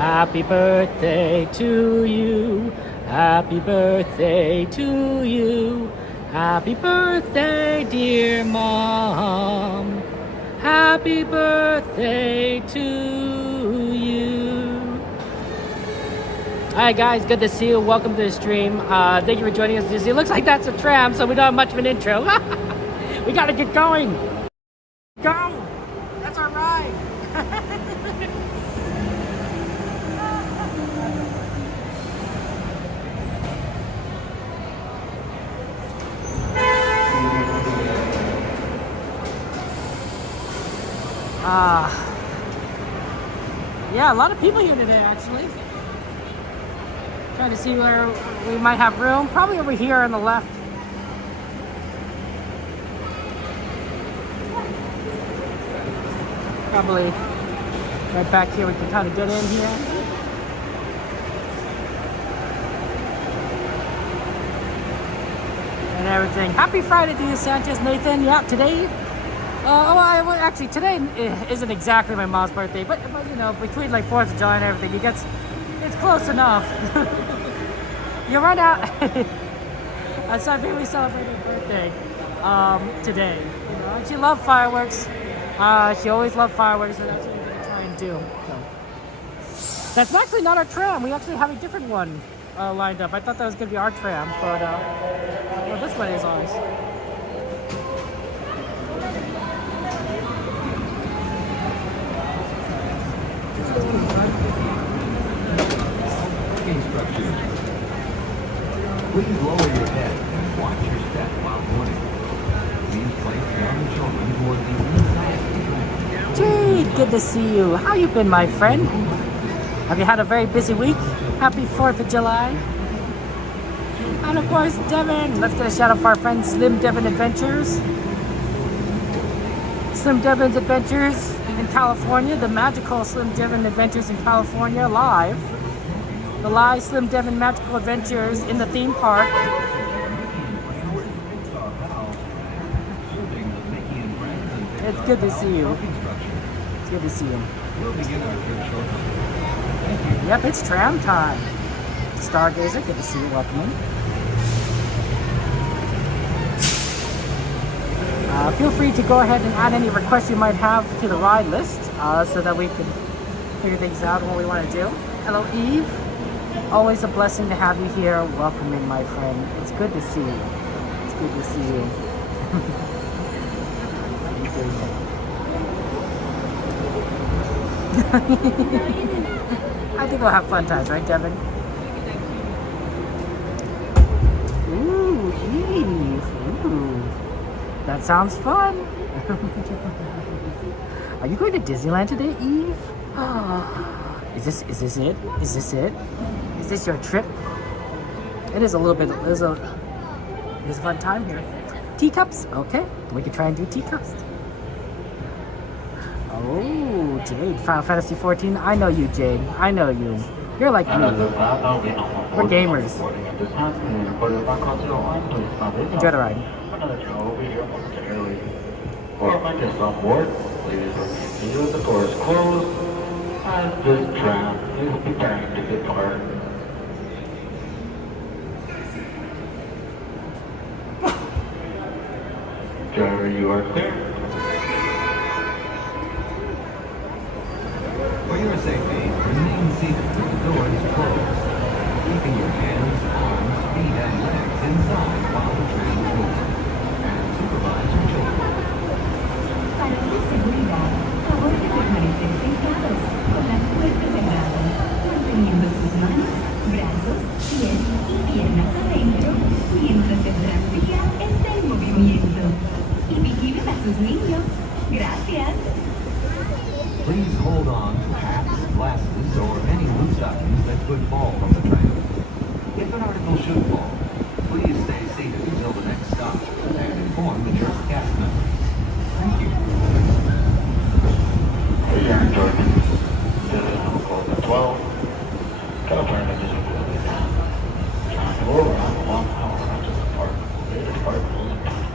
Happy birthday to you. Happy birthday to you. Happy birthday, dear Mom. Happy birthday to you. Alright guys, good to see you. Welcome to the stream. Thank you for joining us. It looks like that's a tram, so we don't have much of an intro. We gotta get going. Go! That's our ride. Yeah, a lot of people here today actually. Trying to see where we might have room. Probably over here on the left. Probably right back here we can kind of get in here. And everything. Happy Friday to you, Sanchez, Nathan. Yeah, today. Actually, today isn't exactly my mom's birthday, but you know, between like 4th of July and everything, it's close enough. You run out. So I think we celebrated her birthday today. You know, and she loved fireworks. She always loved fireworks, and that's what we're gonna try and do. So. That's actually not our tram. We actually have a different one lined up. I thought that was gonna be our tram, but well, this one is ours. Please lower your head and watch your step while boarding. Please place young children toward the inside. Jade, good to see you. How you been, my friend? Have you had a very busy week? Happy 4th of July. And of course, Devin. Let's get a shout out for our friend Slim Devin Adventures. Slim Devin's Adventures in California. The magical Slim Devin Adventures in California live. The live Slim Devin Magical Adventures in the theme park. It's good to see you. It's good to see you. Yep, it's tram time. Stargazer, good to see you. Welcome in. Feel free to go ahead and add any requests you might have to the ride list so that we can figure things out what we want to do. Hello, Eve. Always a blessing to have you here. Welcome in, my friend. It's good to see you. It's good to see you. I think we'll have fun times, right, Devin? Ooh, Eve. Ooh. That sounds fun. Are you going to Disneyland today, Eve? Is this it? Is this it? Is this your trip? It is a little bit. There's a fun time here. Teacups? Okay, we can try and do teacups. Oh, Jade, Final Fantasy 14. I know you, Jade. I know you. You're like me. We're gamers. Enjoy the ride. On board, please continue with the doors closed. And this tram is preparing to depart. Driver, you are clear. For your safety, remain seated with the doors closed, keeping your hands, arms, feet, and legs inside while the tram moves. And supervise your children. Para su seguridad, favor de permanecer sentados con las puertas cerradas, manteniendo sus manos, brazos, pies y piernas adentro mientras el tranvía está en movimiento. Y vigilen a sus niños. Gracias. Please hold on to hats, glasses, or any loose items that could fall from the tram. If an article should fall, please stay seated until the next stop and inform the nearest cast member. Thank you. For your enjoyment, this is now called the 12. California is trying to go around a long hour onto the park. The park will impact.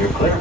you're clear.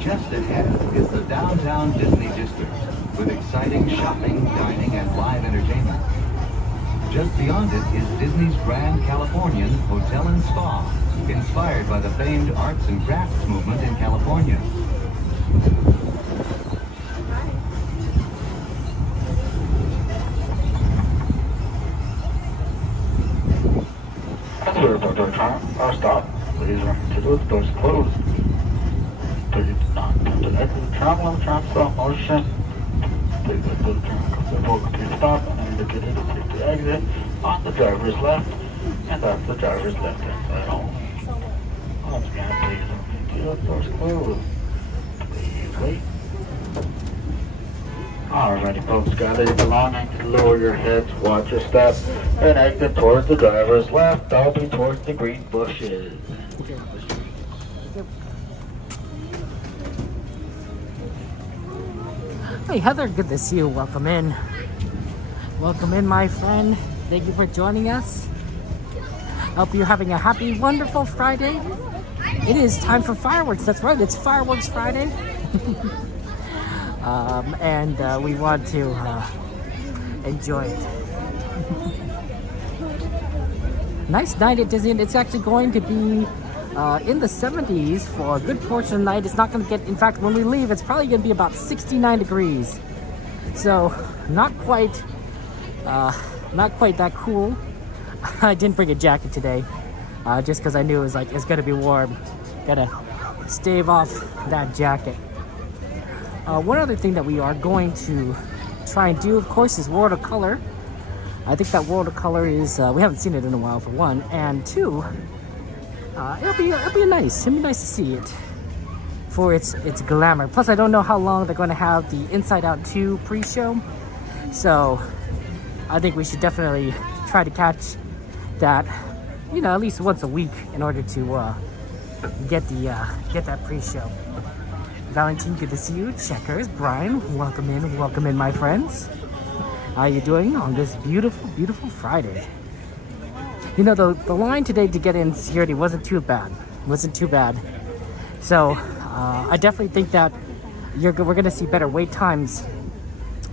Just ahead is the downtown Disney district with exciting shopping, dining, and live entertainment. Just beyond it is Disney's Grand Californian Hotel and Spa, inspired by the famed arts and crafts movement in California. Tram, our stop. Please remember to the doors closed. Please do not attempt to exit the tram while the tram stop motion. Please exit the tram comes to a full complete stop and indicated a safety exit on the driver's left, and that's the driver's left hand side only. Once again, please remember to the doors closed. Please wait. Alrighty folks, gather your belongings, lower your heads, watch your step, and exit towards the driver's left. That'll be towards the green bushes. Hey Heather, good to see you. Welcome in. Welcome in, my friend. Thank you for joining us. Hope you're having a happy, wonderful Friday. It is time for fireworks. That's right, it's Fireworks Friday. And we want to enjoy it. Nice night at Disneyland. It's actually going to be in the 70s for a good portion of the night. It's not going to get, in fact, when we leave, it's probably going to be about 69 degrees. So not quite that cool. I didn't bring a jacket today, just because I knew it's going to be warm. Gotta stave off that jacket. One other thing that we are going to try and do, of course, is World of Color. I think that World of Color is, we haven't seen it in a while, for one, and two, it'll be nice to see it for its glamour. Plus, I don't know how long they're going to have the Inside Out 2 pre-show, so I think we should definitely try to catch that, at least once a week in order to get that pre-show. Valentine, good to see you. Checkers, Brian, welcome in, my friends. How you doing on this beautiful, beautiful Friday? The line today to get in security wasn't too bad. So I definitely think that we're going to see better wait times,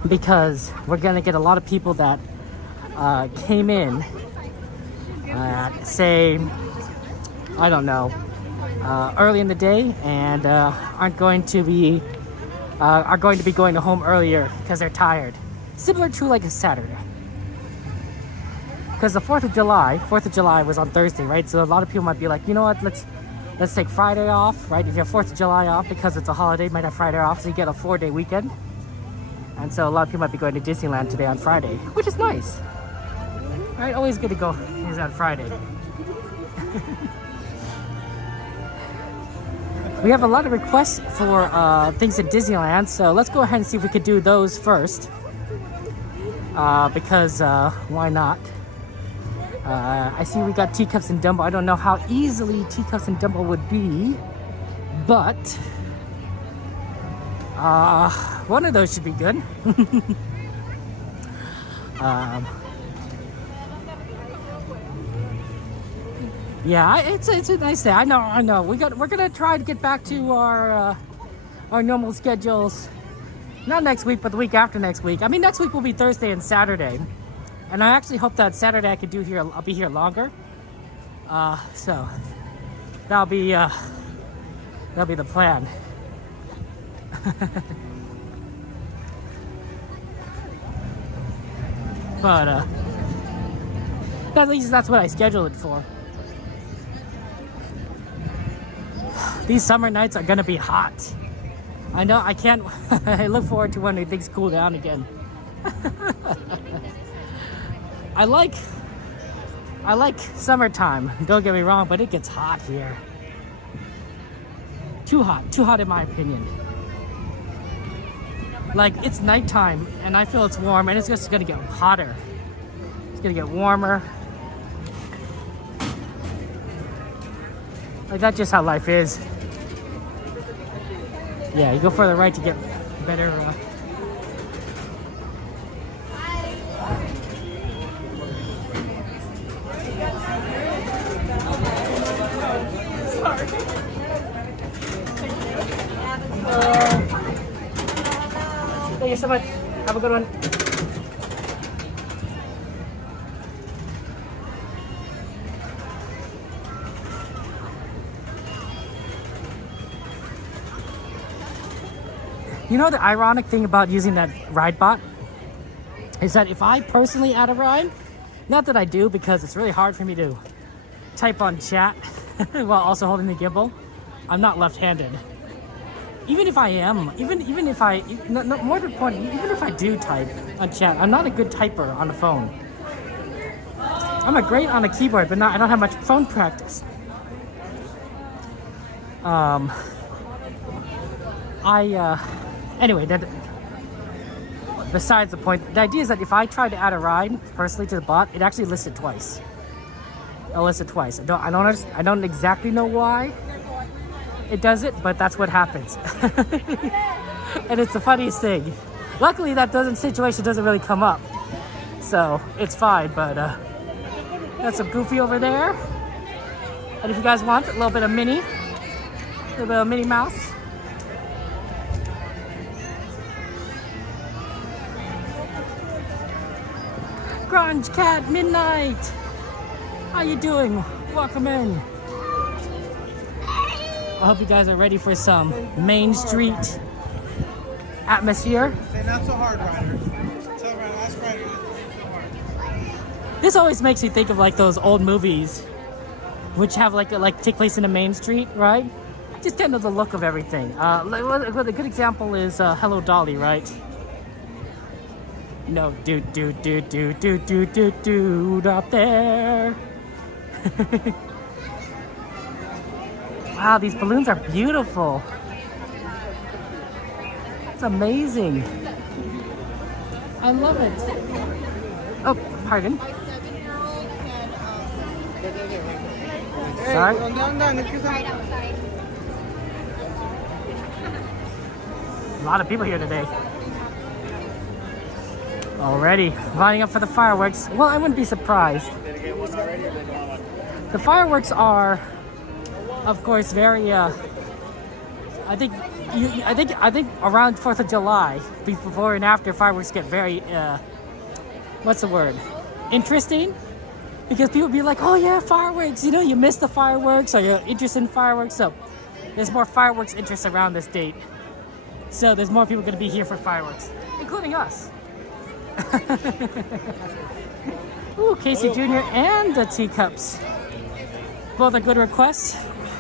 because we're going to get a lot of people that came in at, say, I don't know, early in the day, and are going to be going home earlier because they're tired. Similar to like a Saturday. Because the 4th of July was on Thursday, right? So a lot of people might be like, you know what, let's take Friday off, right? If you have 4th of July off, because it's a holiday, you might have Friday off, so you get a 4-day weekend. And so a lot of people might be going to Disneyland today on Friday, which is nice. Right? Always good to go on Friday. We have a lot of requests for things at Disneyland, so let's go ahead and see if we could do those first. Because why not? I see we got Teacups and Dumbo. I don't know how easily Teacups and Dumbo would be, but one of those should be good. Yeah, it's a nice day. I know. We're gonna try to get back to our normal schedules. Not next week, but the week after next week. I mean, next week will be Thursday and Saturday, and I actually hope that Saturday I could do here. I'll be here longer. So that'll be the plan. But at least that's what I scheduled it for. These summer nights are gonna be hot. I know. I can't. I look forward to when things cool down again. I like summertime. Don't get me wrong, but it gets hot here. Too hot in my opinion. Like, it's nighttime and I feel it's warm, and it's just gonna get hotter. It's gonna get warmer. Like, that's just how life is. Yeah, you go further right to get better. Thank you so much. Have a good one. You know, the ironic thing about using that ride bot is that if I personally add a ride, not that I do because it's really hard for me to type on chat while also holding the gimbal, I'm not left-handed. Even if I am, even if I, no, more to the point, even if I do type on chat, I'm not a good typer on the phone. I'm great on a keyboard, but I don't have much phone practice. Anyway, besides the point, the idea is that if I try to add a ride personally to the bot, it actually lists it twice. It'll list it twice. I don't exactly know why it does it, but that's what happens. And it's the funniest thing. Luckily, that situation doesn't really come up, so it's fine. But that's some Goofy over there. And if you guys want a little bit of Minnie Mouse. Grunge Cat Midnight, how you doing? Welcome in. I hope you guys are ready for some Main Street atmosphere. Say not so hard, Ryder. Tell Ryder, ask Ryder. This always makes me think of like those old movies, which have like take place in a main street, right? Just kind of the look of everything. A good example is Hello Dolly, right? No, do up there. Wow, these balloons are beautiful. It's amazing. I love it. Oh, pardon. Sorry. A lot of people here today. Already lining up for the fireworks. Well, I wouldn't be surprised. The fireworks are, of course, very. I think around 4th of July, before and after, fireworks get very. What's the word? Interesting, because people be like, "Oh yeah, fireworks!" You know, you miss the fireworks, or you're interested in fireworks. So there's more fireworks interest around this date. So there's more people going to be here for fireworks, including us. Ooh, Casey Jr. and the teacups. Both are good requests.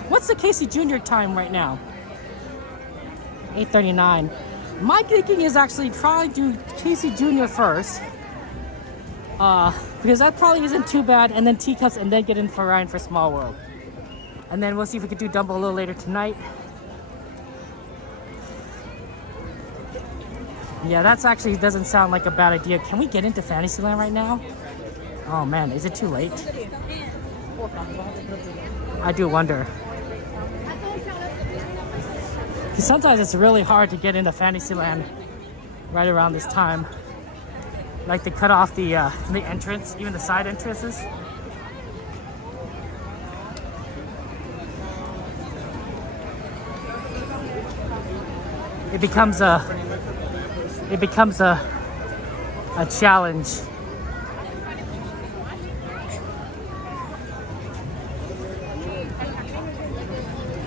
What's the Casey Jr. time right now? 8:39. My thinking is actually try to do Casey Jr. first. Because that probably isn't too bad, and then teacups, and then get in for Ryan for Small World. And then we'll see if we could do Dumbo a little later tonight. Yeah, that's actually doesn't sound like a bad idea. Can we get into Fantasyland right now? Oh man, is it too late? I do wonder. Because sometimes it's really hard to get into Fantasyland right around this time. Like they cut off the entrance, even the side entrances. It becomes a challenge.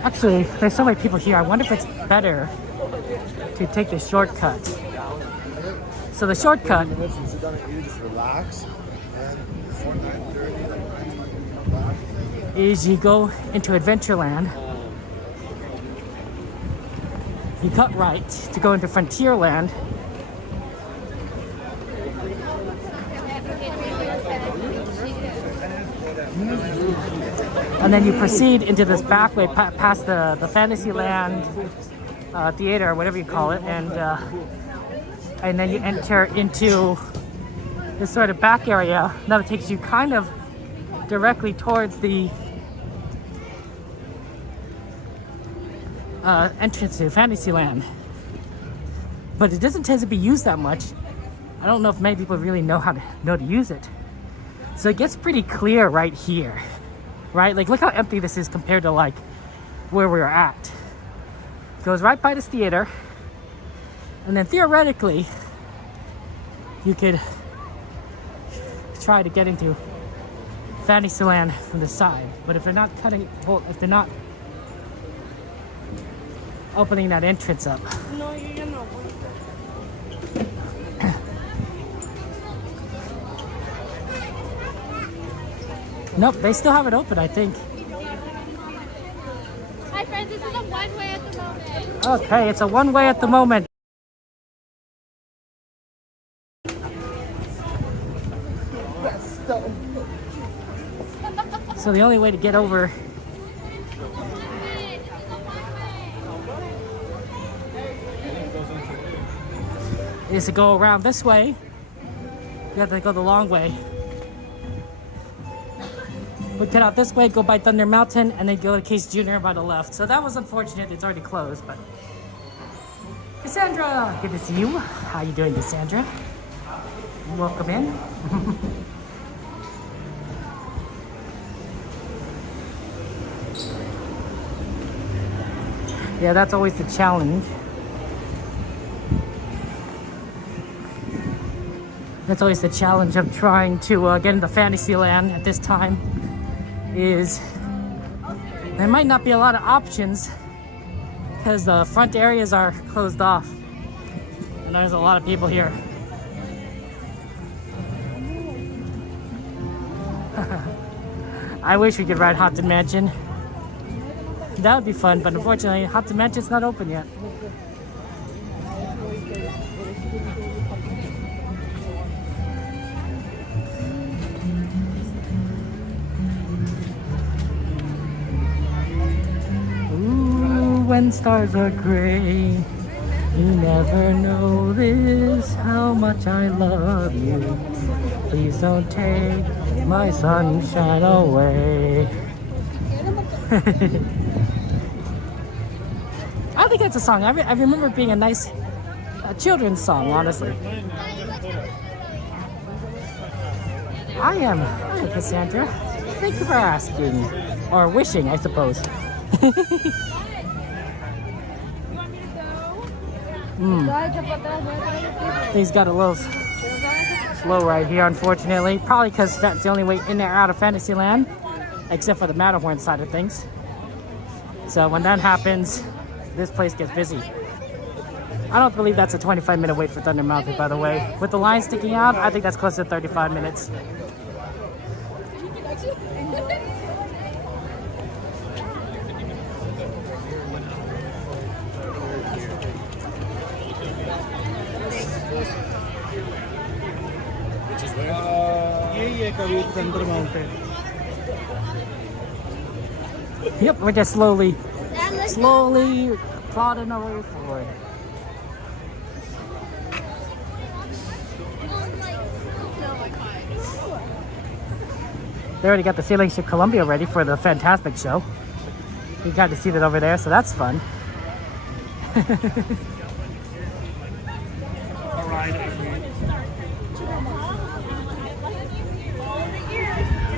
Actually, there's so many people here. I wonder if it's better to take the shortcut. So the shortcut is you go into Adventureland. You cut right to go into Frontierland. And then you proceed into this back way past the Fantasyland theater, whatever you call it, and then you enter into this sort of back area. Now it takes you kind of directly towards the entrance to Fantasyland, but it doesn't tend to be used that much. I don't know if many people really know how to use it. So it gets pretty clear right here, right? Like look how empty this is compared to like where we were at. It goes right by this theater, and then theoretically you could try to get into Fantasyland from the side, but if they're not if they're not opening that entrance up. No, you know. Nope, they still have it open, I think. Hi friends, this is a one-way at the moment. Okay, it's a one-way at the moment. So the only way to get over is to go around this way. You have to go the long way. We cut out this way, go by Thunder Mountain, and then go to Case Jr. by the left. So that was unfortunate. It's already closed, but Cassandra, good to see you. How you doing, Cassandra? Welcome in. Yeah, that's always the challenge. That's always the challenge of trying to get into Fantasyland at this time. Is there might not be a lot of options because the front areas are closed off and there's a lot of people here. I wish we could ride Haunted Mansion. That would be fun, but unfortunately Haunted Mansion's not open yet. When stars are gray, you never know this, how much I love you. Please don't take my sunshine away. I think that's a song. I remember it being a nice children's song, honestly. I am Cassandra. Thank you for asking. Or wishing, I suppose. He's got a little slow right here, unfortunately. Probably because that's the only way in or out of Fantasyland, except for the Matterhorn side of things. So when that happens, this place gets busy. I don't believe that's a 25-minute wait for Thunder Mountain, by the way. With the line sticking out, I think that's close to 35 minutes. Yep, we're just slowly plodding our way forward. They already got the Sailing Ship Columbia ready for the Fantastic show. You got to see that over there, so that's fun.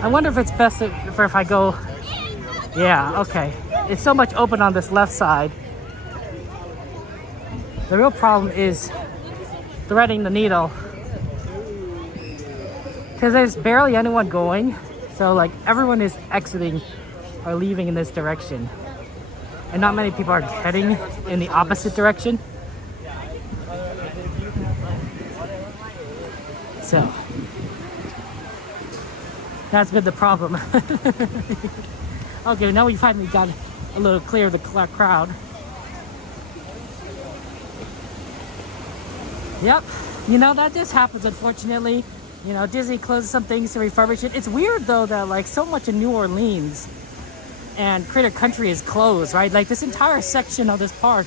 I wonder if it's best if I go. Yeah, okay. It's so much open on this left side. The real problem is threading the needle. Because there's barely anyone going. So like everyone is exiting or leaving in this direction. And not many people are heading in the opposite direction. So that's been the problem. Okay, now we finally got a little clear of the crowd. Yep, you know, that just happens, unfortunately. You know, Disney closes some things to refurbish it. It's weird though that like so much in New Orleans and Critter Country is closed, right? Like this entire section of this park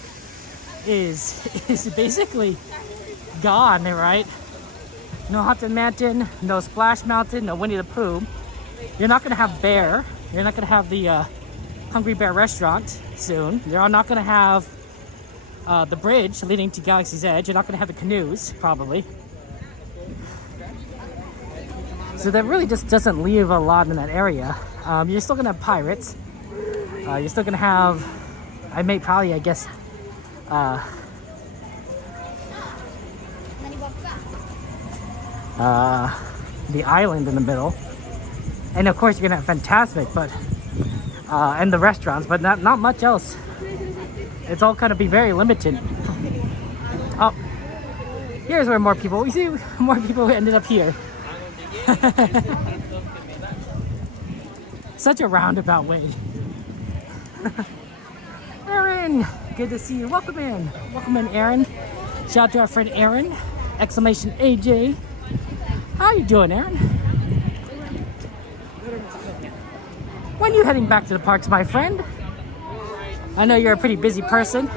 is basically gone, right? No Haunted Mansion, no Splash Mountain, no Winnie the Pooh. You're not gonna have Bear. You're not gonna have the Hungry Bear restaurant soon. You're not gonna have the bridge leading to Galaxy's Edge. You're not gonna have the canoes, probably. So that really just doesn't leave a lot in that area. You're still gonna have pirates. You're still gonna have, I guess, the island in the middle. And of course you're gonna have Fantasmic, but and the restaurants, but not much else. It's all gonna be very limited. Oh, here's where more people. We see more people who ended up here. Such a roundabout way. Aaron, good to see you. Welcome in, Aaron. Shout out to our friend Aaron! Exclamation AJ. How you doing, Aaron? When are you heading back to the parks, my friend? I know you're a pretty busy person.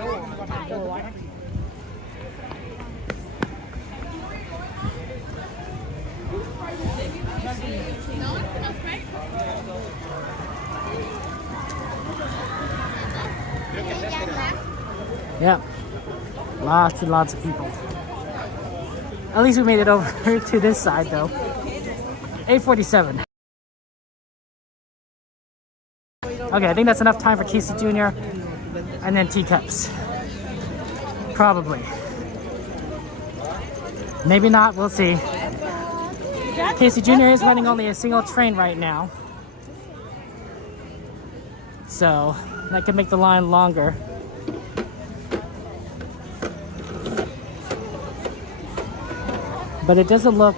Yeah, lots and lots of people. At least we made it over to this side though. 8:47. Okay, I think that's enough time for Casey Jr. and then teacups. Probably. Maybe not, we'll see. Casey Jr. is running only a single train right now. So that could make the line longer. But it doesn't look,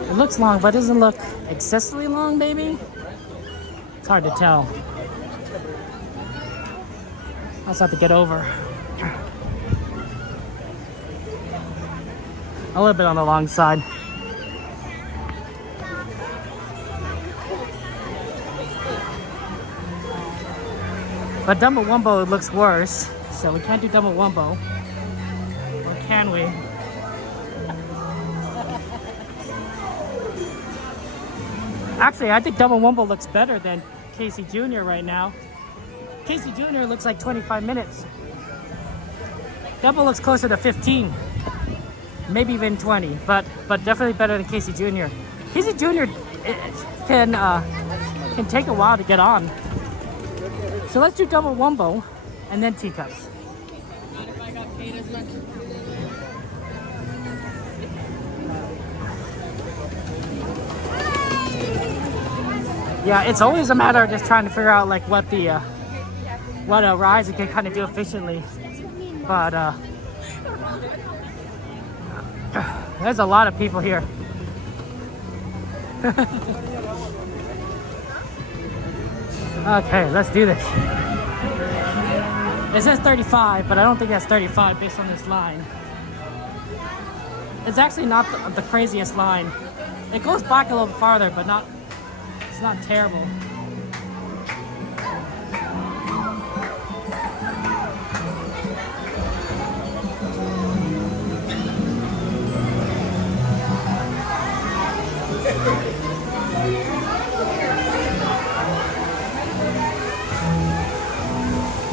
it looks long, but it doesn't look excessively long, maybe? It's hard to tell. I'll just have to get over. A little bit on the long side. But Dumbo Wumbo looks worse, so we can't do Dumbo Wumbo. Or can we? Actually, I think Dumbo Wumbo looks better than Casey Jr. right now. Casey Jr. looks like 25 minutes. Dumbo looks closer to 15. Maybe even 20, but definitely better than Casey Jr. Casey Jr. can take a while to get on. So let's do Dumbo Wumbo and then teacups. Yeah, it's always a matter of just trying to figure out like what rides you can kind of do efficiently. But there's a lot of people here. Okay, let's do this. It says 35, but I don't think that's 35 based on this line. It's actually not the craziest line. It goes back a little farther, but it's not terrible.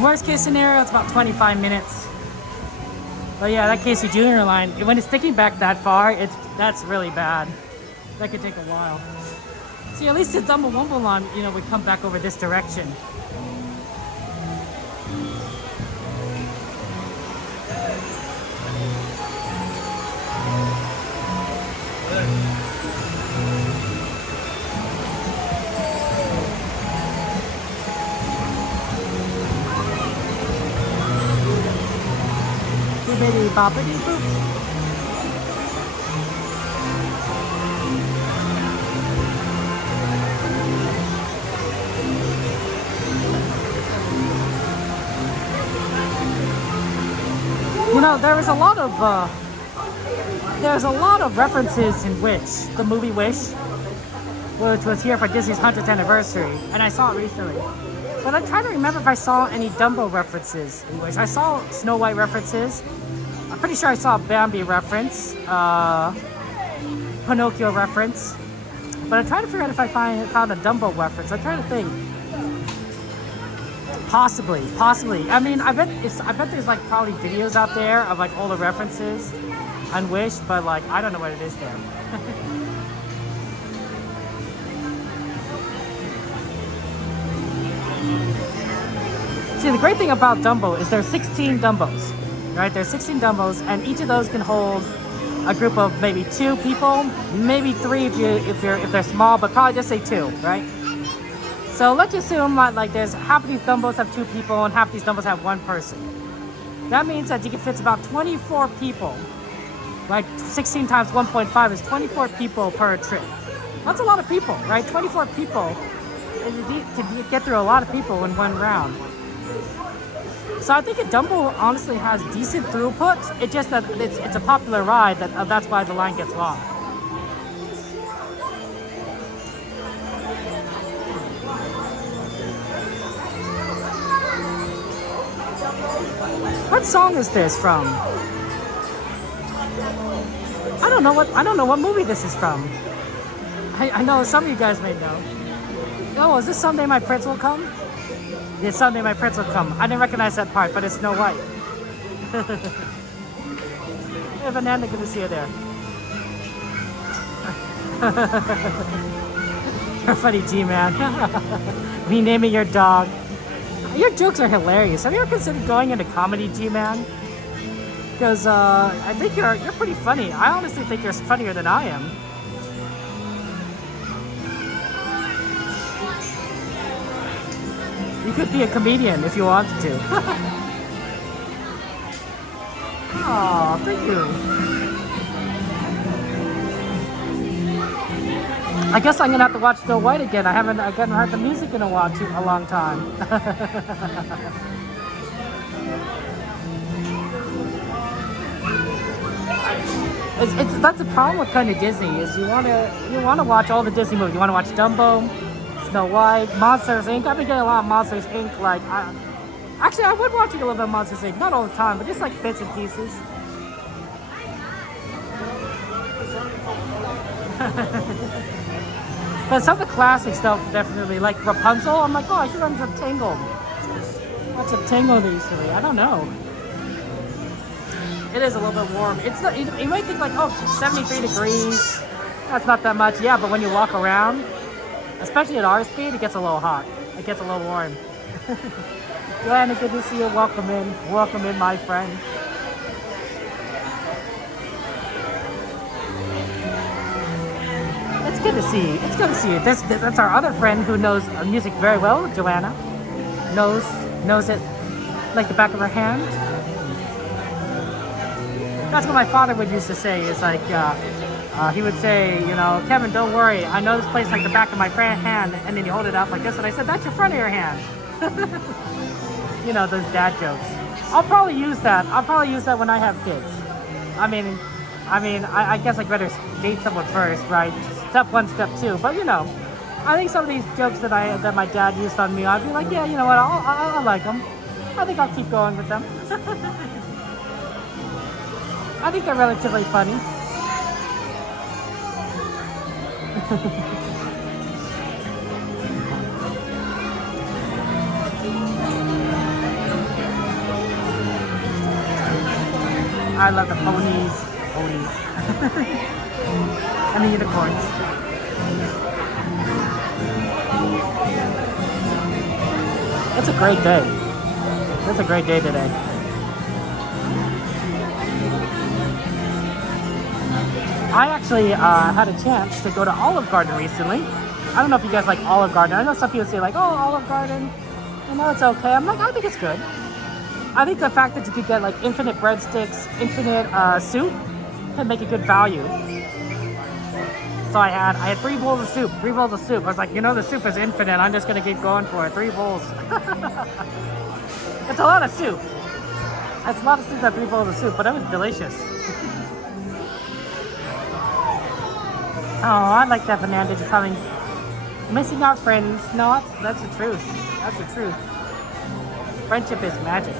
Worst case scenario, it's about 25 minutes. But yeah, that Casey Jr. line, when it's sticking back that far, that's really bad. That could take a while. See, at least the Dumbo Wonderland, you know, would come back over this direction. Boopity boppity boop. You know, there's a lot of references in Wish, the movie Wish, which was here for Disney's 100th anniversary, and I saw it recently. But I'm trying to remember if I saw any Dumbo references in Wish. I saw Snow White references. I'm pretty sure I saw a Bambi reference, Pinocchio reference. But I'm trying to figure out if I found a Dumbo reference. I'm trying to think. Possibly. I mean, I bet there's like probably videos out there of like all the references on Wish, but like I don't know what it is there. See, the great thing about Dumbo is there's 16 Dumbos, right? There's 16 Dumbos, and each of those can hold a group of maybe 2 people, maybe 3 if they're small, but probably just say 2, right? So let's assume like there's half of these Dumbos have 2 people and half of these Dumbos have 1 person. That means that you can fit about 24 people. Like 16 times 1.5 is 24 people per trip. That's a lot of people, right? 24 people, and you can get through a lot of people in one round. So I think Dumbo honestly has decent throughput. It's just that it's a popular ride, that's why the line gets long. What song is this from? I don't know what movie this is from. I know some of you guys may know. Oh, is this Someday My Prince Will Come? Yeah, Someday My Prince Will Come. I didn't recognize that part, but it's Snow White. Hey, Banana, good to see you there. You're funny, G-Man. Renaming your dog. Your jokes are hilarious. Have you ever considered going into comedy, G-Man? Because I think you're pretty funny. I honestly think you're funnier than I am. You could be a comedian if you wanted to. Oh, thank you. I guess I'm gonna have to watch Snow White again. I haven't heard the music in a long time. That's the problem with kind of Disney is you wanna watch all the Disney movies. You wanna watch Dumbo, Snow White, Monsters Inc. I've been getting a lot of Monsters Inc. Like, actually, I would watch a little bit of Monsters Inc. Not all the time, but just like bits and pieces. But some of the classic stuff definitely, like Rapunzel. I'm like, oh, I should run some Tangled. What's a Tangled recently? I don't know. It is a little bit warm. It's not, you might think like, oh, 73 degrees. That's not that much. Yeah, but when you walk around, especially at our speed, it gets a little hot. It gets a little warm. Joanna, good to see you. Welcome in. Welcome in, my friend. It's good to see you. It's good to see you. That's our other friend who knows music very well, Joanna. Knows it like the back of her hand. That's what my father would used to say. Is like, he would say, you know, Kevin, don't worry. I know this place like the back of my hand. And then you hold it up like this, and I said, that's your front of your hand. You know, those dad jokes. I'll probably use that. When I have kids. I mean, I guess I'd better date someone first, right? Step 1, step 2. But you know, I think some of these jokes that my dad used on me, I'd be like, yeah, you know what? I like them. I think I'll keep going with them. I think they're relatively funny. I love the ponies. And the unicorns. It's a great day. It's a great day today. I actually had a chance to go to Olive Garden recently. I don't know if you guys like Olive Garden. I know some people say like, oh, Olive Garden, you know, it's okay. I'm like, I think it's good. I think the fact that you could get like infinite breadsticks, infinite soup, can make a good value. So I had 3 bowls of soup. 3 bowls of soup. I was like, you know, the soup is infinite. I'm just gonna keep going for it. 3 bowls. It's a lot of soup. It's a lot of soup, that 3 bowls of soup, but it was delicious. Oh, I like that Fernanda just having missing out friends. No, that's the truth. That's the truth. Friendship is magic.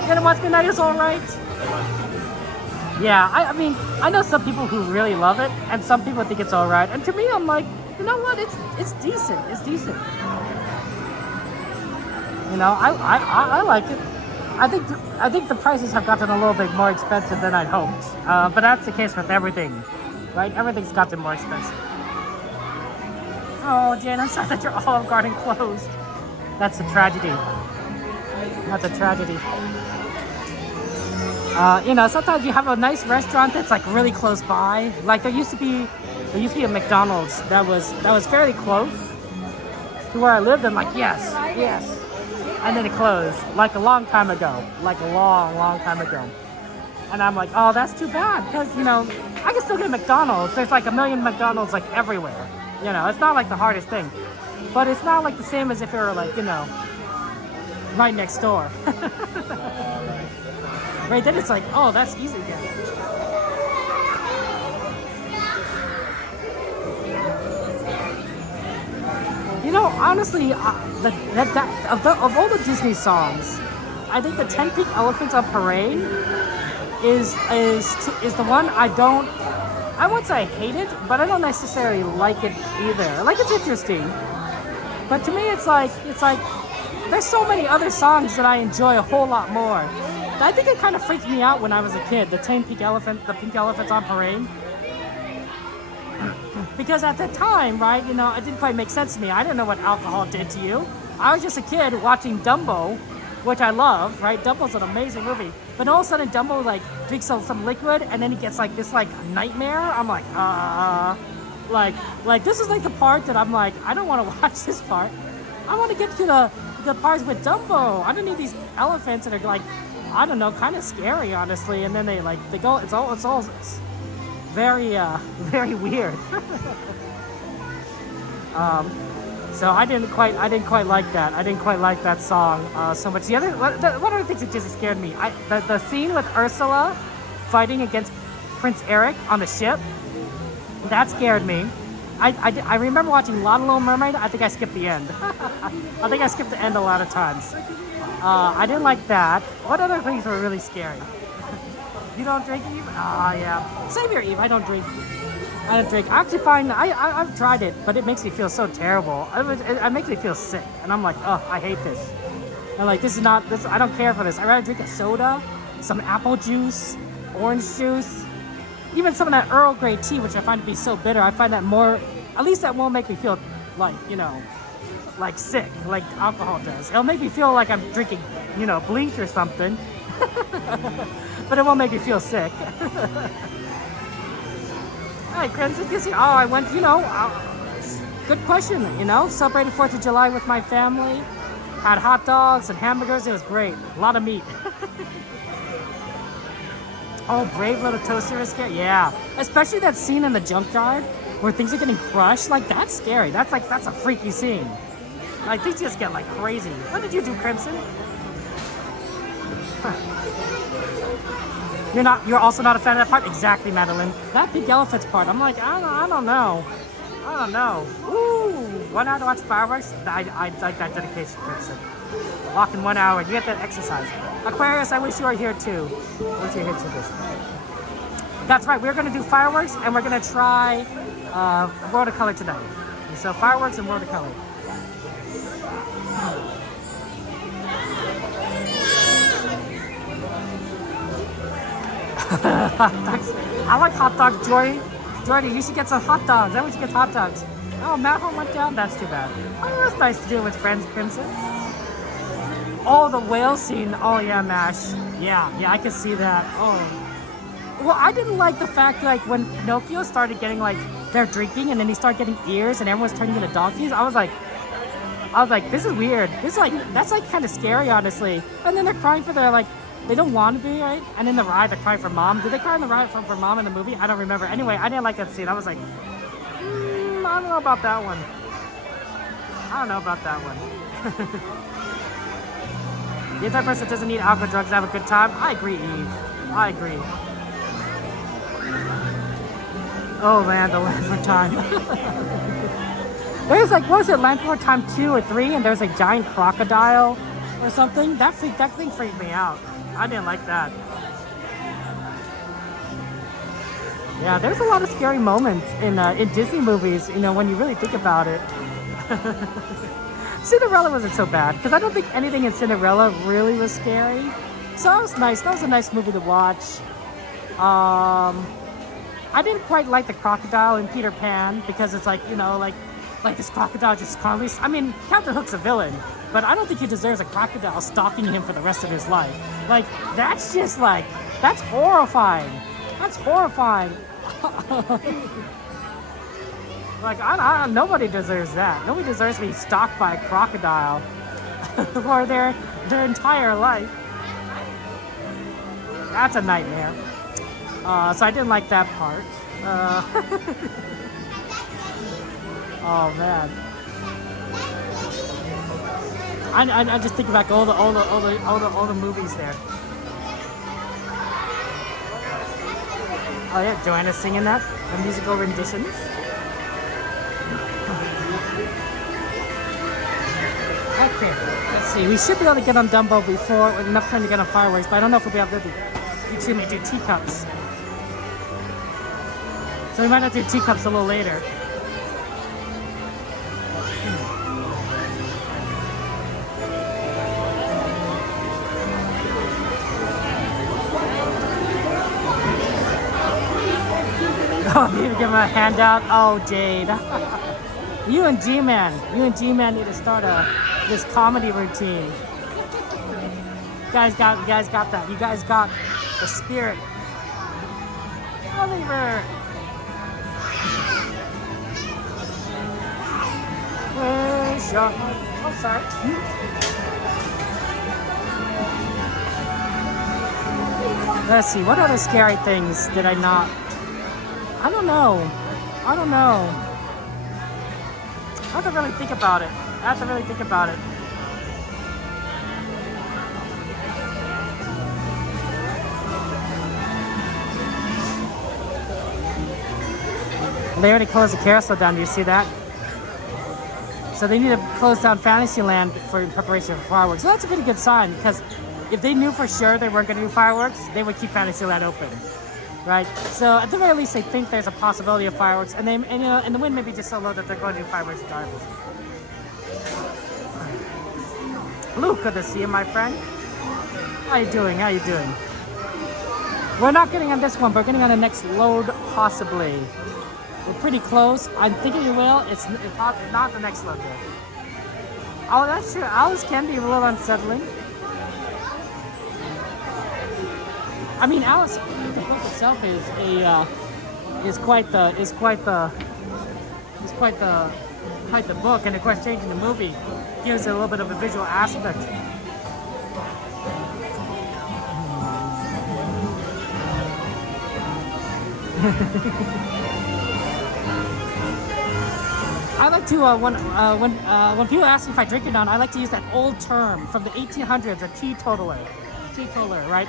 You gonna watch Midnight is Alright? Yeah, I mean, I know some people who really love it, and some people think it's alright. And to me, I'm like, you know what? It's decent. It's decent. You know, I like it. I think the prices have gotten a little bit more expensive than I'd hoped. But that's the case with everything, right? Everything's gotten more expensive. Oh, Jane, I'm sorry that your Olive Garden closed. That's a tragedy. That's a tragedy. You know, sometimes you have a nice restaurant that's like really close by. Like there used to be a McDonald's that was fairly close to where I lived. I'm like, yes. And then it closed like a long time ago, like a long time ago. And I'm like, oh, that's too bad, because you know, I can still get McDonald's. There's like a million McDonald's like everywhere. You know, it's not like the hardest thing, but it's not like the same as if it were like, you know, right next door. Right then it's like, oh, that's easy again. You know, honestly, of all the Disney songs, I think the 10 Pink Elephants on Parade is the one I won't say I hate it, but I don't necessarily like it either. Like, it's interesting, but to me, it's like there's so many other songs that I enjoy a whole lot more. I think it kind of freaked me out when I was a kid, the Pink Elephants on Parade. Because at the time, right, you know, it didn't quite make sense to me. I didn't know what alcohol did to you. I was just a kid watching Dumbo, which I love, right? Dumbo's an amazing movie. But all of a sudden, Dumbo, like, drinks some liquid, and then he gets, like, this, like, nightmare. I'm like, like, this is, like, the part that I'm like, I don't want to watch this part. I want to get to the parts with Dumbo. I don't need these elephants that are, like, I don't know, kind of scary, honestly. And then they go, it's all very, very weird. So I didn't quite like that. I didn't quite like that song so much. One of the things that just scared me, the scene with Ursula fighting against Prince Eric on the ship, that scared me. I remember watching Little Mermaid. I think I skipped the end. I think I skipped the end a lot of times. I didn't like that. What other things were really scary? You don't drink, Eve? Ah, yeah. Same here, Eve. I don't drink. I actually find I've tried it, but it makes me feel so terrible. It makes me feel sick, and I'm like, oh, I hate this. And like, this is not this. I don't care for this. I'd rather drink a soda, some apple juice, orange juice, even some of that Earl Grey tea, which I find to be so bitter. I find that more, at least that won't make me feel like, you know, like sick, like alcohol does. It'll make me feel like I'm drinking, you know, bleach or something. But it won't make me feel sick. Hi, Chris. Oh, I went, you know, good question, you know, celebrated 4th of July with my family, had hot dogs and hamburgers. It was great. A lot of meat. Oh, Brave Little Toaster is scary. Yeah, especially that scene in the junkyard where things are getting crushed. Like, that's scary. That's a freaky scene. Like, things just get like crazy. What did you do, Crimson? You're also not a fan of that part? Exactly, Madeline. That Pink Elephants part, I'm like, I don't know. Ooh, 1 hour to watch fireworks? I like that dedication, Crimson. Walk in 1 hour, you get that exercise. Aquarius, I wish you were here too. I wish you were here too. That's right, we're gonna do fireworks and we're gonna try World of Color tonight. So fireworks and World of Color. Hot dogs. I like hot dogs, Jordy. Jordy, you should get some hot dogs. Everyone should get hot dogs. Oh, Matt went down? That's too bad. Oh, that's nice to do with friends, Crimson. Oh, the whale scene. Oh, yeah, Mash. Yeah, I can see that. Oh. Well, I didn't like the fact, like, when Pinocchio started getting, like, they're drinking and then he started getting ears and everyone's turning into donkeys. I was like, this is weird. This is like, that's like kind of scary, honestly. And then they're crying for their, like, they don't want to be, right? And in the ride, they're crying for mom. Did they cry in the ride for mom in the movie? I don't remember. Anyway, I didn't like that scene. I was like, I don't know about that one. The other person doesn't need alcohol, drugs, to have a good time. I agree, Eve. I agree. Oh man, the Land for Time. There's like, what was it, Land for Time 2 or 3, and there's a giant crocodile or something? That thing freaked me out. I didn't like that. Yeah, there's a lot of scary moments in Disney movies, you know, when you really think about it. Cinderella wasn't so bad, because I don't think anything in Cinderella really was scary. So that was nice. That was a nice movie to watch. I didn't quite like the crocodile in Peter Pan, because it's like, you know, like this crocodile just constantly... I mean, Captain Hook's a villain, but I don't think he deserves a crocodile stalking him for the rest of his life. Like, that's just like... That's horrifying. That's horrifying. Like, nobody deserves that. Nobody deserves to be stalked by a crocodile for their entire life. That's a nightmare. So I didn't like that part. Oh man. I just think back all the movies there. Oh yeah, Joanna's singing that, the musical renditions. Okay, let's see. We should be able to get on Dumbo before with enough time to get on fireworks, but I don't know if we'll be able to do teacups. So we might have to do teacups a little later. Oh, you need to give him a handout? Oh, Jade. You and G-Man need to start this comedy routine. You guys got that. You guys got the spirit. Oliver. Oh, sorry. Let's see. What other scary things did I not? I don't know. I have to really think about it. They already closed the carousel down. Do you see that? So they need to close down Fantasyland in preparation for fireworks. So that's a pretty good sign, because if they knew for sure they weren't going to do fireworks, they would keep Fantasyland open. Right, so at the very least, they think there's a possibility of fireworks, and the wind may be just so low that they're going to do fireworks regardless. Luke, good to see you, my friend. How you doing? We're not getting on this one, but we're getting on the next load, possibly. We're pretty close. I'm thinking we will. It's not the next load yet. Oh, that's true. Alice can be a little unsettling. I mean, Alice, the book itself is quite the book, and of course, changing the movie gives it a little bit of a visual aspect. I like to when people ask me if I drink or not, I like to use that old term from the 1800s, a teetotaler, right?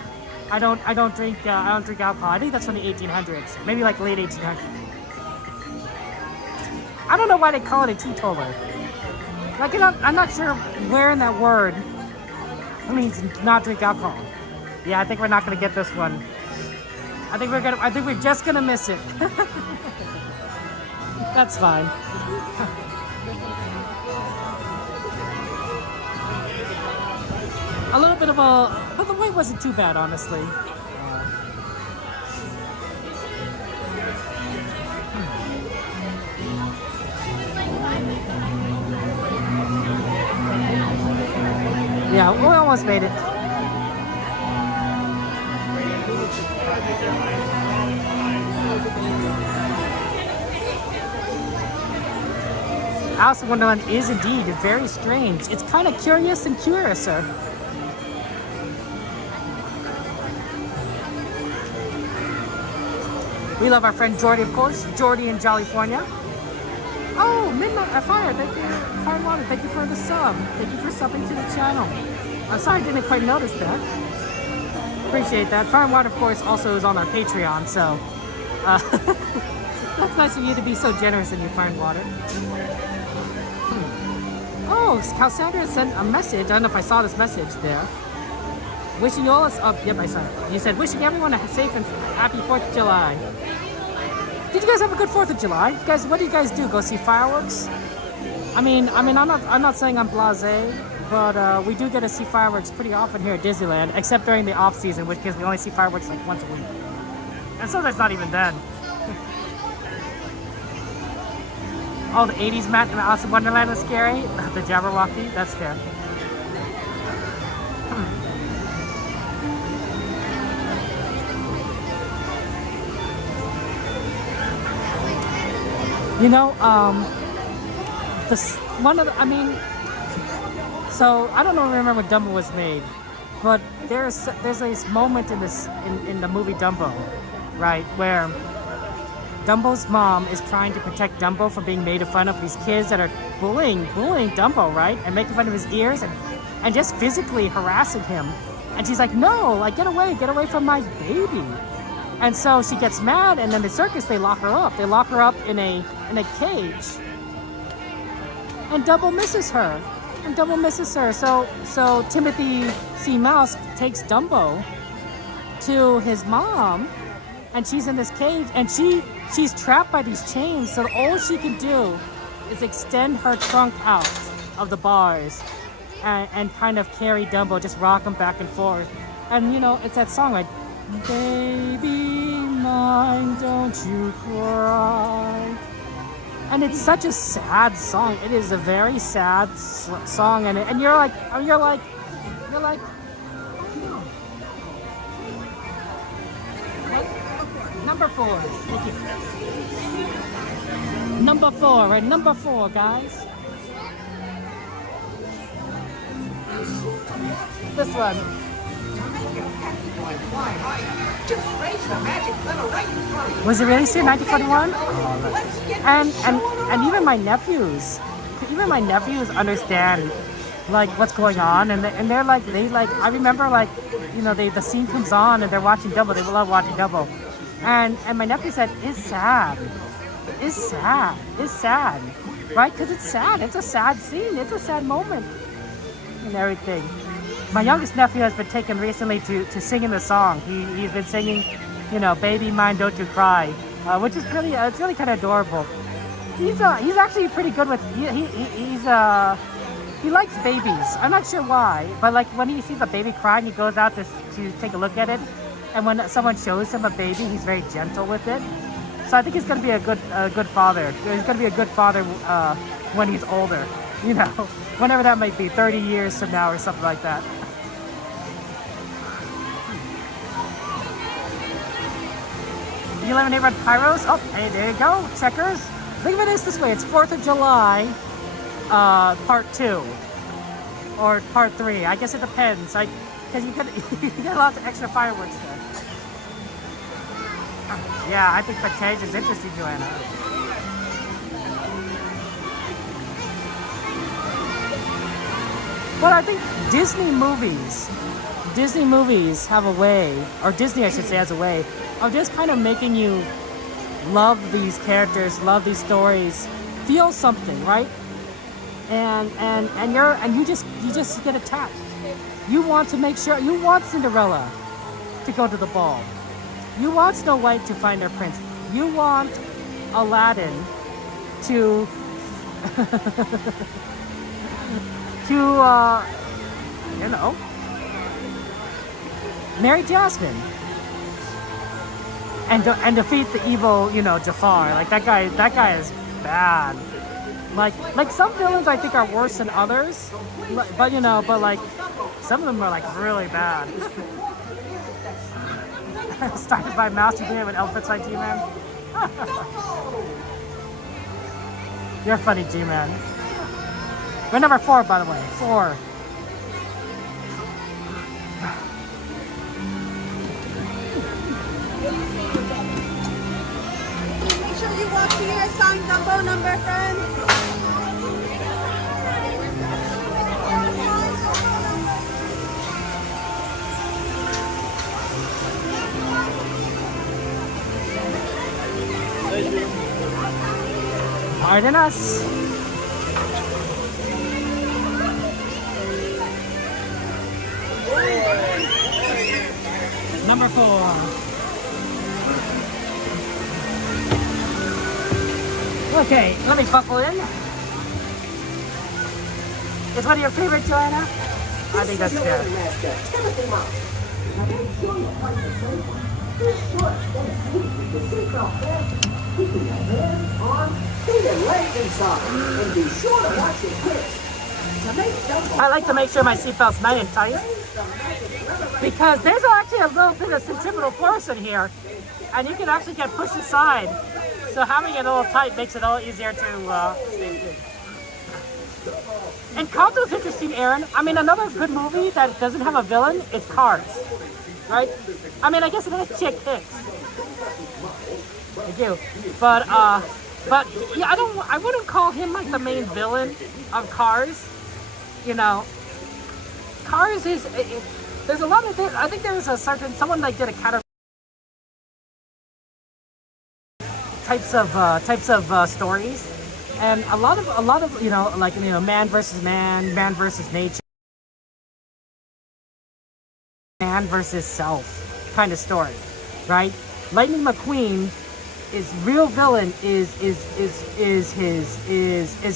I don't drink alcohol. I think that's from the 1800s, maybe like late 1800s. I don't know why they call it a teetotaler. Like, I'm not sure where in that word it means not drink alcohol. Yeah, I think we're not gonna get this one. I think we're just gonna miss it. That's fine. A little bit of but the wait wasn't too bad, honestly. Yeah, we almost made it. Alice in Wonderland is indeed very strange. It's kind of curious and curious, sir. We love our friend Jordy, of course. Jordy in California. Oh, Midnight Fire, thank you. Fire and Water, thank you for the sub. Thank you for subbing to the channel. I'm sorry I didn't quite notice that. Appreciate that. Fire and Water, of course, also is on our Patreon, so that's nice of you to be so generous in your Fire and Water. Oh, Cassandra sent a message. I don't know if I saw this message there. Wishing you all yep, I saw it. You said, wishing everyone a safe and happy 4th of July. Did you guys have a good 4th of July? Guys, what do you guys do? Go see fireworks? I'm not saying I'm blasé, but we do get to see fireworks pretty often here at Disneyland, except during the off season, which because we only see fireworks like once a week. And so that's not even then. Oh, the 80s Matt in Alice in Wonderland is scary. The Jabberwocky, that's scary. You know, so I don't remember when Dumbo was made, but there's this moment in the movie Dumbo, right, where Dumbo's mom is trying to protect Dumbo from being made fun of these kids that are bullying Dumbo, right, and making fun of his ears and just physically harassing him, and she's like, no, like get away from my baby. And so she gets mad, and then the circus, they lock her up. They lock her up in a cage. And Dumbo misses her. So Timothy C. Mouse takes Dumbo to his mom, and she's in this cage, and she's trapped by these chains, so all she can do is extend her trunk out of the bars and kind of carry Dumbo, just rock him back and forth. And you know, it's that song, like, baby mine, don't you cry. And it's such a sad song. It is a very sad song, and you're like, oh no. Number 4. Thank you. Number 4, right? Number 4, guys. This one. Was it released in 1941? And even my nephews understand like what's going on, and they're like I remember, like, you know, the scene comes on and they're watching Dumbo. They love watching Dumbo, and my nephew said it's sad, right? Because it's sad. It's a sad scene. It's a sad moment and everything. My youngest nephew has been taken recently to singing the song. He's been singing, you know, "Baby Mine, Don't You Cry," which is really it's really kind of adorable. He's actually pretty good with he likes babies. I'm not sure why, but like when he sees a baby crying, he goes out to take a look at it, and when someone shows him a baby, he's very gentle with it. So I think he's gonna be a good father. He's gonna be a good father when he's older, you know, whenever that might be, 30 years from now or something like that. You live in neighborhood Pyros? Oh, hey, there you go. Checkers. Think of it this way. It's 4th of July, part 2. Or part 3. I guess it depends. Because you get lots of extra fireworks there. Yeah, I think the cage is interesting, Joanna. But I think Disney movies have a way, or Disney I should say has a way, of just kind of making you love these characters, love these stories, feel something, right? And you just get attached. You want to make sure, you want Cinderella to go to the ball. You want Snow White to find her prince. You want Aladdin to you know, marry Jasmine and defeat the evil, you know, Jafar. Like that guy is bad. Like some villains I think are worse than others, but you know, but like Some of them are like really bad. Started by Master G with outfits like G-Man. You're funny, G-Man. We're number 4, by the way. 4. Make sure you walk to your assigned Dumbo number, friends. Pardon us. Number 4. Okay, let me buckle in. Is one of your favorite, Joanna? I think that's fair. I like to make sure my seatbelt's nice and tight because there's actually a little bit of centripetal force in here and you can actually get pushed aside. So having it a little tight makes it a little easier to stay good. And Encanto's interesting, Aaron. I mean, another good movie that doesn't have a villain is Cars, right? I mean, I guess it has chick hits. I do, but yeah, I wouldn't call him like the main villain of Cars. You know, Cars is there's a lot of I think there was a certain someone like did a category types of stories, and a lot of you know, like, you know, man versus man, man versus nature, man versus self kind of story, right? Lightning McQueen, his real villain is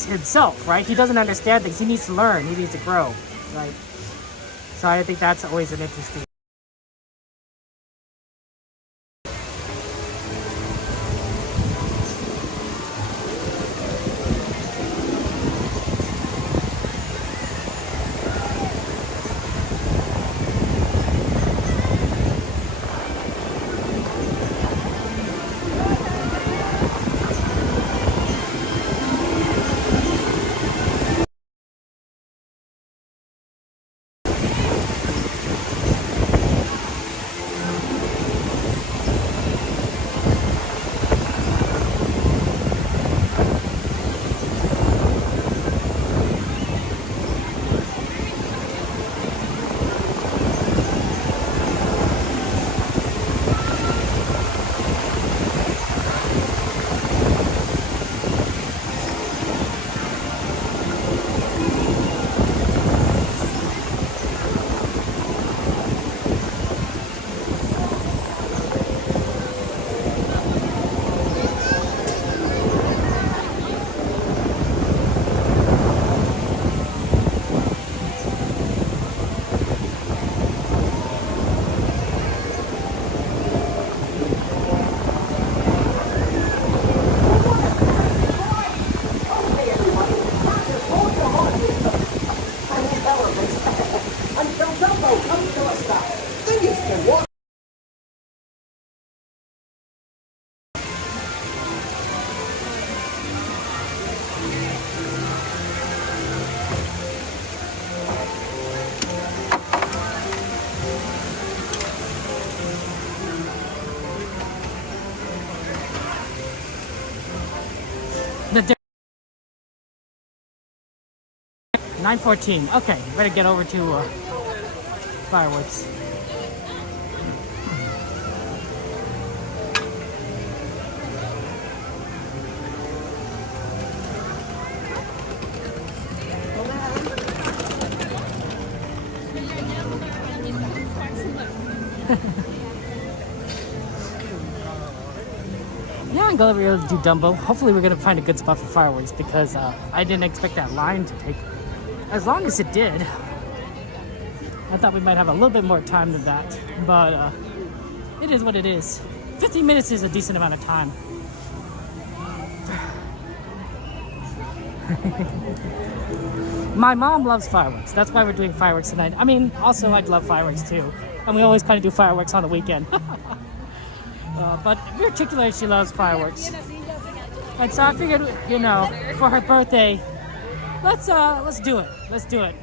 himself, right? He doesn't understand things. He needs to learn. He needs to grow, right? So I think that's always an interesting. The 9:14. Okay, better get over to fireworks. Yeah, I'm gonna be able to do Dumbo. Hopefully we're gonna find a good spot for fireworks because I didn't expect that line to take as long as it did. I thought we might have a little bit more time than that, but it is what it is. 15 minutes is a decent amount of time. My mom loves fireworks. That's why we're doing fireworks tonight. I mean, also I'd love fireworks too. And we always kind of do fireworks on the weekend. But particularly she loves fireworks. And so I figured, you know, for her birthday, let's do it. Let's do it.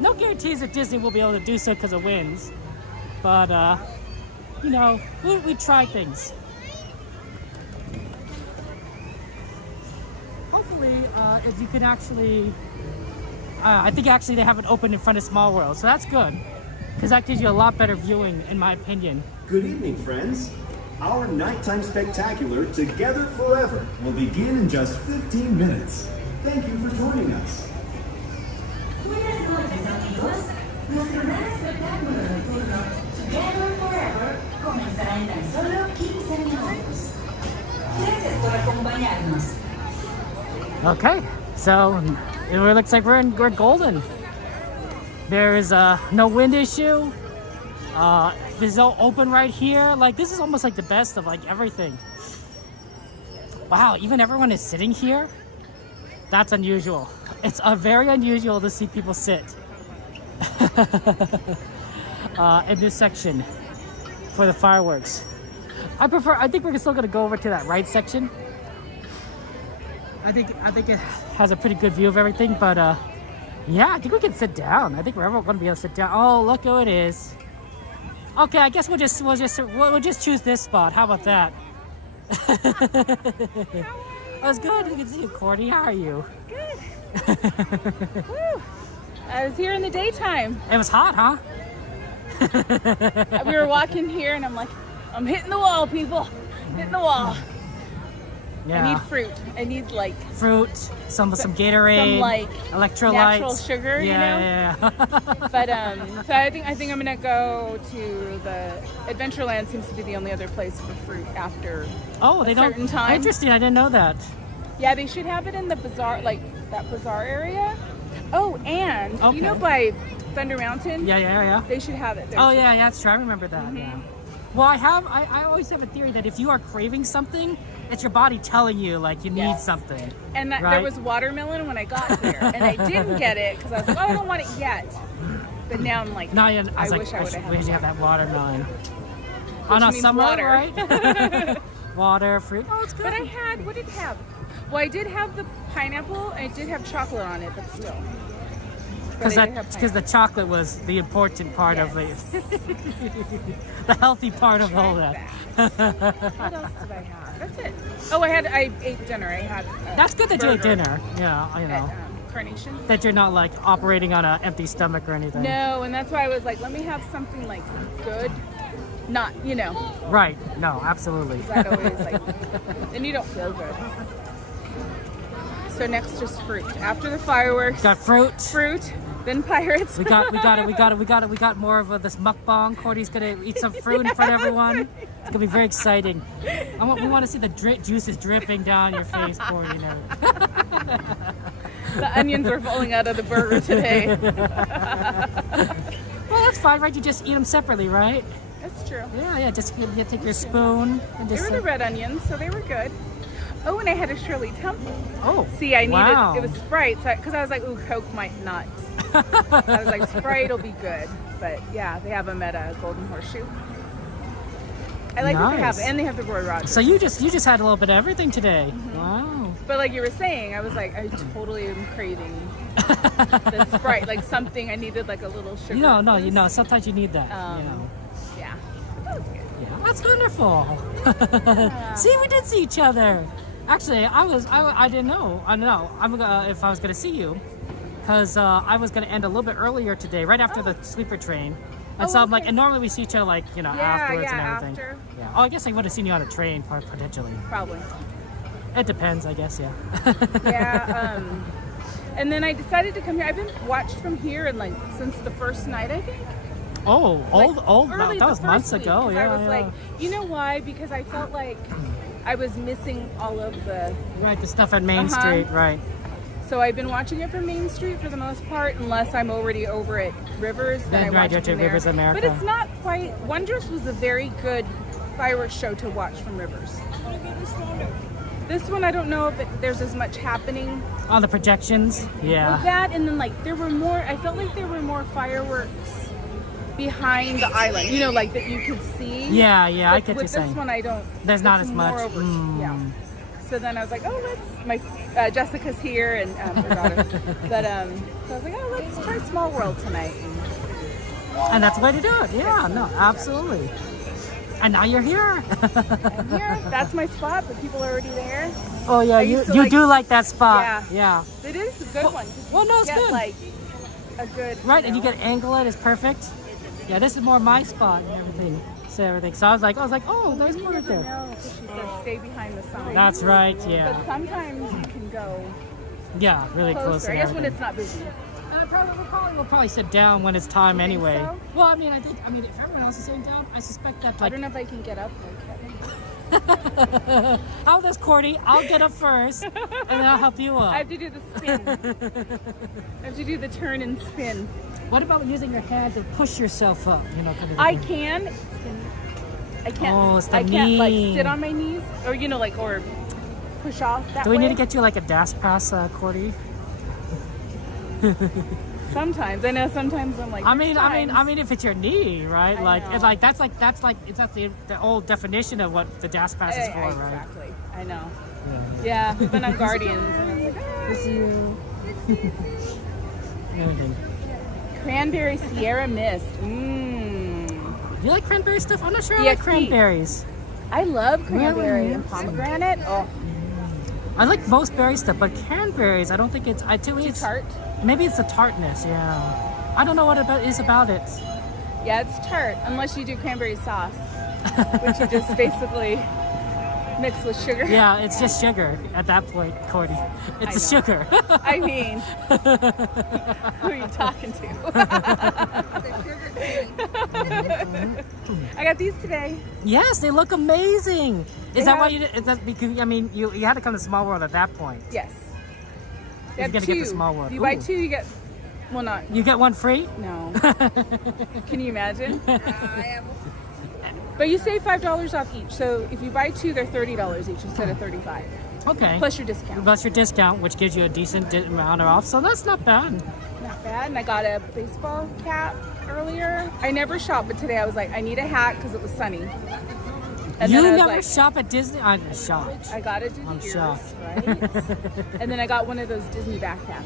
No guarantees that Disney will be able to do so because of winds. But, you know, we try things. Hopefully, if you can actually, I think actually they have it open in front of Small World, so that's good, because that gives you a lot better viewing, in my opinion. Good evening, friends. Our nighttime spectacular, Together Forever, will begin in just 15 minutes. Thank you for joining us. Buenas noches, amigos. Nuestro gran espectáculo nocturno, Together Forever, comenzará en tan solo 15 minutos. Gracias por acompañarnos. Okay, so it looks like we're golden. There is no wind issue. This is all open right here. Like, this is almost like the best of like everything. Wow, even everyone is sitting here. That's unusual. It's very unusual to see people sit in this section for the fireworks. I think we're still gonna go over to that right section. I think it has a pretty good view of everything, but yeah, I think we can sit down. I think we're ever gonna be able to sit down. Oh, look who it is. Okay, I guess we'll just choose this spot. How about that? That was good. You can see you, Courtney. How are you? Good. Woo. I was here in the daytime. It was hot, huh? We were walking here and I'm like, I'm hitting the wall, people. Hitting the wall. Yeah. I need fruit. I need like fruit, some Gatorade, some like electrolytes, natural sugar, you know. Yeah. But so I think I'm gonna go to the Adventureland. Seems to be the only other place for fruit after they don't. certain time. Interesting. I didn't know that. Yeah, they should have it in the bazaar, like that bazaar area. Oh, and Okay. you know by Thunder Mountain. Yeah. They should have it there. Oh too. yeah, that's true. I remember that. Mm-hmm. Yeah. Well, I always have a theory that if you are craving something, it's your body telling you like you need something. And that right? there was watermelon when I got here, and I didn't get it because I was like, oh, I don't want it yet. But now I'm like, I wish like, I would have. wish you have that watermelon. Which On a means summer, water. right? Water, fruit. Oh, it's good. But what did it have? Well, I did have the pineapple, and it did have chocolate on it, but still. Because the chocolate was the important part of it. The healthy part of all that. What else did I have? That's it. Oh, I ate dinner. I had That's good that you ate burger dinner. Yeah, you know. at Carnation. That you're not like operating on an empty stomach or anything. No, and that's why I was like, let me have something like good. Not, you know. Right. No, absolutely. That always like, then you don't feel good. So next, just fruit. After the fireworks. Got fruit. Fruit. Then pirates. We got more of this mukbang. Courtney's gonna eat some fruit in front of everyone. It's gonna be very exciting. We want to see the juices dripping down your face, Courtney. The onions are falling out of the burger today. Well, that's fine, right? You just eat them separately, right? That's true. Yeah. Just you take your spoon and They just. were the red onions, so they were good. Oh, and I had a Shirley Temple. Oh. See, I needed wow. it was Sprite, because I was like, ooh, Coke might not. I was like, Sprite will be good, but yeah, they have them at a Golden Horseshoe. I like what they have, and they have the Roy Rogers. So you just had a little bit of everything today. Mm-hmm. Wow. But like you were saying, I was like, I totally am craving the Sprite, like something. I needed like a little sugar. No. Sometimes you need that. Yeah, that was good. Yeah, that's wonderful. Yeah. See, we did see each other. Actually, I didn't know. I don't know. If I was gonna see you, because I was gonna end a little bit earlier today, right after the sleeper train. And so I'm like, and normally we see each other like, afterwards and everything. After. Yeah. Oh, I guess I would have seen you on a train potentially. Probably. It depends, I guess. Yeah. Yeah. And then I decided to come here. I've been watched from here and like since the first night, I think. Oh, like, old. Early That was months week, ago. Yeah. I was like, you know why? Because I felt like I was missing all of the. Right, the stuff at Main Street, right. So I've been watching it from Main Street for the most part, unless I'm already over at Rivers. Then I watch it from there. Rivers America. But it's not quite. Wondrous was a very good fireworks show to watch from Rivers. This one, I don't know if there's as much happening. Oh, the projections. Yeah. With that, and then like there were more. I felt like there were more fireworks behind the island. You know, like that you could see. Yeah, yeah. But I get with you saying. this one, I don't. There's not it's as more much. Over, Yeah. So then I was like, oh, let's. My Jessica's here and her daughter. But so I was like, oh, let's try Small World tonight. And that's the way to do it. Yeah. No, absolutely. And now you're here. I'm here. That's my spot, but people are already there. Oh yeah, I you used to do like that spot. Yeah. It is a good one. Well, no, it's get, good. Like a good. Right, and you get angle it is perfect. Yeah, this is more my spot and everything. So I was like, oh, there's one right there. No, she said stay behind the sign. That's right. Yeah. But sometimes you can go Yeah, really close. closer. I guess when it's not busy. We'll probably sit down when it's time You think anyway. so? Well, I mean, if everyone else is sitting down, I suspect that. I Like, don't know if I can get up. how this, Cordy? I'll get up first, and then I'll help you up. I have to do the spin. I have to do the turn and spin. What about using your hand to push yourself up? You know, kind of I thing? can. I can't. Oh, it's the I can't like knee. sit on my knees, or or push off that Do we way. need to get you like a dash pass, Cordy? Sometimes I know. Sometimes I'm like. I mean, times. if it's your knee, right? I Like, know. it's like that's the old definition of what the dash pass is for, right? Exactly. I know. Yeah, we've been on Guardians, and I was like, This you. Amazing. cranberry Sierra Mist. Mmm. Do you like cranberry stuff? I'm not sure I Yeah, like cranberries. I love cranberry Really? and pomegranate. Oh, I like most berry stuff, but cranberries, I don't think it's. To me, too it's tart. maybe it's the tartness. Yeah. I don't know what it is about it. Yeah, it's tart unless you do cranberry sauce, which you just basically mix with sugar. Yeah, it's just sugar at that point, Cordy. It's the know. sugar. I mean, who are you talking to? I got these today. Yes, they look amazing. They Is that why have- you did? Is that because you had to come to Small World at that point? Yes. They You're have gonna two. get the small one. If you buy Ooh. two, you get. Well, not. You get one free? No. Can you imagine? But you save $5 off each. So if you buy two, they're $30 each instead of $35. Okay. Plus your discount. Plus your discount, which gives you a decent amount off. So that's not bad. Not bad. And I got a baseball cap earlier. I never shop, but today I was like, I need a hat because it was sunny. And You then I was never like, shop at Disney? I shopped. I got to do the I'm ears, shocked. right? And then I got one of those Disney backpacks.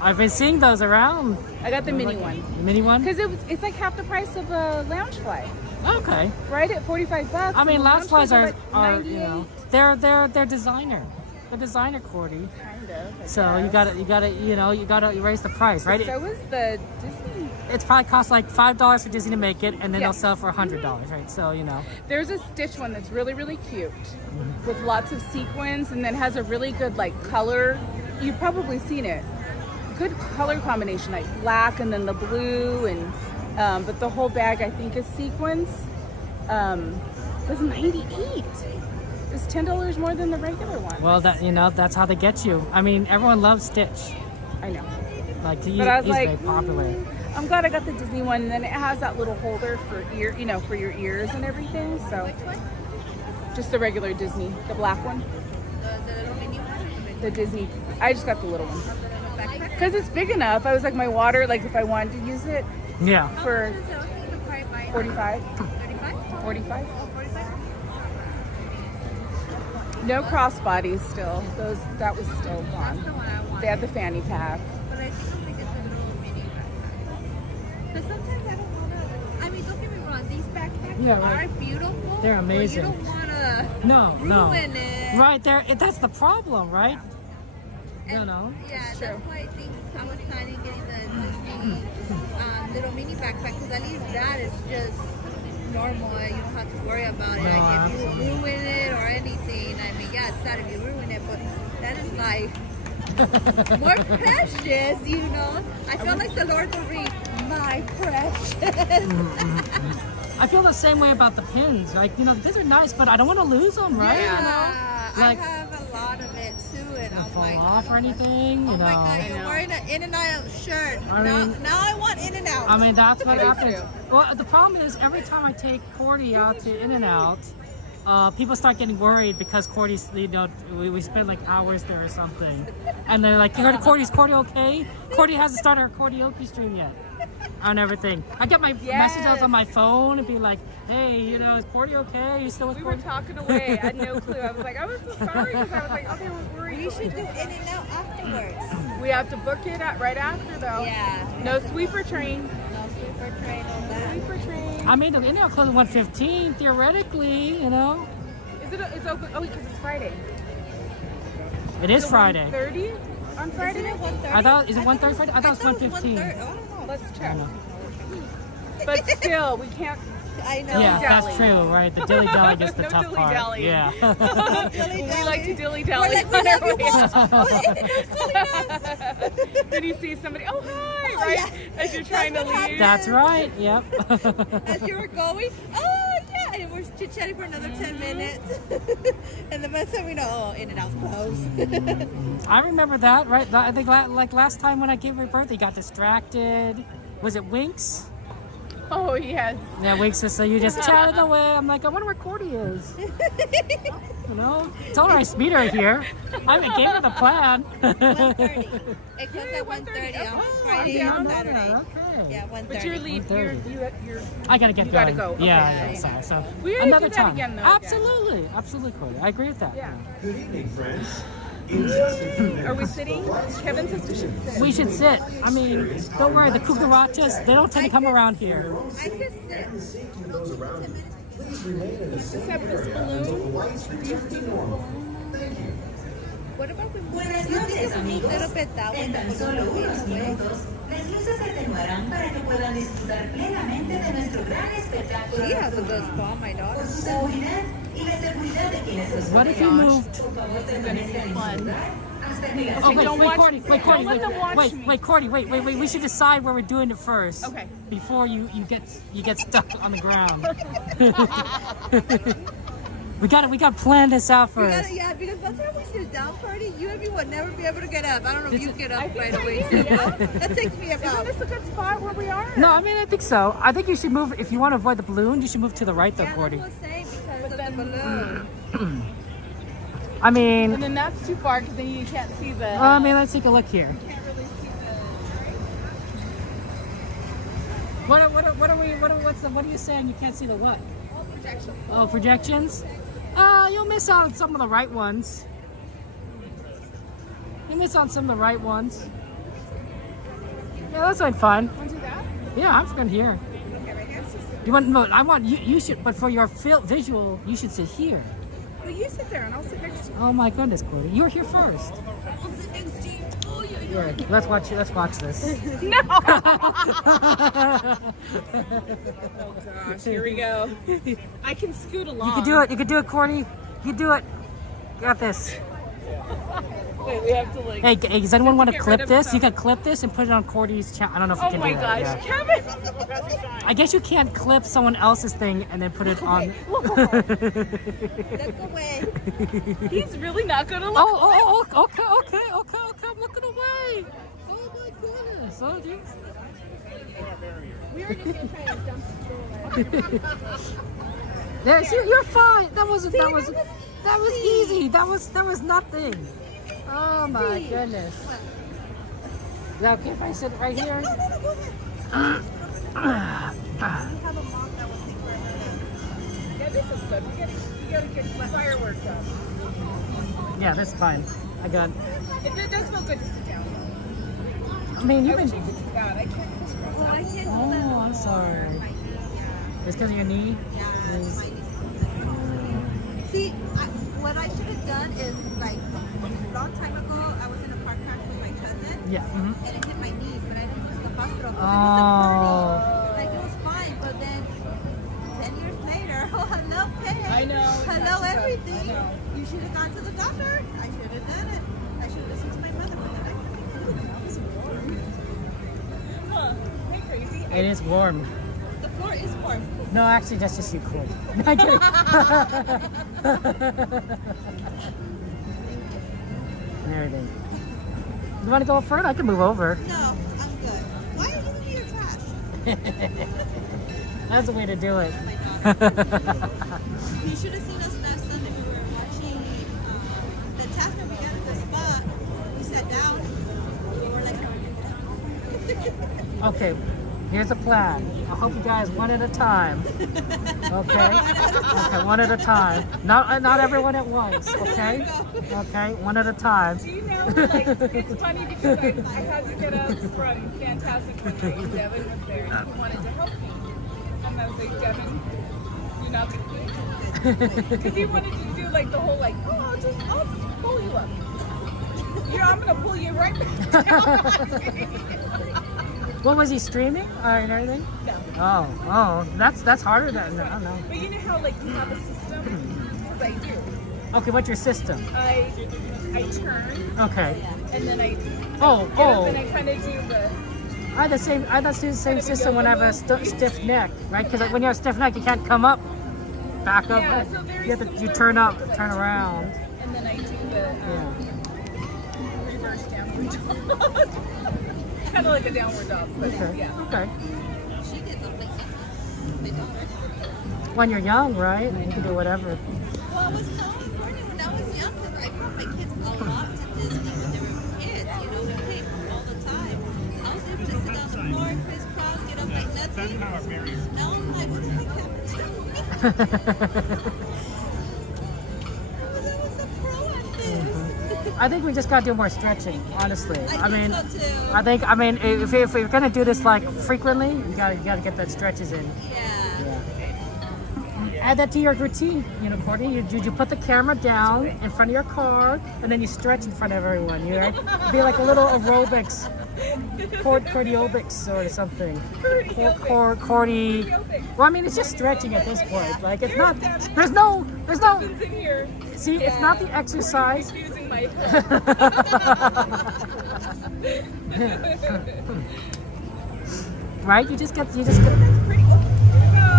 I've been seeing those around. I got the mini one The mini one? because it's like half the price of a lounge fly, Okay. right? At $45. I mean, and the lounge flies are $98. you know, they're designer. They're designer, Cordy. Kind of. I So you guess. gotta raise the price, right? So was the Disney. It's probably costs like $5 for Disney to make it, and then they'll Yes. sell for $100, right? So There's a Stitch one that's really, really cute with lots of sequins and then has a really good like color. You've probably seen it. Good color combination, like black and then the blue and but the whole bag I think is sequins. Was $98. It's $10 more than the regular one. well, that's how they get you. I mean, everyone loves Stitch. I know. Like he's But I was very like, popular. I'm glad I got the Disney one, and then it has that little holder for for your ears and everything. So just the regular Disney, the black one. The little mini one? The Disney. I just got the little one because it's big enough. I was like, my water, like if I wanted to use it Yeah. for 45. 35? 45. Oh, 45? No crossbodies still. That was still That's the gone. one I want. They had the fanny pack. But I think it's a little mini backpack. But sometimes I don't want to. I mean, don't get me wrong. These backpacks Yeah, are right. beautiful. They're amazing. But you don't want to No. ruin it. Right there. That's the problem, right? And, You know. Yeah, It's that's true. why I think I was planning getting the Disney little mini backpack because at least that is just normal. You don't have to worry about it. No, Like if absolutely. you ruin it or anything, I mean, yeah, it's sad if you ruin it, but that is like more precious, you know. I feel like the Lord of the Rings, my precious. I feel the same way about the pins. Like these are nice, but I don't want to lose them, right? Yeah, Like- I have a lot of it too, and I'm Fall like, off or anything, oh you know. my God, you're wearing an In and Out shirt. I now mean- I want In and Out. I mean, that's what I do happens. too. Well, the problem is every time I take Cordy out to In-N-Out, people start getting worried because Cordy's, you know, we spent like hours there or something. And they're like, you heard of Cordy? Is Cordy okay? Cordy hasn't started her karaoke stream yet. And everything. I get my messages on my phone and be like, hey, you know, is Cordy okay? Are you still with We Cordy? were talking away. I had no clue. I was like, I was so sorry because I was like, okay, we're worried. We should do in and out afterwards. We have to book it right after though. Yeah. No sweeper train. No super train on that. Sweeper train. I mean, the in-out closes at 1:15, theoretically, you know. It's open? Oh, because it's Friday. It is Friday. 1:30 on Friday. Isn't it 1:30? I thought, is it 1:30 Friday? I thought it was 1:15. 1:30. I don't know. Let's check. But still, we can't. I know. Yeah, Dilly-dally. that's true, right? The dilly-dally is the No tough part. dilly-dally. Yeah. We like to dilly dally. We're like, we love you all. Then you see somebody, oh hi, right? yeah. As you're trying to That's what leave. That's right. Yep. As you were going, oh yeah, and we're chit-chatting for another 10 minutes. And the best time we know, oh, in and out's closed. I remember that, right? I think like last time when I gave her birthday, got distracted. Was it Winks? Oh yes. Yeah, Winks was so you just chatted away. I'm like, I wonder where Cordy is. You know? Told her I meet her here. I gave her the plan. 1:30. It goes at 1:30 on Friday I'm and down. Saturday. Okay. Yeah, 1:30. But you're leaving. You're. I gotta get You going. gotta go. Yeah, Okay. yeah, so We gotta another do that time. again, though, Absolutely, absolutely, Cordy. I agree with that. Yeah. Good evening, friends. In just a few minutes, Are we sitting? Kevin says we should sit. We should sit. I mean, don't worry, the cucarachas, they don't tend to come around here. I can sit. and the safety of those around you, please remain in a safe have this area until the balloon. lights return to normal. Thank you. What about we move Buenas a noches, amigos. little bit that way? En tan solo unos minutos, las luces se atenuarán para que puedan disfrutar plenamente de nuestro gran espectáculo He has a good nocturno. spot, my dog. Por su seguridad y la seguridad de quienes los What if you rodean, moved? por favor, permanezcan en su lugar hasta que las Oh, wait, don't wait, watch Cordy, me. wait, Cordy, Don't let them watch wait, me. wait, Cordy, wait. We should decide where we're doing it first. Okay. Before you get stuck on the ground. we gotta plan this out We first. gotta, yeah, because by the time we sit down party, you and me would never be able to get up. I don't know if you get I up think right I away. do, yeah. That takes me Isn't about. this a good spot where we are? No, I mean I think so. I think you should move if you want to avoid the balloon. You should move to the right, though, Yeah, Cordy. that's what I'm saying because of the balloon. I mean, And then that's too far because then you can't see the. let's take a look here. Can't really see the. What are you saying? You can't see the what? Projection. Oh, projections? You'll miss out on some of the right ones. You miss on some of the right ones. Yeah, that's like fun. Want to do that? Yeah, I'm from here. Okay, right here. You want? No, I want you. You should. But for your visual, you should sit here. Well, you sit there and I'll sit next to you. Oh my goodness, Cordy, you were here first. I'll sit next to you. Oh, yeah. Right. Let's watch this. No. Oh gosh, here we go. I can scoot along. You can do it. You can do it, Cordy. You can do it. Got this. Wait, we have to like. Hey, does anyone want to get clip rid of this? some. You can clip this and put it on Cordy's channel. I don't know if you Oh can my do that. gosh, yeah. Kevin! I guess you can't clip someone else's thing and then put it on. Look away. He's really not gonna look. Oh, okay. I'm looking away. Oh my goodness. Oh, geez. We were just gonna try to jump through. Yeah, see, you're fine. That was easy. That was nothing. Oh my goodness. Yeah, okay, if I sit right here. No, go ahead. We have a mom that will take forever. Yeah, this is good. We gotta get fireworks up. Yeah, that's fine. I got. It does feel good to sit down. I mean, you've I wish been. you could do that. I can't push myself. Oh, I can't do that. Oh, I'm sorry. It's because of your knee. Yeah, my knee. See, what I should have done is like a long time ago, I was in a car crash with my cousin, Yeah. Mhm. and it hit my knee, but I didn't go to the hospital. It was Oh. like it was fine, but then 10 years later, oh hello, pain. I know. Hello, That's everything. I know. You should have gone to the doctor. I should have done it. I should have listened to my mother. But then I couldn't. That was warm. Huh. Hey, crazy. It is warm. The floor is warm. No, actually, that's just you, cool. I'm kidding. There it is. You want to go further? I can move over. No, I'm good. Why are you using your trash? That's the way to do it. Oh my God. You should have seen us last Sunday. We were watching the Tasman. We got at the spot. We sat down. We were like, Okay, here's a plan. I hope you guys one at a time. Okay? Okay, one at a time. Not everyone at once, okay? Okay, one at a time. Do you know, like, it's funny because I had to get up from Fantastic one day and Devin was there and he wanted to help me. And I was like, Devin, you're not going to because he wanted to do like the whole like, oh, I'll just pull you up. I'm going to pull you right back down. What was he streaming and everything? No. Oh, that's harder than I don't know. But you know how like you have a system? Because I do. Okay, what's your system? I turn. Okay. And then I get Oh. up and I kind of do the. I do the same system when I have a stiff neck, right? Because when you have a stiff neck, you can't come up, back up. Yeah, so very You turn up, turn around. And then I do the reverse downward dog. Kind of like a downward dog, but Okay. yeah. Okay. she did something. When you're young, right? You can do whatever. Well, I was telling Courtney when I was young, because I brought my kids a lot to Disney when they were kids. You know, we came all the time. I was able to sit on the floor, crisscross, get up like nothing. Now I'm like, what the heck happened to me? I was a pro at this. I think we just gotta do more stretching, honestly. I think so too. I mean, if you're gonna do this like frequently, you gotta get that stretches in. Yeah. Add that to your routine, Courtney. You put the camera down in front of your car, and then you stretch in front of everyone. You right? Be like a little aerobics, cardiobics or something. Cordy. Well, I mean, it's just stretching at this point. Like it's not. There's no. In here. See, it's not the exercise. Confusing my Right? You just get. pretty cool. Here we go.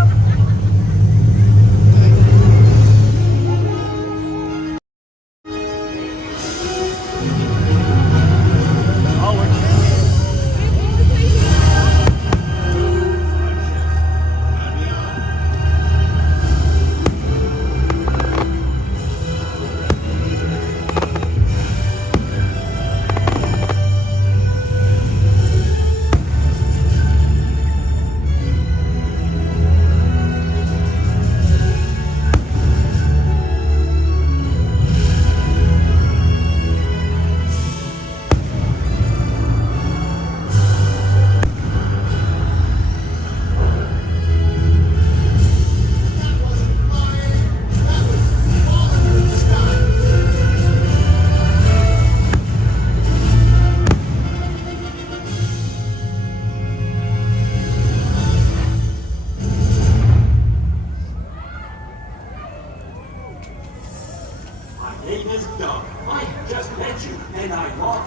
name is Doug. I just met you, and I love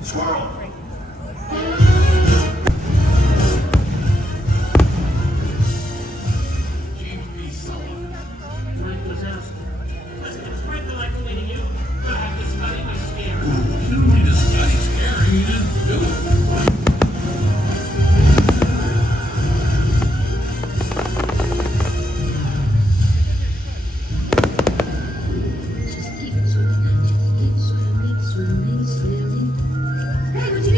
you. Squirrel. Hey, would you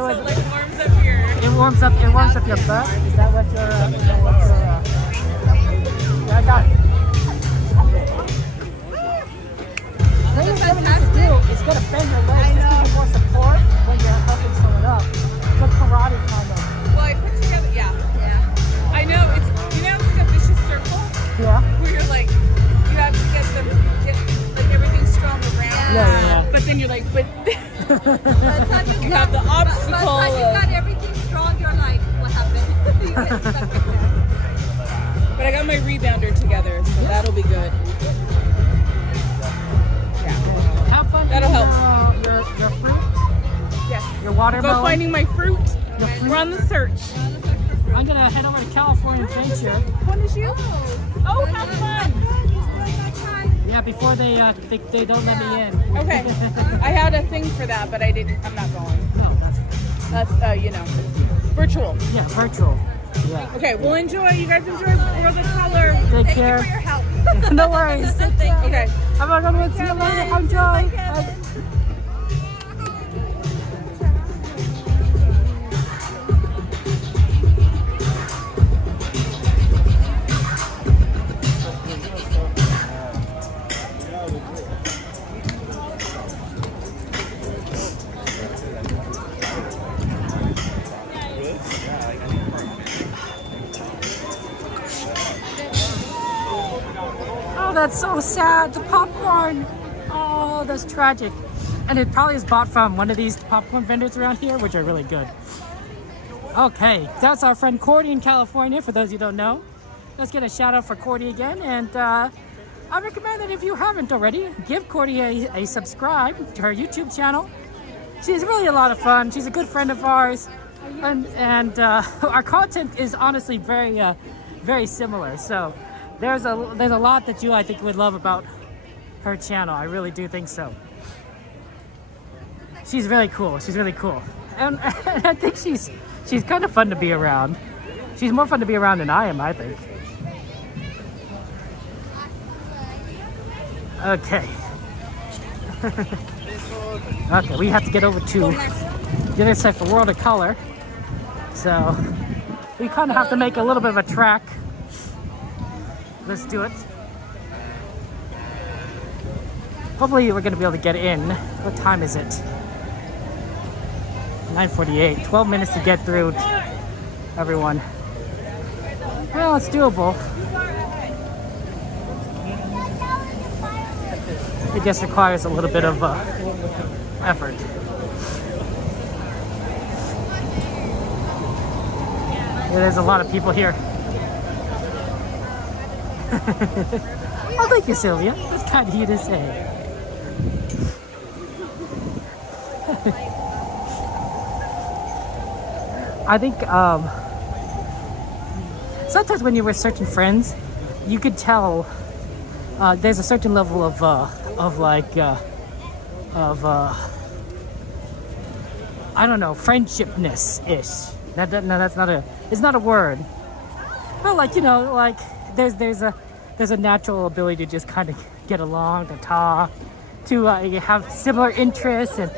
So it like warms up your. It warms up your butt. Is that what your? Yeah, I got it. What it's gonna do is gonna bend your legs, just give you more support when you're helping someone up. It's like karate kind of. Well, I put together, yeah. I know it's it's like a vicious circle. Yeah. Where you're like, you have to get like everything strong around. Yeah. But then you're like, but By the time you have the obstacle. By the time you got everything strong, you're like, what happened? You get stuck in there. But I got my rebounder together, so that'll be good. Have fun. That'll help. Your fruit. Yes. Your watermelon. Go finding my fruit. We're on the search. I'm gonna head over to California Adventure. When is you? Oh, have fun. Yeah, before they don't let me in. Okay. I had a thing for that, but I'm not going. No, That's virtual. yeah, virtual. Yeah. Okay, we'll enjoy. You guys enjoy World of Color. Take Thank care. you for your help. No worries. Thank you. Okay. I'm gonna see you later. Enjoy. Bye, Bye. Kevin. Oh, that's so sad. The popcorn. Oh, that's tragic. And it probably is bought from one of these popcorn vendors around here, which are really good. Okay, that's our friend Cordy in California, for those of you who don't know. Let's get a shout out for Cordy again. And I recommend that if you haven't already, give Cordy a subscribe to her YouTube channel. She's really a lot of fun. She's a good friend of ours. And our content is honestly very similar. So there's a lot that I think would love about her channel. I really do think so. She's really cool. She's really cool. And I think she's kind of fun to be around. She's more fun to be around than I am, I think. Okay. Okay, we have to get over to the other side for World of Color. So we kind of have to make a little bit of a track. Let's do it. Hopefully we're going to be able to get in. What time is it? 9:48. 12 minutes to get through, everyone. Well, it's doable. It just requires a little bit of effort. There's a lot of people here. Oh, thank you, Sylvia. That's kind of you to say. I think sometimes when you're with certain friends, you could tell there's a certain level of I don't know, friendshipness-ish. That's not a word. Well, like, you know, like there's a natural ability to just kind of get along, to talk, to have similar interests and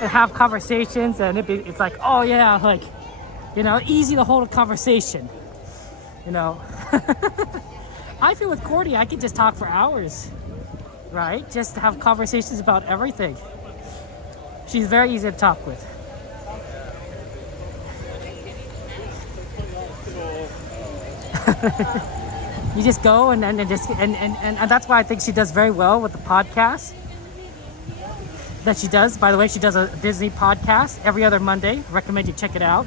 have conversations, and it's like, oh yeah, like, you know, easy to hold a conversation, you know. I feel with Cordy, I could just talk for hours, right? Just to have conversations about everything. She's very easy to talk with. You just go and that's why I think she does very well with the podcast that she does. By the way, she does a Disney podcast every other Monday. Recommend you check it out,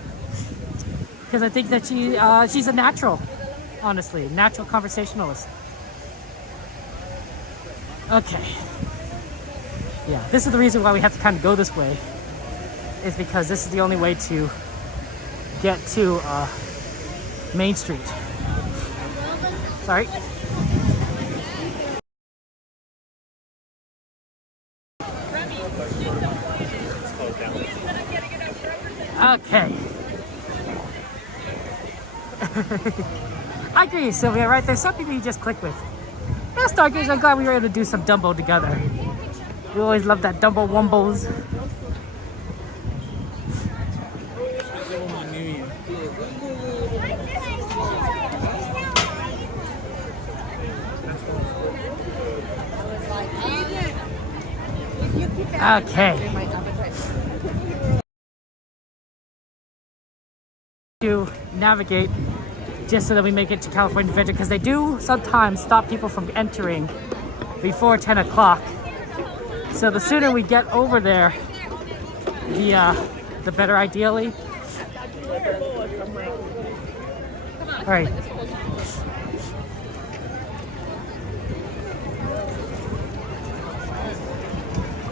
because I think that she's a natural, honestly, natural conversationalist. Okay. Yeah, this is the reason why we have to kind of go this way, is because this is the only way to get to Main Street. Sorry. Okay. I agree, Sylvia, right? There's some people you just click with. Yeah, Stargaze, I'm glad we were able to do some Dumbo together. We always love that Dumbo Wumbos. Okay. To navigate just so that we make it to California Adventure, because they do sometimes stop people from entering before 10 o'clock. So the sooner we get over there, the better ideally. All right.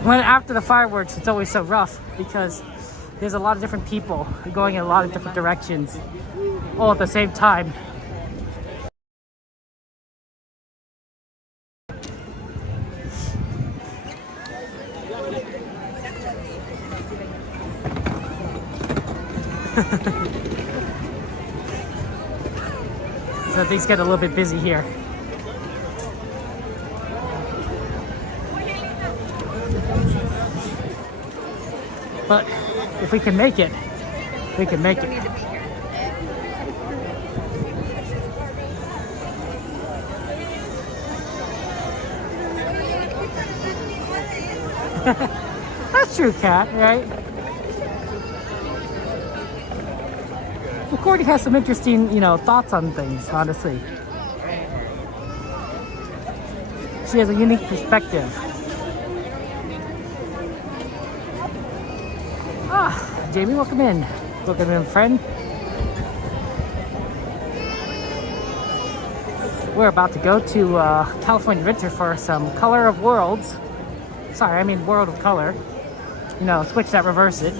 When after the fireworks, it's always so rough because there's a lot of different people going in a lot of different directions all at the same time. So things get a little bit busy here. But if we can make it, we can make it. That's true, Kat, right? Well, Courtney has some interesting, thoughts on things, honestly. She has a unique perspective. Jamie, welcome in. Welcome in, friend. We're about to go to California Adventure for some Color of Worlds. Sorry, I mean World of Color. Switch that, reverse it.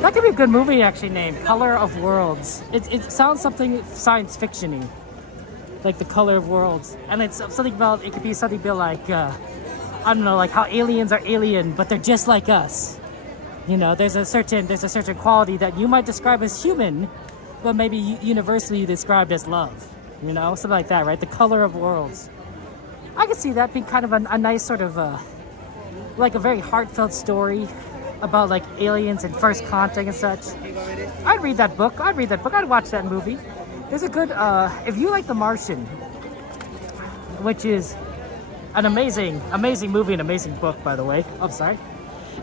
That could be a good movie actually named Color of Worlds. It sounds something science fiction-y. Like the Color of Worlds. And it's something about, it could be something about like, I don't know, like how aliens are alien, but they're just like us. There's a certain quality that you might describe as human, but maybe universally described as love. Something like that, right? The Color of Worlds. I could see that being kind of a nice sort of, like a very heartfelt story about like aliens and first contact and such. I'd read that book. I'd watch that movie. There's a good, if you like The Martian, which is an amazing movie and amazing book, by the way. I'm sorry.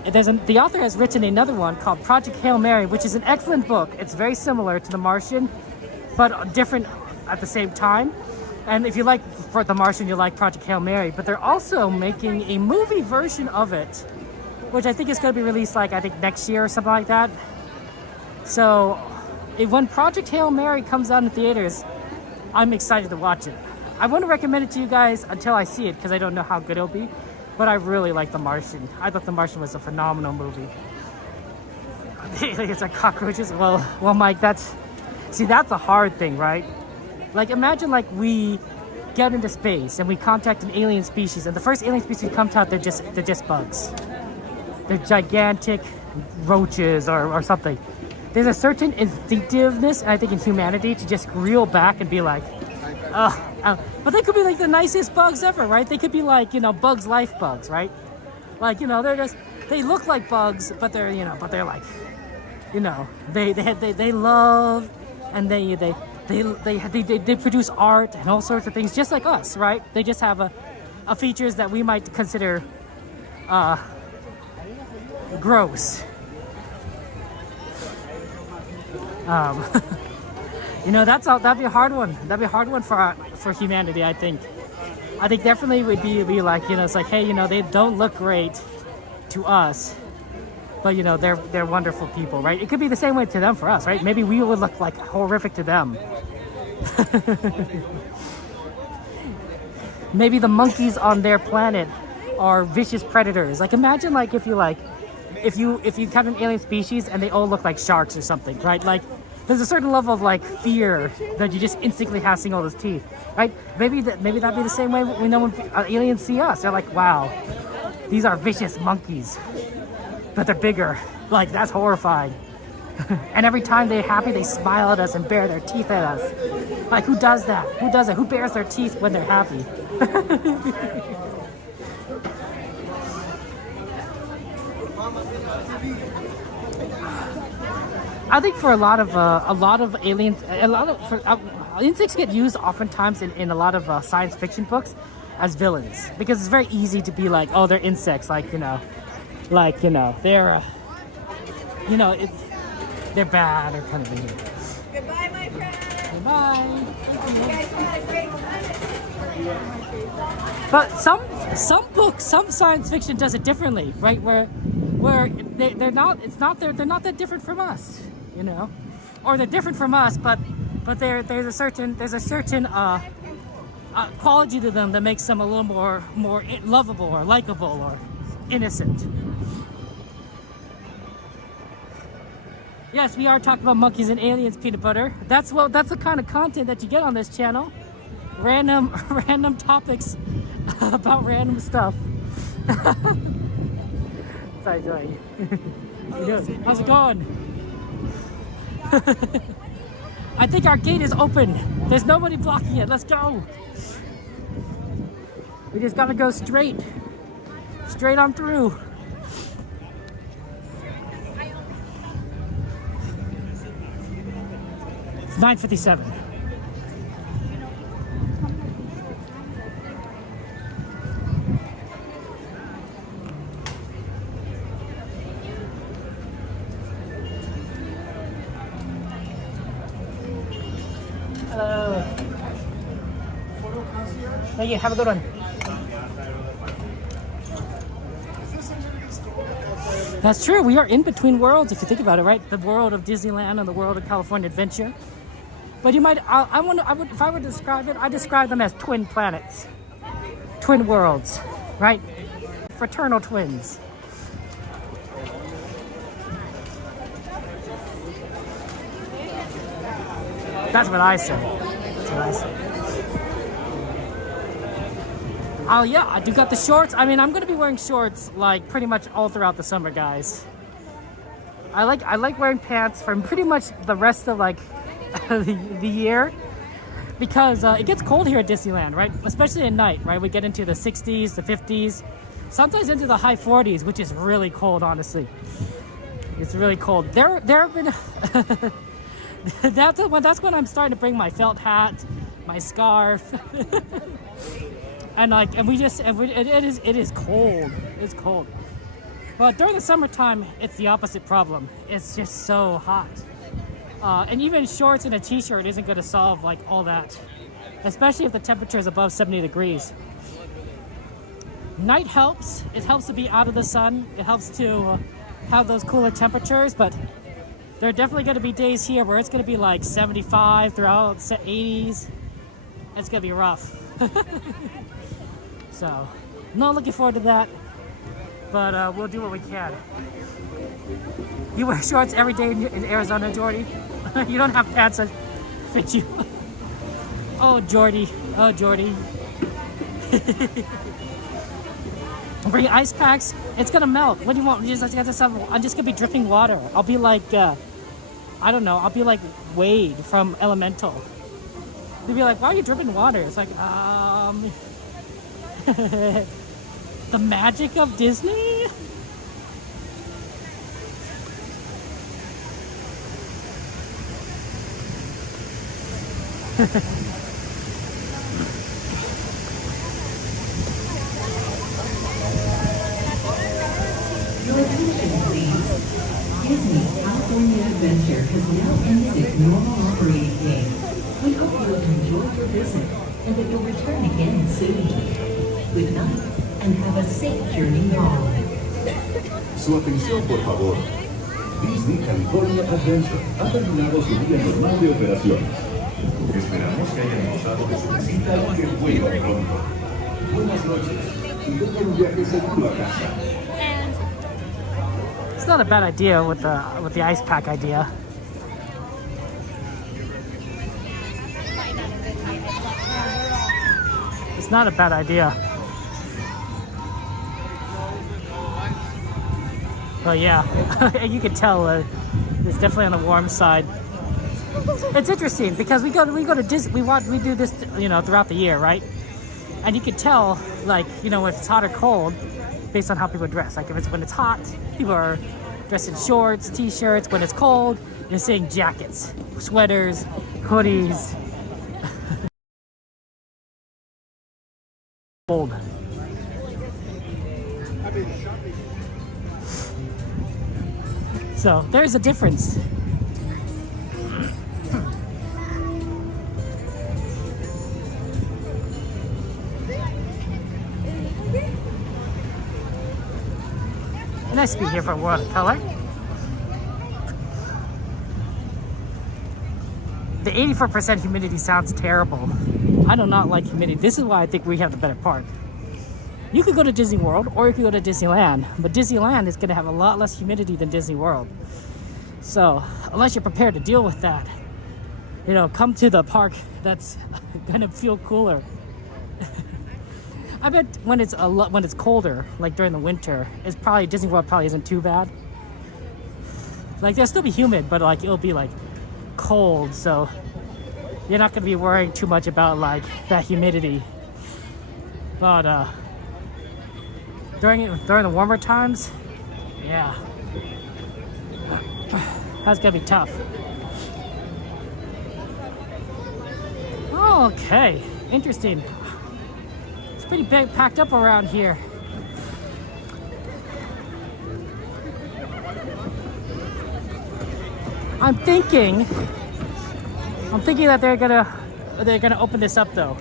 The author has written another one called Project Hail Mary, which is an excellent book. It's very similar to The Martian, but different at the same time. And if you like for The Martian, you like Project Hail Mary. But they're also making a movie version of it, which I think is going to be released next year or something like that. So when Project Hail Mary comes out in theaters, I'm excited to watch it. I wouldn't recommend it to you guys until I see it because I don't know how good it'll be. But I really like The Martian. I thought The Martian was a phenomenal movie. It's like cockroaches. Well, Mike, that's a hard thing, right? Like imagine like we get into space and we contact an alien species, and the first alien species comes out, they're just bugs. They're gigantic roaches or something. There's a certain instinctiveness, I think, in humanity to just reel back and be like, but they could be like the nicest bugs ever, right? They could be like, Bugs Life bugs, right? Like, they look like bugs, but they're, like, they love, and they produce art and all sorts of things, just like us, right? They just have a features that we might consider gross. That'd be a hard one. That'd be a hard one for humanity, I think. I think definitely would be like, it's like, hey, they don't look great to us, but they're wonderful people, right? It could be the same way to them for us, right? Maybe we would look like horrific to them. Maybe the monkeys on their planet are vicious predators. Like imagine like if you have an alien species and they all look like sharks or something, right? Like there's a certain level of like fear that you just instinctively have seeing all those teeth, right? Maybe that'd be the same way when aliens see us. They're like, wow, these are vicious monkeys, but they're bigger. Like that's horrifying. And every time they're happy, they smile at us and bare their teeth at us. Like, who does that? Who does it? Who bares their teeth when they're happy? I think for a lot of aliens, insects get used oftentimes in a lot of science fiction books as villains, because it's very easy to be like, oh, they're insects, they're they're bad or kind of thing. Goodbye, my friend. Goodbye. You guys had a great time. But some books, some science fiction does it differently, right? Where they're not that different from us, you know, or they're different from us, but there's a certain quality to them that makes them a little more lovable or likable or innocent. Yes, we are talking about monkeys and aliens, peanut butter. That's the kind of content that you get on this channel. Random topics about random stuff. Sorry. How's it going? I think our gate is open. There's nobody blocking it. Let's go. We just gotta go straight on through. It's 9:57. Hello. Thank you. Have a good one. That's true. We are in between worlds, if you think about it, right? The world of Disneyland and the world of California Adventure. But you might, if I were to describe it, I describe them as twin planets, twin worlds, right? Fraternal twins. That's what I say. Oh yeah, I do got the shorts. I mean, I'm gonna be wearing shorts like pretty much all throughout the summer, guys. I like wearing pants for pretty much the rest of like the year, because it gets cold here at Disneyland, right? Especially at night, right? We get into the 60s, the 50s, sometimes into the high 40s, which is really cold, honestly. It's really cold. There have been that's when I'm starting to bring my felt hat, my scarf. It is cold. It's cold. But during the summertime, it's the opposite problem. It's just so hot. And even shorts and a t-shirt isn't going to solve like all that, especially if the temperature is above 70 degrees. Night helps. It helps to be out of the sun. It helps to have those cooler temperatures, but there are definitely going to be days here where it's going to be like 75 throughout 80s. It's going to be rough. So, not looking forward to that, but we'll do what we can. You wear shorts every day in Arizona, Jordy? You don't have pants that fit you. Oh, Jordy. Bring ice packs. It's gonna melt. What do you want? I'm just gonna be dripping water. I'll be like, I don't know. I'll be like Wade from Elemental. They'd be like, why are you dripping water? It's like, the magic of Disney? Your attention, please. Disney California Adventure has now ended its normal operating day. We hope you have enjoyed your visit and that you'll return again soon. Good night and have a safe journey home. Su atención, por favor. Disney California Adventure ha terminado su día normal de operaciones. Esperamos que hayan gozado de su visita y que vuelvan pronto. Buenas noches y tengan un viaje seguro a casa. It's not a bad idea with the ice pack idea. It's not a bad idea. But yeah, you could tell It's definitely on the warm side. It's interesting because we go to Disney. We do this, you know, throughout the year, right? And you can tell, like, you know, if it's hot or cold based on how people dress. Like when it's hot, people are dressed in shorts, t-shirts. When it's cold, you're seeing jackets, sweaters, hoodies. Cold. So there's a difference. Nice to be here for World of Color. The 84% humidity sounds terrible. I do not like humidity. This is why I think we have the better park. You could go to Disney World or you could go to Disneyland, but Disneyland is going to have a lot less humidity than Disney World. So unless you're prepared to deal with that, you know, come to the park that's going to feel cooler. I bet when it's colder, like during the winter, it's probably Disney World probably isn't too bad. Like there'll still be humid, but like it'll be like cold, so you're not gonna be worrying too much about like that humidity. But during the warmer times, yeah, that's gonna be tough. Okay, interesting. Pretty big, packed up around here. I'm thinking that they're gonna open this up though,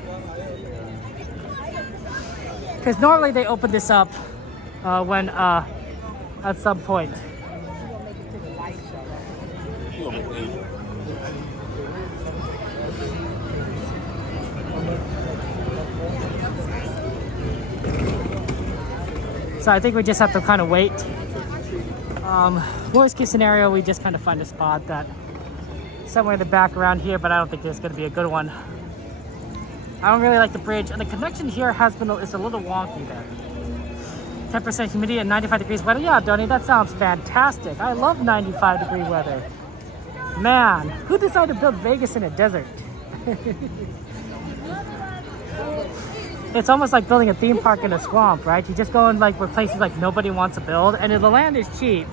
because normally they open this up when at some point. So I think we just have to kind of wait. Worst case scenario, we just kind of find a spot that somewhere in the back around here, but I don't think it's going to be a good one. I don't really like the bridge, and the connection here is a little wonky there. 10% humidity and 95 degrees weather. Yeah, Donnie, that sounds fantastic. I love 95-degree weather. Man, who decided to build Vegas in a desert? It's almost like building a theme park in a swamp, right? You just go in like where places like nobody wants to build, and the land is cheap,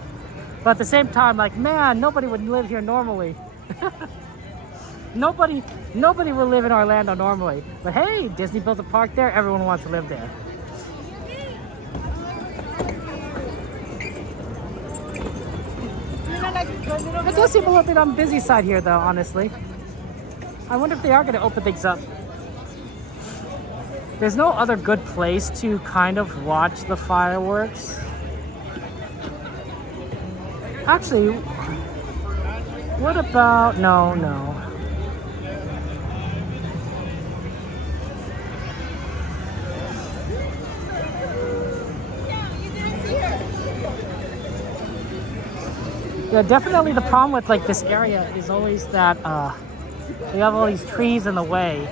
but at the same time, like, man, nobody would live here normally. Nobody would live in Orlando normally. But hey, Disney built a park there. Everyone wants to live there. It does seem a little bit on the busy side here, though. Honestly, I wonder if they are going to open things up. There's no other good place to kind of watch the fireworks. Actually, what about, no. Yeah, definitely the problem with like this area is always that we have all these trees in the way.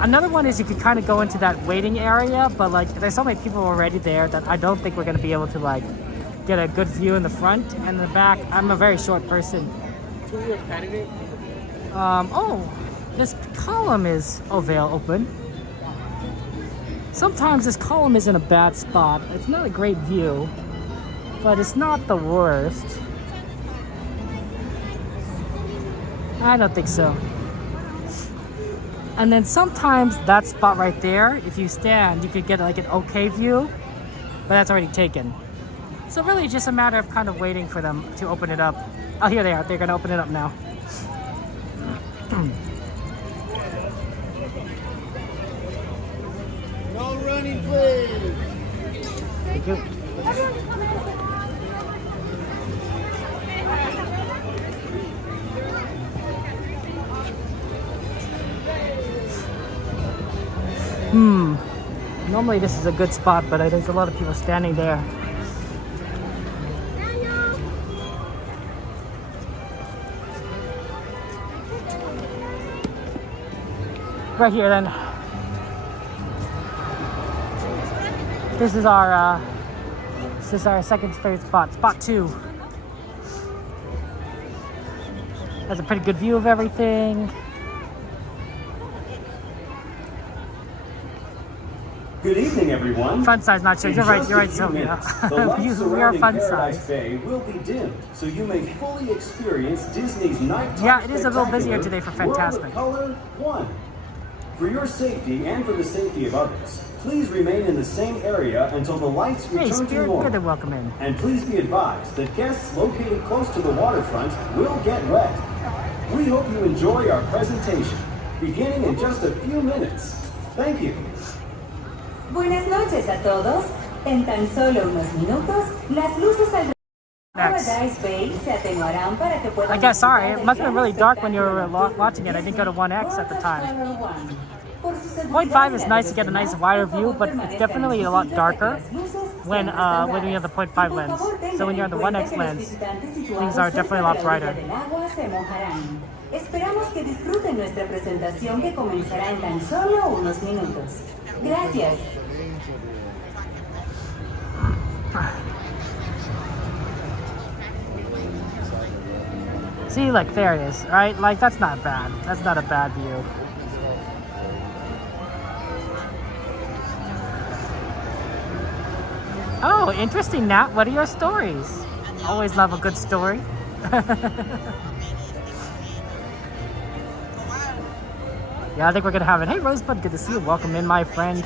Another one is you could kind of go into that waiting area, but like there's so many people already there that I don't think we're going to be able to like get a good view in the front and in the back. I'm a very short person. Oh, this column is open. Sometimes this column is in a bad spot. It's not a great view, but it's not the worst. I don't think so. And then sometimes that spot right there, if you stand, you could get like an okay view, but that's already taken. So really just a matter of kind of waiting for them to open it up. Oh, here they are. They're gonna open it up now. No running, please. Thank you. Normally this is a good spot, but there's a lot of people standing there. Right here then. This is our second favorite spot, spot 2. Has a pretty good view of everything. Good evening, everyone. Fun size, not sure. In You're right, just you're a right, few Sylvia. minutes, the lights We are surrounding fun Paradise size. Bay will be dimmed, so you may fully experience Disney's nighttime Yeah, it is a little busier spectacular today for World Fantastic. of Color 1. For your safety and for the safety of others, please remain in the same area until the lights Hey, return to Spirit, normal. you're the welcome in. And please be advised that guests located close to the waterfront will get wet. We hope you enjoy our presentation, beginning in just a few minutes. Thank you. Buenas noches a todos. En tan solo unos minutos, las luces alrededor de Paradise Bay se atenuarán para que puedan. I guess, sorry, it must have been really dark when you were watching it. I didn't go to 1X at the time. 0.5 is nice to get a nice wider view, but it's definitely a lot darker when you have the 0.5 lens. So when you're on the 1X lens, things are definitely a lot brighter. Esperamos que disfruten nuestra presentación que comenzará en tan solo unos minutos. Gracias. See, like, there it is, right? Like, that's not bad. That's not a bad view. Oh, interesting, Nat. What are your stories? Always love a good story. Yeah, I think we're gonna have it. Hey, Rosebud, good to see you. Welcome in, my friend.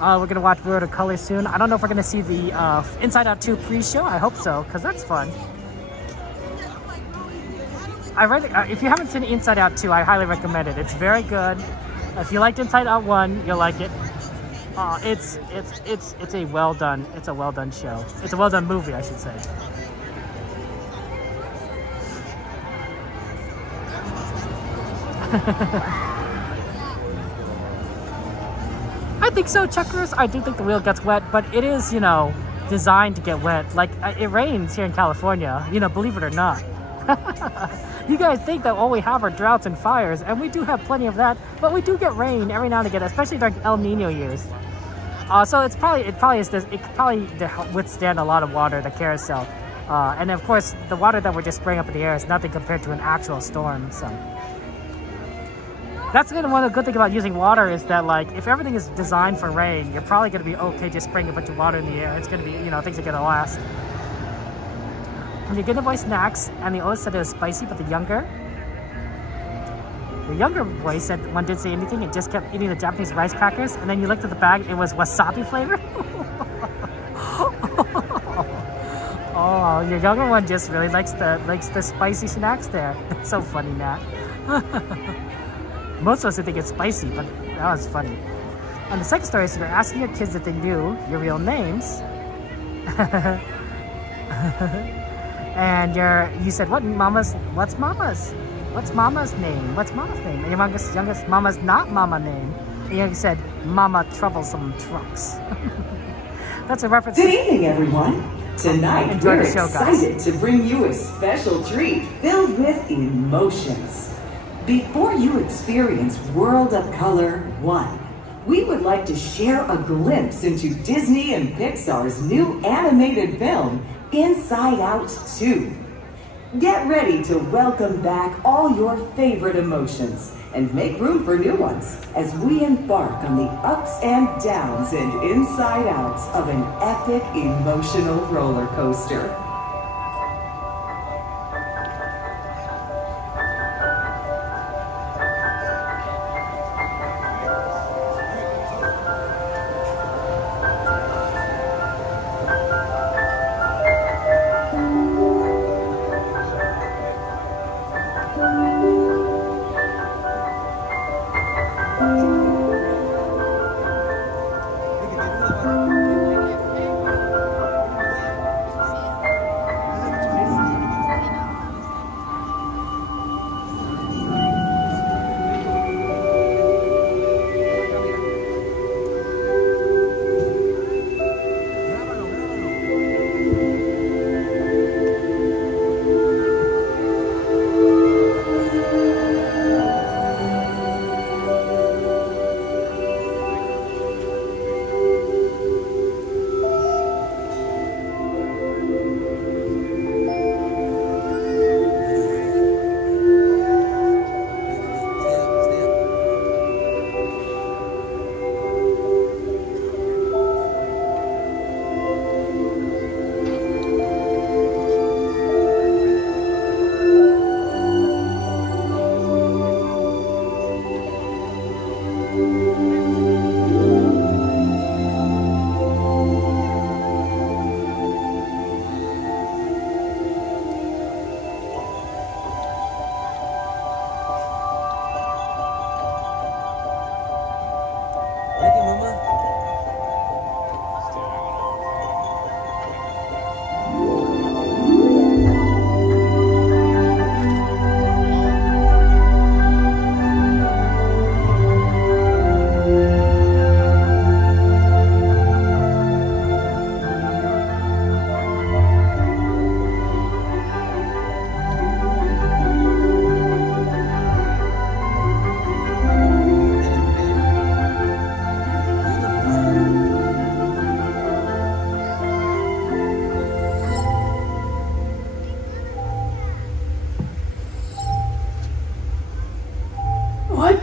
We're gonna watch World of Color soon. I don't know if we're gonna see the Inside Out 2 pre-show. I hope so, because that's fun. If you haven't seen Inside Out 2, I highly recommend it. It's very good. If you liked Inside Out 1, you'll like it. It's a well done show. It's a well done movie, I should say. I think so, Checkers. I do think the wheel gets wet, but it is, designed to get wet. Like, it rains here in California, believe it or not. You guys think that all we have are droughts and fires, and we do have plenty of that, but we do get rain every now and again, especially during El Nino years. So it could probably withstand a lot of water, the carousel. And of course, the water that we're just spraying up in the air is nothing compared to an actual storm, so. That's one of the good things about using water is that, like, if everything is designed for rain, you're probably going to be okay just spraying a bunch of water in the air. It's going to be, things are going to last. And you're going to buy snacks, and the oldest said it was spicy, but the younger boy said one didn't say anything and just kept eating the Japanese rice crackers, and then you looked at the bag, it was wasabi flavor. Oh, your younger one just really likes the spicy snacks there. It's so funny, Nat. Most of us would think it's spicy, but that was funny. And the second story is you're asking your kids if they knew your real names. And you said, what's mama's name? What's mama's name? And your youngest mama's not mama name. And you said, Mama Troublesome Trucks. That's a reference. Good evening, everyone. Tonight, Enjoy we're the show, guys. excited to bring you a special treat filled with emotions. Before you experience World of Color 1, we would like to share a glimpse into Disney and Pixar's new animated film, Inside Out 2. Get ready to welcome back all your favorite emotions and make room for new ones as we embark on the ups and downs and inside outs of an epic emotional roller coaster.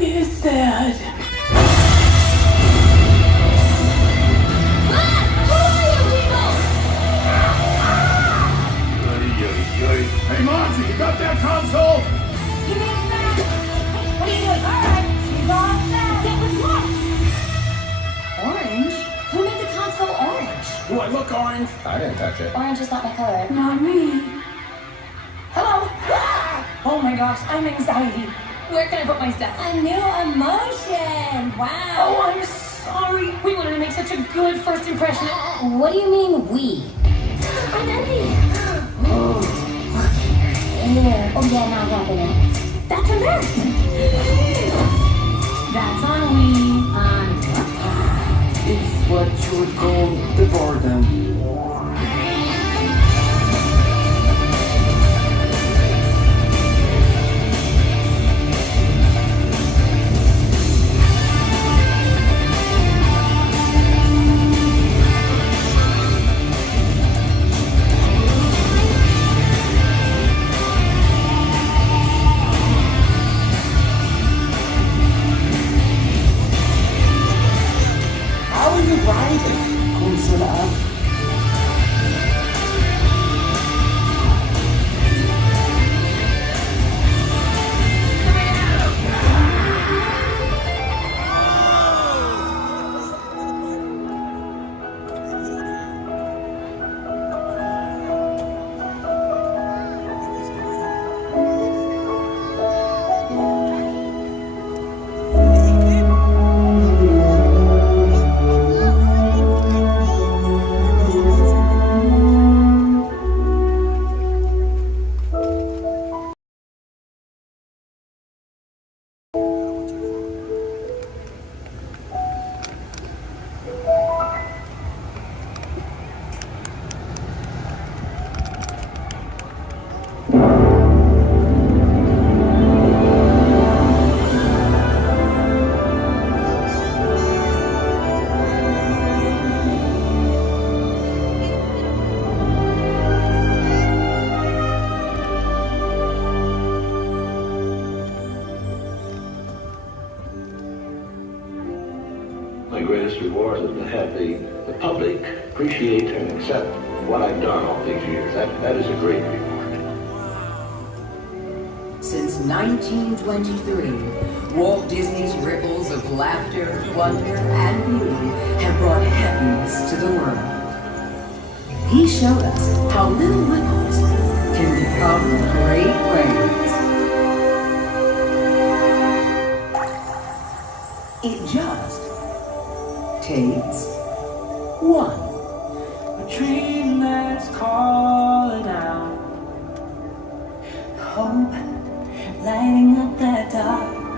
is that? Hey, Monty, you got that console? Give me a sec. What are you doing? All right, she's all set. Set with what? Orange? Who made the console orange? Do I look orange? I didn't touch it. Orange is not my color. Not me. Hello? Oh my gosh, I'm anxiety. Where can I put my stuff? A new emotion. Wow. Oh, I'm sorry. We wanted to make such a good first impression. What do you mean, we? I'm Emmy. Oh, yeah. Oh, yeah, not happening. That's American. That's on we. On It's what you would call the boredom. How are you riding? Consola. My greatest reward is to have the public appreciate and accept what I've done all these years. That is a great reward. Since 1923, Walt Disney's ripples of laughter, wonder, and beauty have brought happiness to the world. He showed us how little ripples can become great waves. It just takes one. A dream that's calling out, hope lighting up that dark.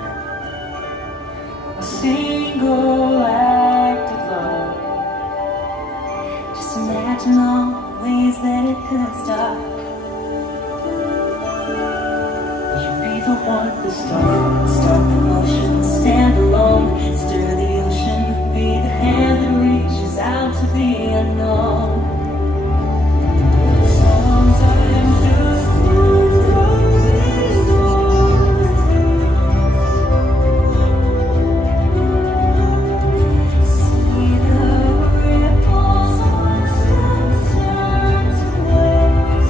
A single act of love. Just imagine all the ways that it could start. You be the one to start the motion, stand alone, stir the ocean, be the hand that reaches out to the unknown. Sometimes just one is all. See the ripples on the turn to waves.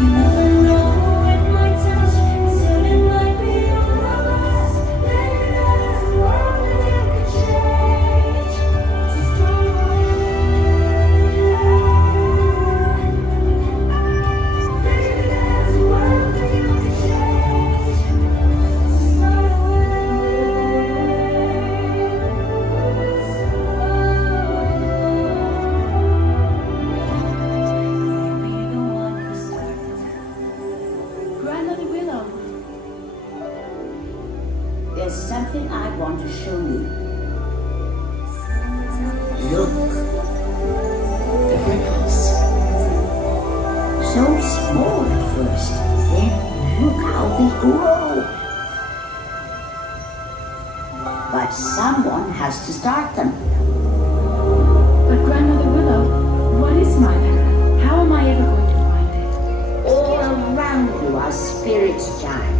You never know, it might touch, and soon it might be all of us. Maybe there's a world that you could change. So start away. Maybe there's a world that you could change. So start Grandmother Willow, There's something I want to show you. Look. The ripples. So small at first. Then look how they grow. But someone has to start them. But Grandmother Willow, what is my path? How am I ever going to find it? All around you are spirits spirits chime.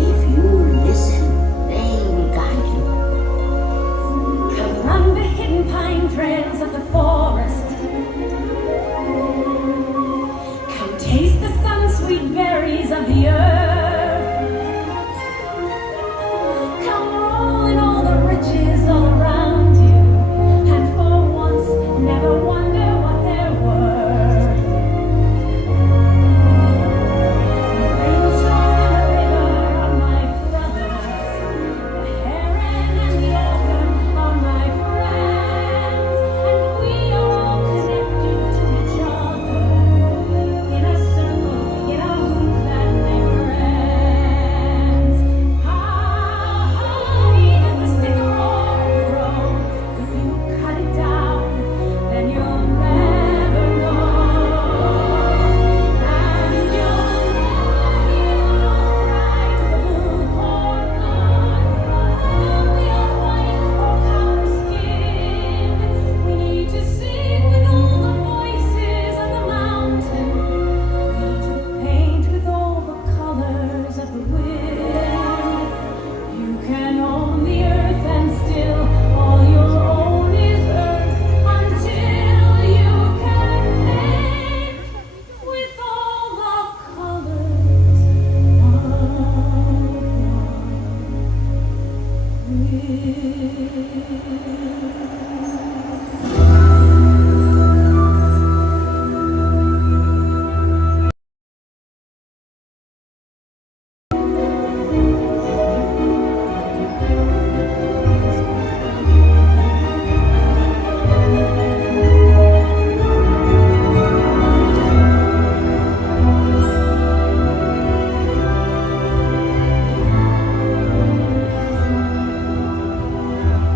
If you listen, they will guide you. Come run the hidden pine trails of the forest. Come taste the sun-sweet berries of the earth. Come roll in all the riches all around you, and for once never wonder what they're worth. The rainstorm and the river are my brothers. The heron and the otter are my friends, and we are all connected to each other in a circle, in a hoop that never ends. High does the sycamore grow. If you cut it down, then you'll never know. And you'll never cry to the blue corn from the white or copper skin. We need to sing with all the voices of the mountain. We need to paint with all the colors of the wind. You can own the earth and still all your own is earth until you can paint with all the colors of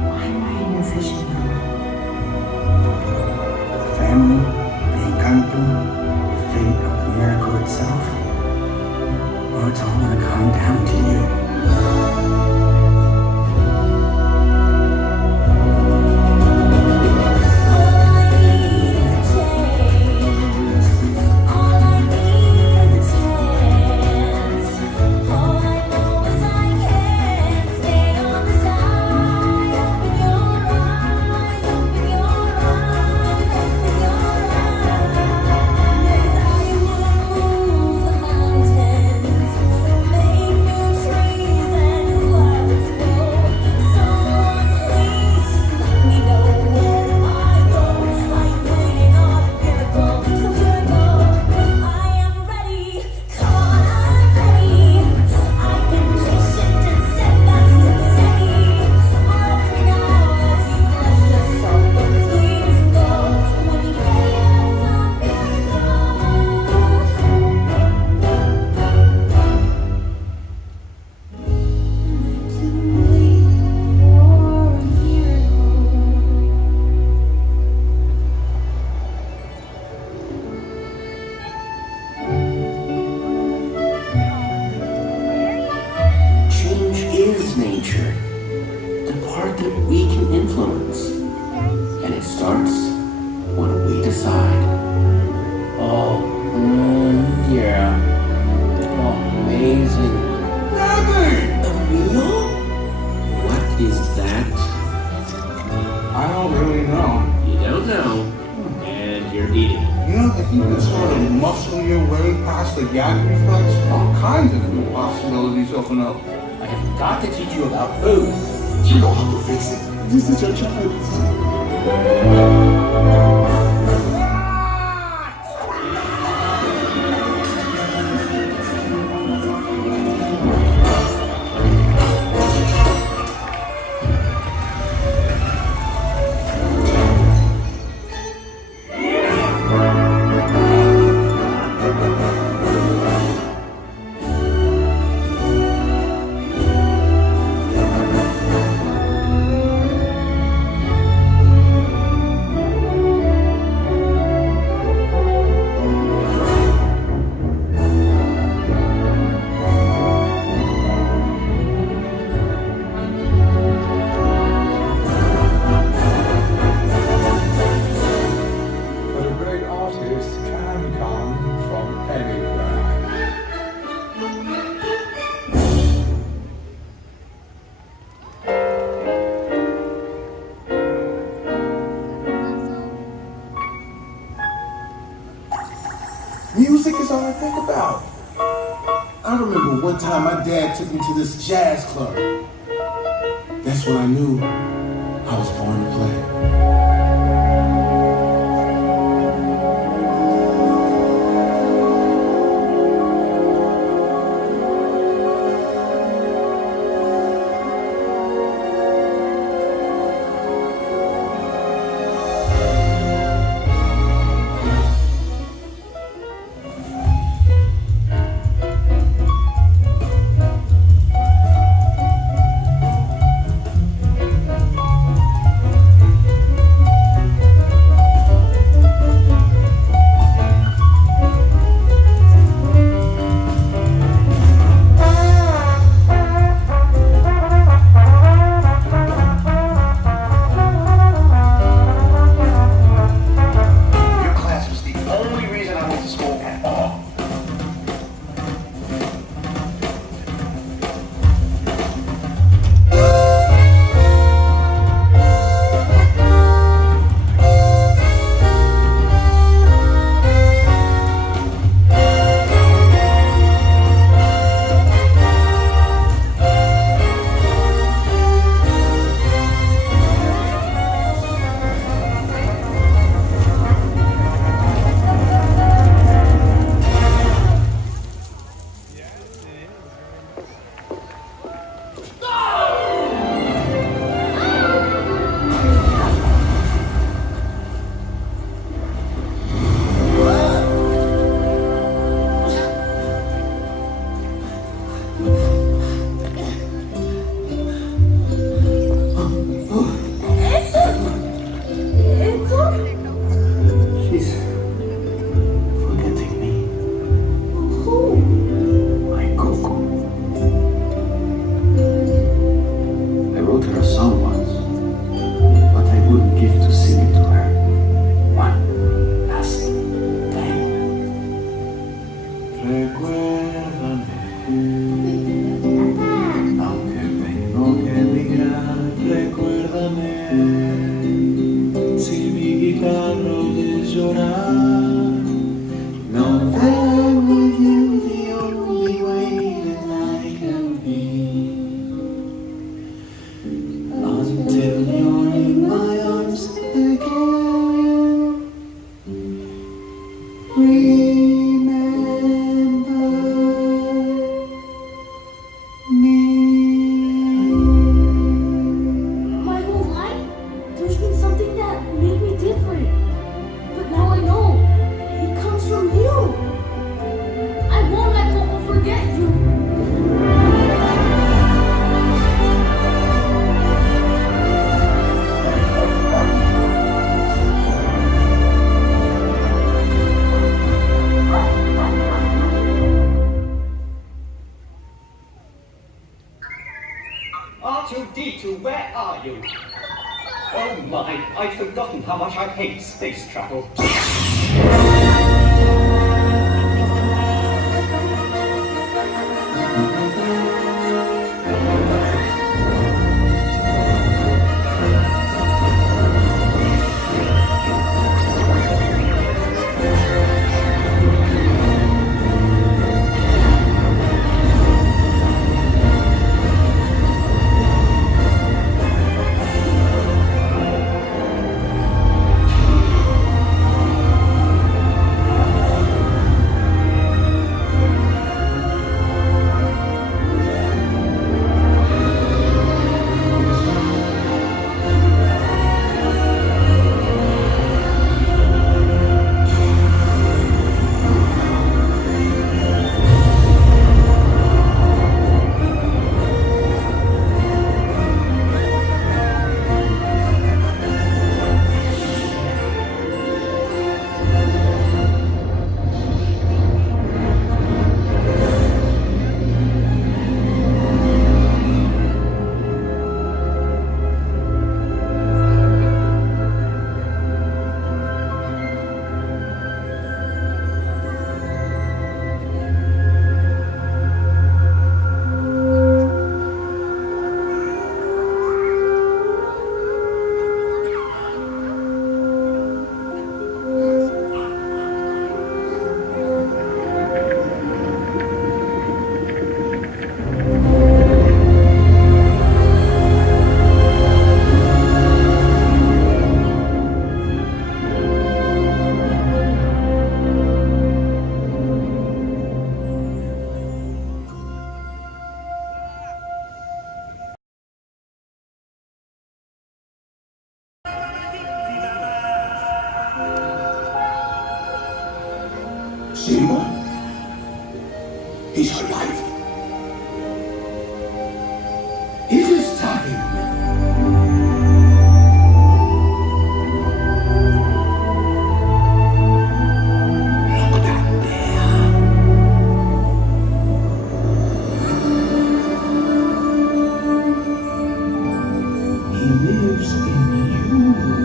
Why am I in your vision now? The family, the encanto, the fate of the miracle itself. Oh, it's all gonna come down to you. Change is nature, the part that we can influence. And it starts when we decide. Oh, yeah. Oh, amazing. Real? What is that? I don't really know. You don't know, and you're eating. You know, if you can sort of muscle your way past the gag reflex, all kinds of new possibilities open up. I have got to teach you about food. You know how to fix it. This is your child. think about. I remember one time my dad took me to this jazz club. That's when I knew I was born to play. R2-D2, where are you? Oh my, I'd forgotten how much I hate space travel. Simba? He's alive. It is time. Look back there. He lives in you.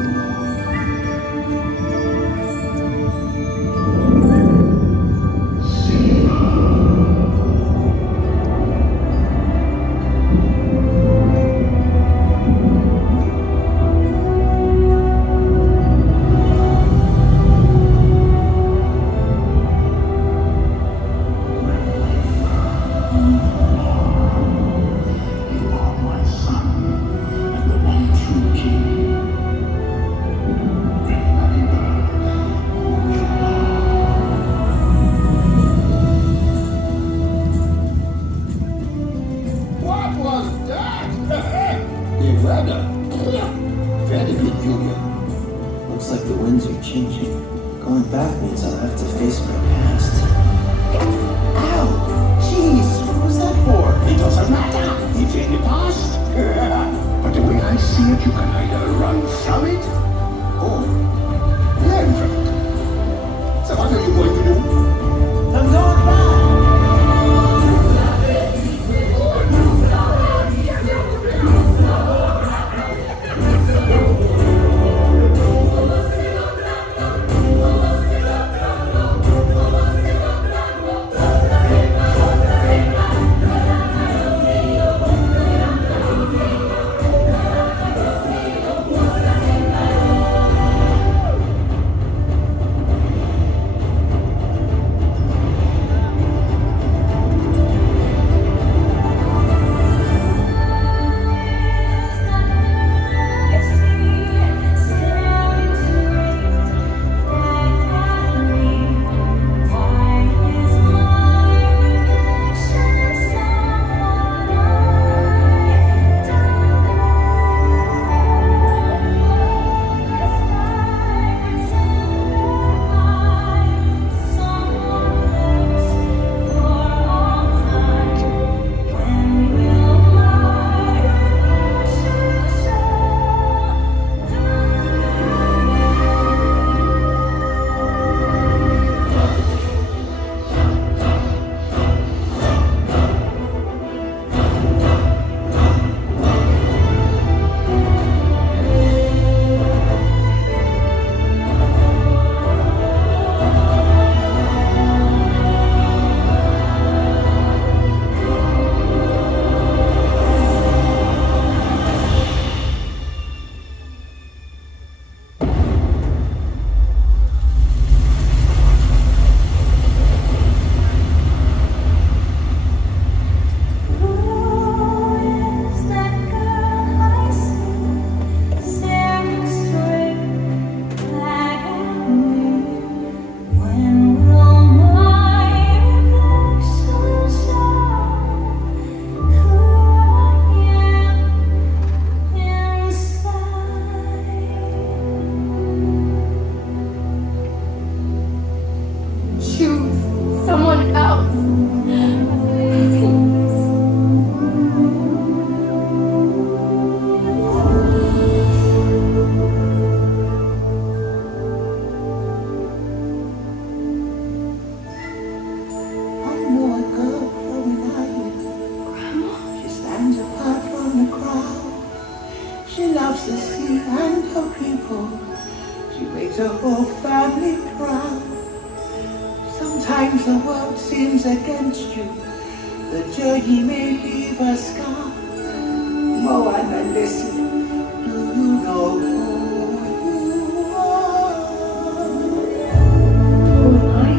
What was that? The weather. Very good, Julia. Looks like the winds are changing. Going back means I'll have to face my past. Ow! Jeez, what was that for? It doesn't matter. It's in the past. But the way I see it, you can either run from it or learn from it. So what are you going to do? I'm going back! makes a whole family proud. Sometimes the world seems against you. The journey may leave a scar. Moana, listen, do you know who you are? Who am I?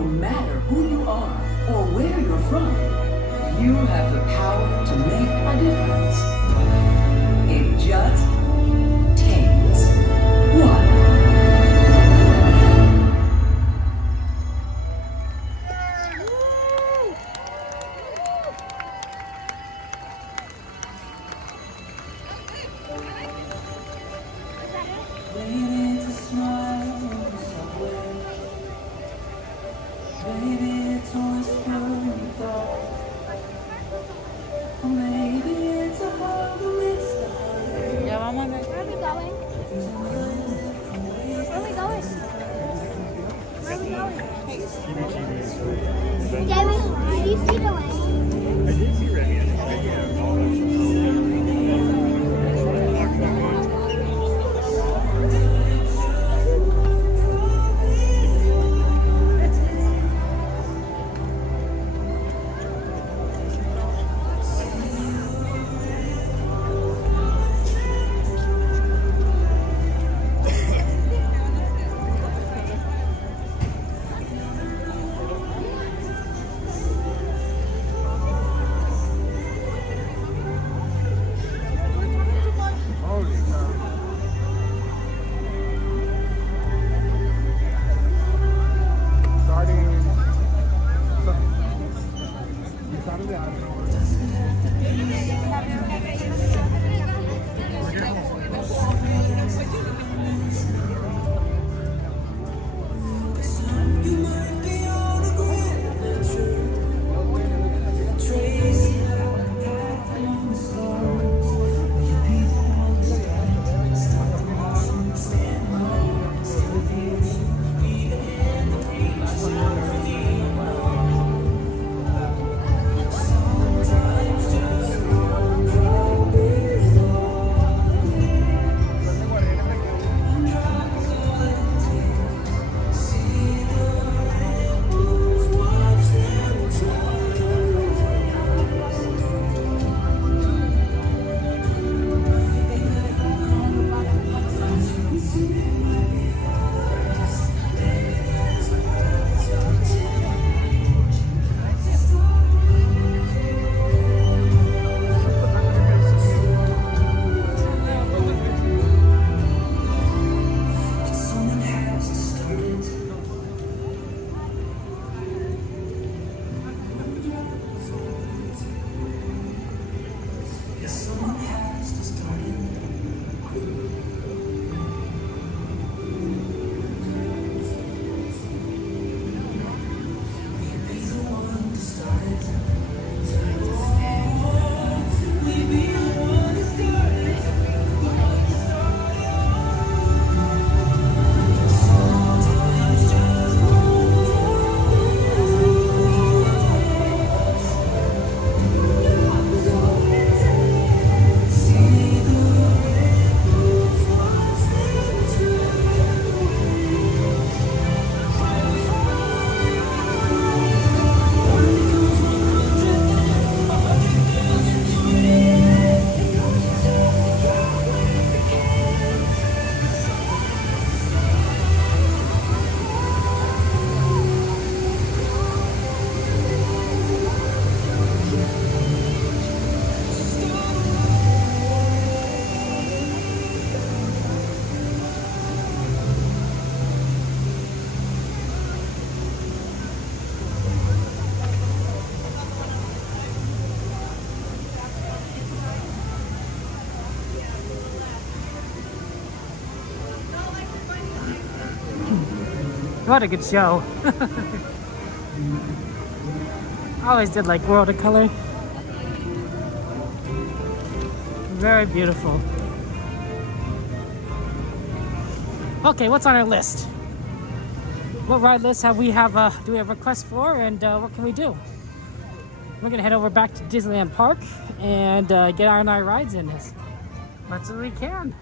No matter who you are or where you're from, you have the power to make a difference. It just takes one. Baby, it's a smile on the subway. Baby, it's a whisper in the dark. Or maybe it's a hug amidst the heartache. Ya vamos a ver. Where are we going? Where are we going? Where are we going? David, did you see the way? I did see Remy. What a good show. I always did like World of Color. Very beautiful. Okay, what's on our list? What ride list do we have requests for, and what can we do? We're gonna head over back to Disneyland Park and get on our rides in as much as we can.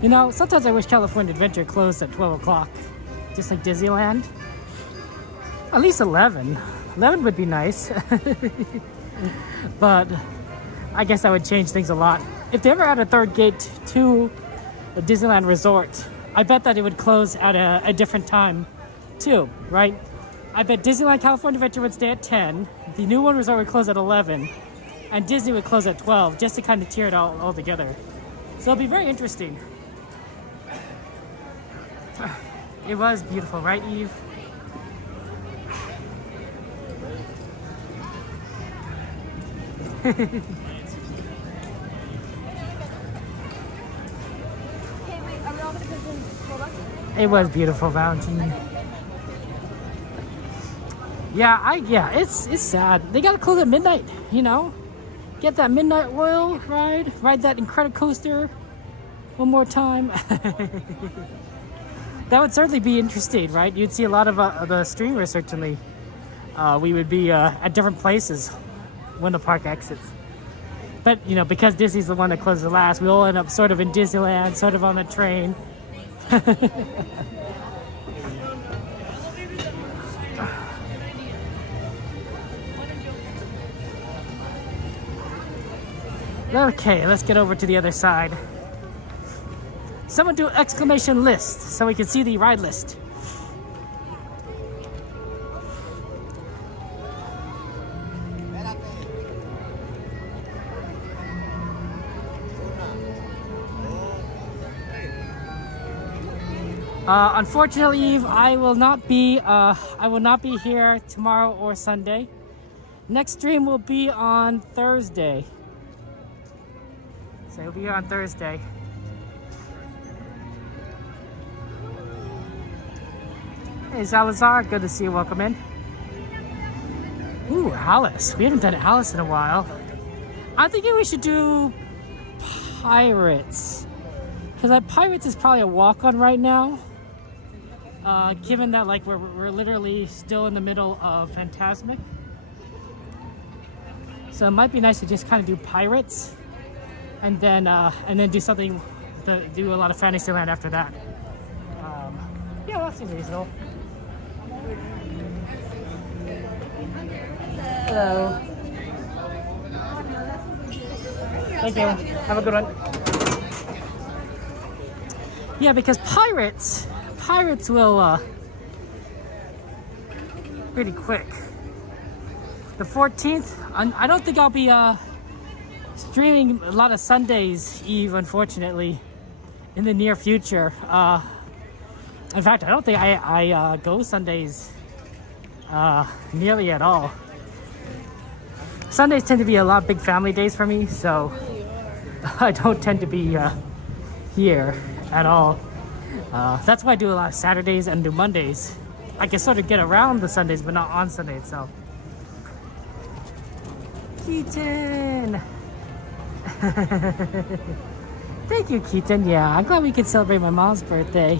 You know, sometimes I wish California Adventure closed at 12 o'clock, just like Disneyland. At least 11. 11 would be nice. But I guess that would change things a lot. If they ever had a third gate to the Disneyland Resort, I bet that it would close at a different time too, right? I bet Disneyland California Adventure would stay at 10, the new one resort would close at 11, and Disney would close at 12, just to kind of tier it all together. So it'll be very interesting. It was beautiful, right, Eve? It was beautiful, Valentine. Yeah, it's sad. They gotta close at midnight, you know? Get that midnight oil ride that Incredicoaster one more time. That would certainly be interesting, right? You'd see a lot of the streamers, certainly. We would be at different places when the park exits. But, you know, because Disney's the one that closes last, we all end up sort of in Disneyland, sort of on the train. Okay, let's get over to the other side. Someone do exclamation list so we can see the ride list. Unfortunately, Eve, I will not be here tomorrow or Sunday. Next stream will be on Thursday. So it'll be here on Thursday. Hey Salazar, good to see you. Welcome in. Ooh, Alice. We haven't done Alice in a while. I'm thinking we should do Pirates. Because Pirates is probably a walk-on right now. Given that like we're literally still in the middle of Fantasmic. So it might be nice to just kind of do Pirates. And then do something, do a lot of Fantasyland after that. Yeah, that seems reasonable. Hello. Thank you. Have a good one. Yeah, because Pirates will pretty quick. The 14th, I don't think I'll be streaming a lot of Sundays, Eve, unfortunately, in the near future. In fact, I don't think I go Sundays nearly at all. Sundays tend to be a lot of big family days for me, so I don't tend to be here at all. That's why I do a lot of Saturdays and do Mondays. I can sort of get around the Sundays, but not on Sunday itself. Keaton! Thank you, Keaton. Yeah, I'm glad we could celebrate my mom's birthday.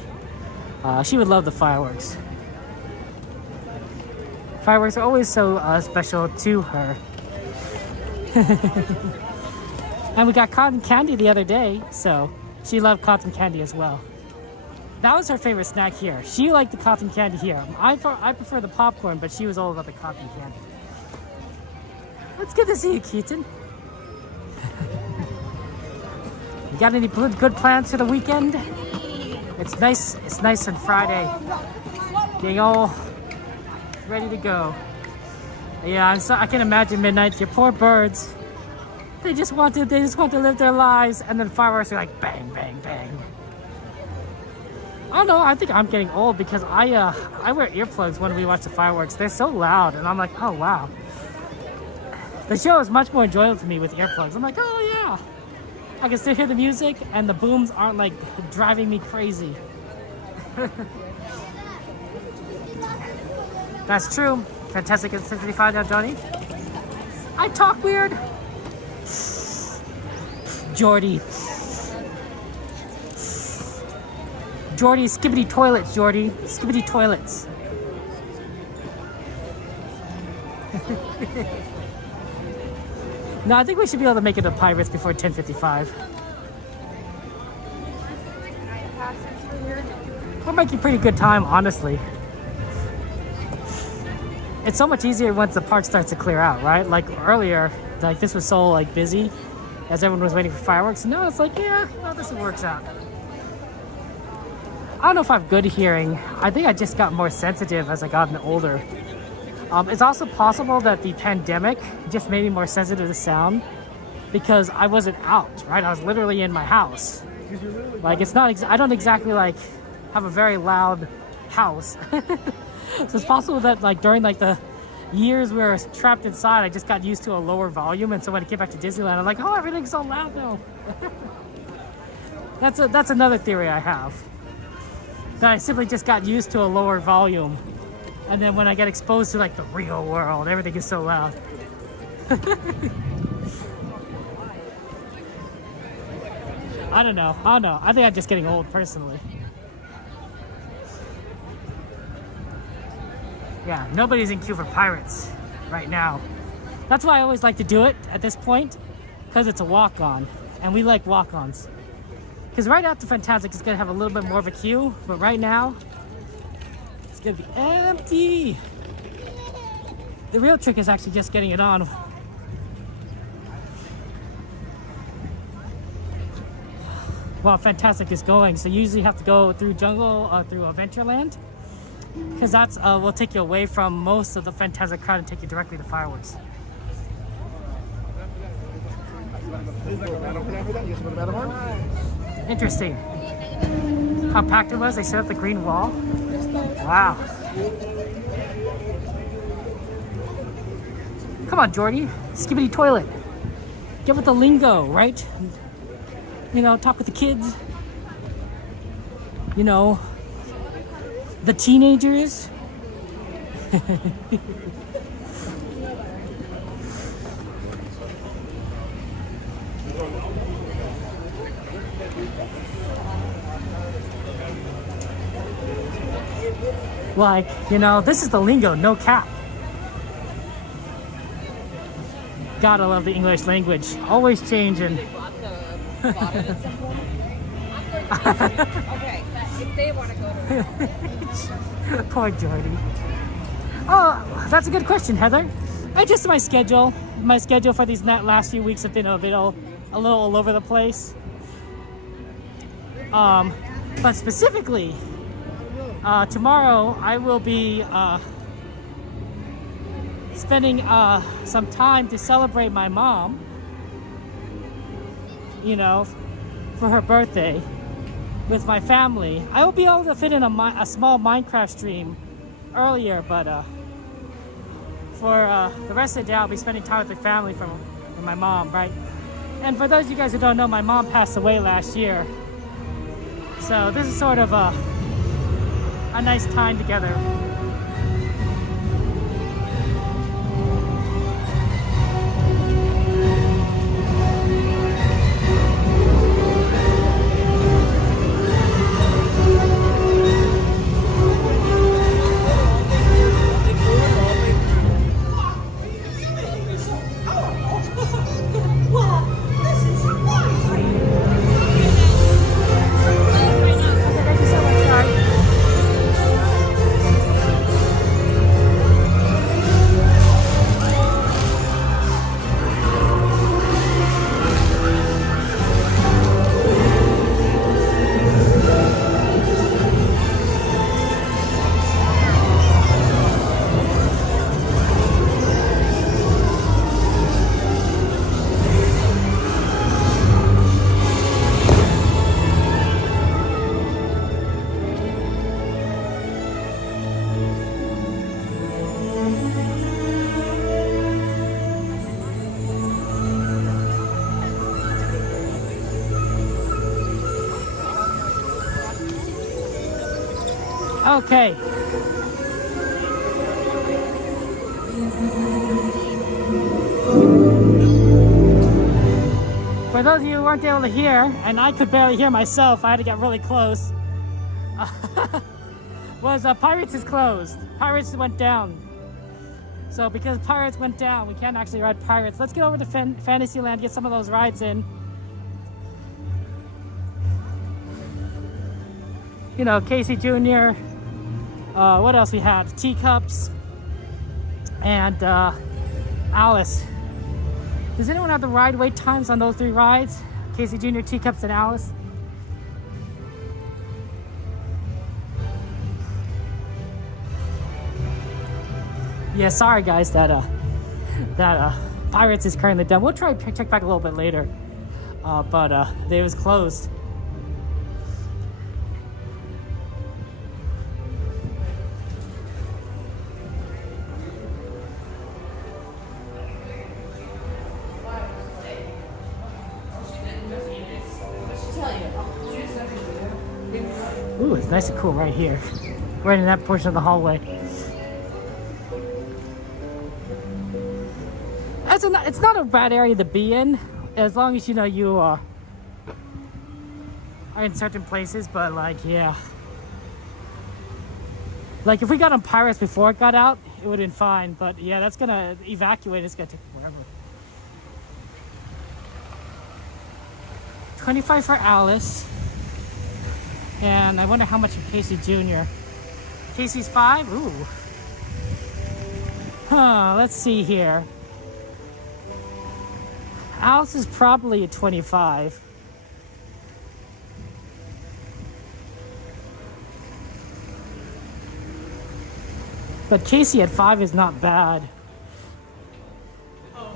She would love the fireworks. Fireworks are always so special to her. And we got cotton candy the other day, so she loved cotton candy as well. That was her favorite snack here. She liked the cotton candy here. I prefer the popcorn, but she was all about the cotton candy. It's good to see you, Keaton. You got any good plans for the weekend? It's nice on Friday. Getting all ready to go. Yeah, I can imagine midnight. Your poor birds. They just want to live their lives, and then fireworks are like bang, bang, bang. I don't know. I think I'm getting old because I wear earplugs when we watch the fireworks. They're so loud, and I'm like, oh wow. The show is much more enjoyable to me with earplugs. I'm like, oh yeah. I can still hear the music, and the booms aren't like driving me crazy. That's true. Fantastic at 65 now, Johnny. I talk weird. Jordy, skibbity toilets, Jordy. Skibbity toilets. No, I think we should be able to make it to Pirates before 10:55. We're making pretty good time, honestly. it's so much easier once the park starts to clear out, right? Like earlier, like this was so like busy as everyone was waiting for fireworks. No, it's like, yeah, well, this works out. I don't know if I have good hearing. I think I just got more sensitive as I gotten older. It's also possible that the pandemic just made me more sensitive to sound because I wasn't out, right? I was literally in my house. Like it's not, I don't exactly like have a very loud house. So it's possible that like during like the years we were trapped inside, I just got used to a lower volume, and so when I came back to Disneyland, I'm like, oh, everything's so loud now. That's another theory I have. That I simply just got used to a lower volume, and then when I get exposed to like the real world, everything is so loud. I don't know. I think I'm just getting old personally. Yeah, nobody's in queue for Pirates right now. That's why I always like to do it at this point, because it's a walk-on, and we like walk-ons. Because right after Fantastic, it's gonna have a little bit more of a queue, but right now, it's gonna be empty. The real trick is actually just getting it on. While Fantastic is going, so you usually have to go through Jungle or through Adventureland, because that's will take you away from most of the Fantastic crowd and take you directly to fireworks. Interesting. How packed it was. They set up the green wall. Wow. Come on, Jordy. Skibbity toilet. Get with the lingo, right? You know, talk with the kids. You know, the teenagers. Like, you know, this is the lingo, no cap. Gotta love the English language. Always changing. Okay, if they want to go to Poor Jordy. Oh, that's a good question, Heather. I just my schedule. My schedule for these last few weeks have been a little all over the place. But specifically, tomorrow I will be spending some time to celebrate my mom. You know, for her birthday with my family. I will be able to fit in a small Minecraft stream earlier, but for the rest of the day I'll be spending time with the family for my mom, right? And for those of you guys who don't know, my mom passed away last year. So this is sort of a nice time together. Okay. For those of you who weren't able to hear, and I could barely hear myself, I had to get really close, was Pirates is closed. Pirates went down. So because Pirates went down, we can't actually ride Pirates. Let's get over to Fantasyland, get some of those rides in. You know, Casey Jr., what else we had? Teacups, and Alice. Does anyone have the ride wait times on those 3 rides? Casey Jr., Teacups, and Alice? Yeah, sorry guys that Pirates is currently done. We'll try to check back a little bit later, but it was closed. Ooh, it's nice and cool right here, right in that portion of the hallway. It's not a bad area to be in, as long as you know you are in certain places. But like, yeah, like if we got on Pirates before it got out, it would have been fine. But yeah, that's gonna evacuate. It's gonna take forever. 25 for Alice, and I wonder how much for Casey Jr. Casey's 5. Ooh. Huh. Let's see here. Alice is probably a 25. But Casey at 5 is not bad. I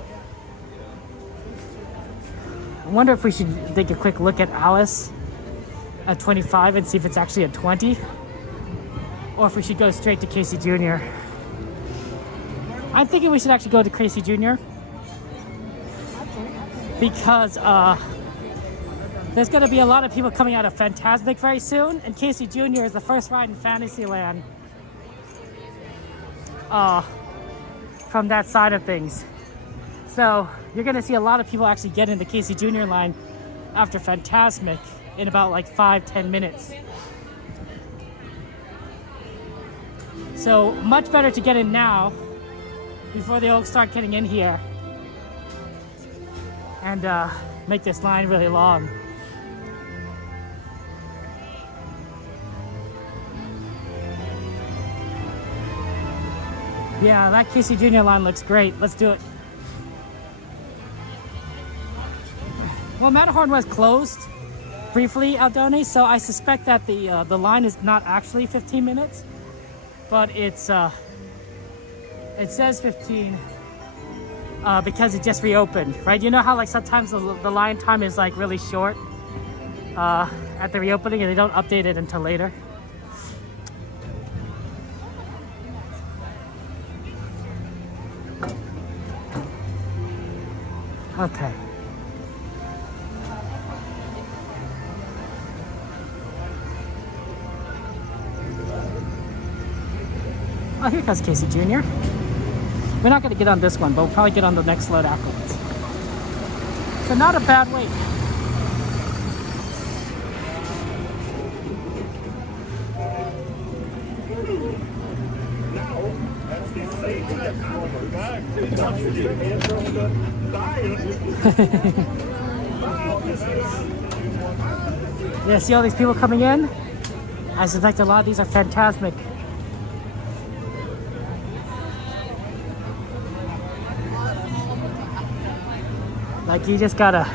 wonder if we should take a quick look at Alice at 25 and see if it's actually a 20. Or if we should go straight to Casey Jr. I'm thinking we should actually go to Casey Jr. Because there's going to be a lot of people coming out of Fantasmic very soon, and Casey Jr. is the first ride in Fantasyland from that side of things. So you're going to see a lot of people actually get in the Casey Jr. line after Fantasmic in about like 5-10 minutes. So much better to get in now before they all start getting in here and make this line really long. Yeah, that Casey Jr. line looks great. Let's do it. Well, Matterhorn was closed briefly, Aldone, so I suspect that the line is not actually 15 minutes, but it's it says 15 because it just reopened, right? You know how like sometimes the line time is like really short at the reopening and they don't update it until later? Okay. Oh, here comes Casey Jr. We're not going to get on this one, but we'll probably get on the next load afterwards. So not a bad wait. Yeah, see all these people coming in? I suspect a lot of these are Fantasmic. Like you gotta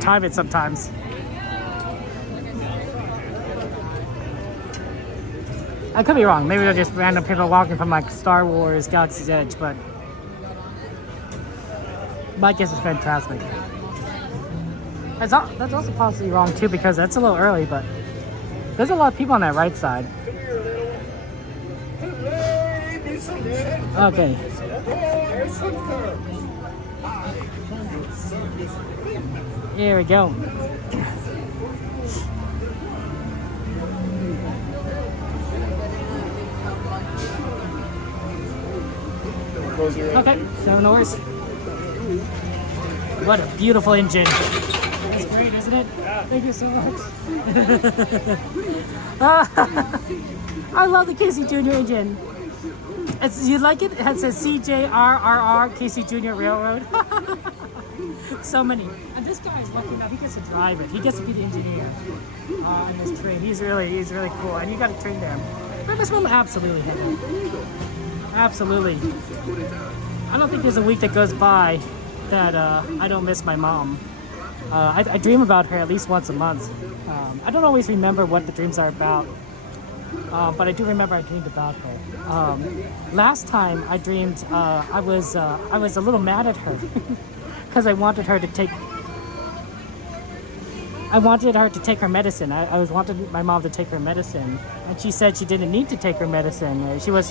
time it sometimes. I could be wrong. Maybe they're just random people walking from like Star Wars, Galaxy's Edge, but my guess is Fantasmic. That's also possibly wrong too because that's a little early, but there's a lot of people on that right side. Okay. Here we go. Okay, 7 hours. What a beautiful engine. That's great, isn't it? Thank you so much. I love the Casey Jr. engine. You like it? It says CJRRR, Casey Jr. Railroad. So many. And this guy is lucky enough, he gets to drive it. He gets to be the engineer on this train. He's really cool. And you got to train him. But this will absolutely hit him. Absolutely. I don't think there's a week that goes by that I don't miss my mom. I dream about her at least once a month. I don't always remember what the dreams are about, but I do remember I dreamed about her. Last time I dreamed, I was a little mad at her because I wanted her to take her medicine. I wanted my mom to take her medicine, and she said she didn't need to take her medicine. She was.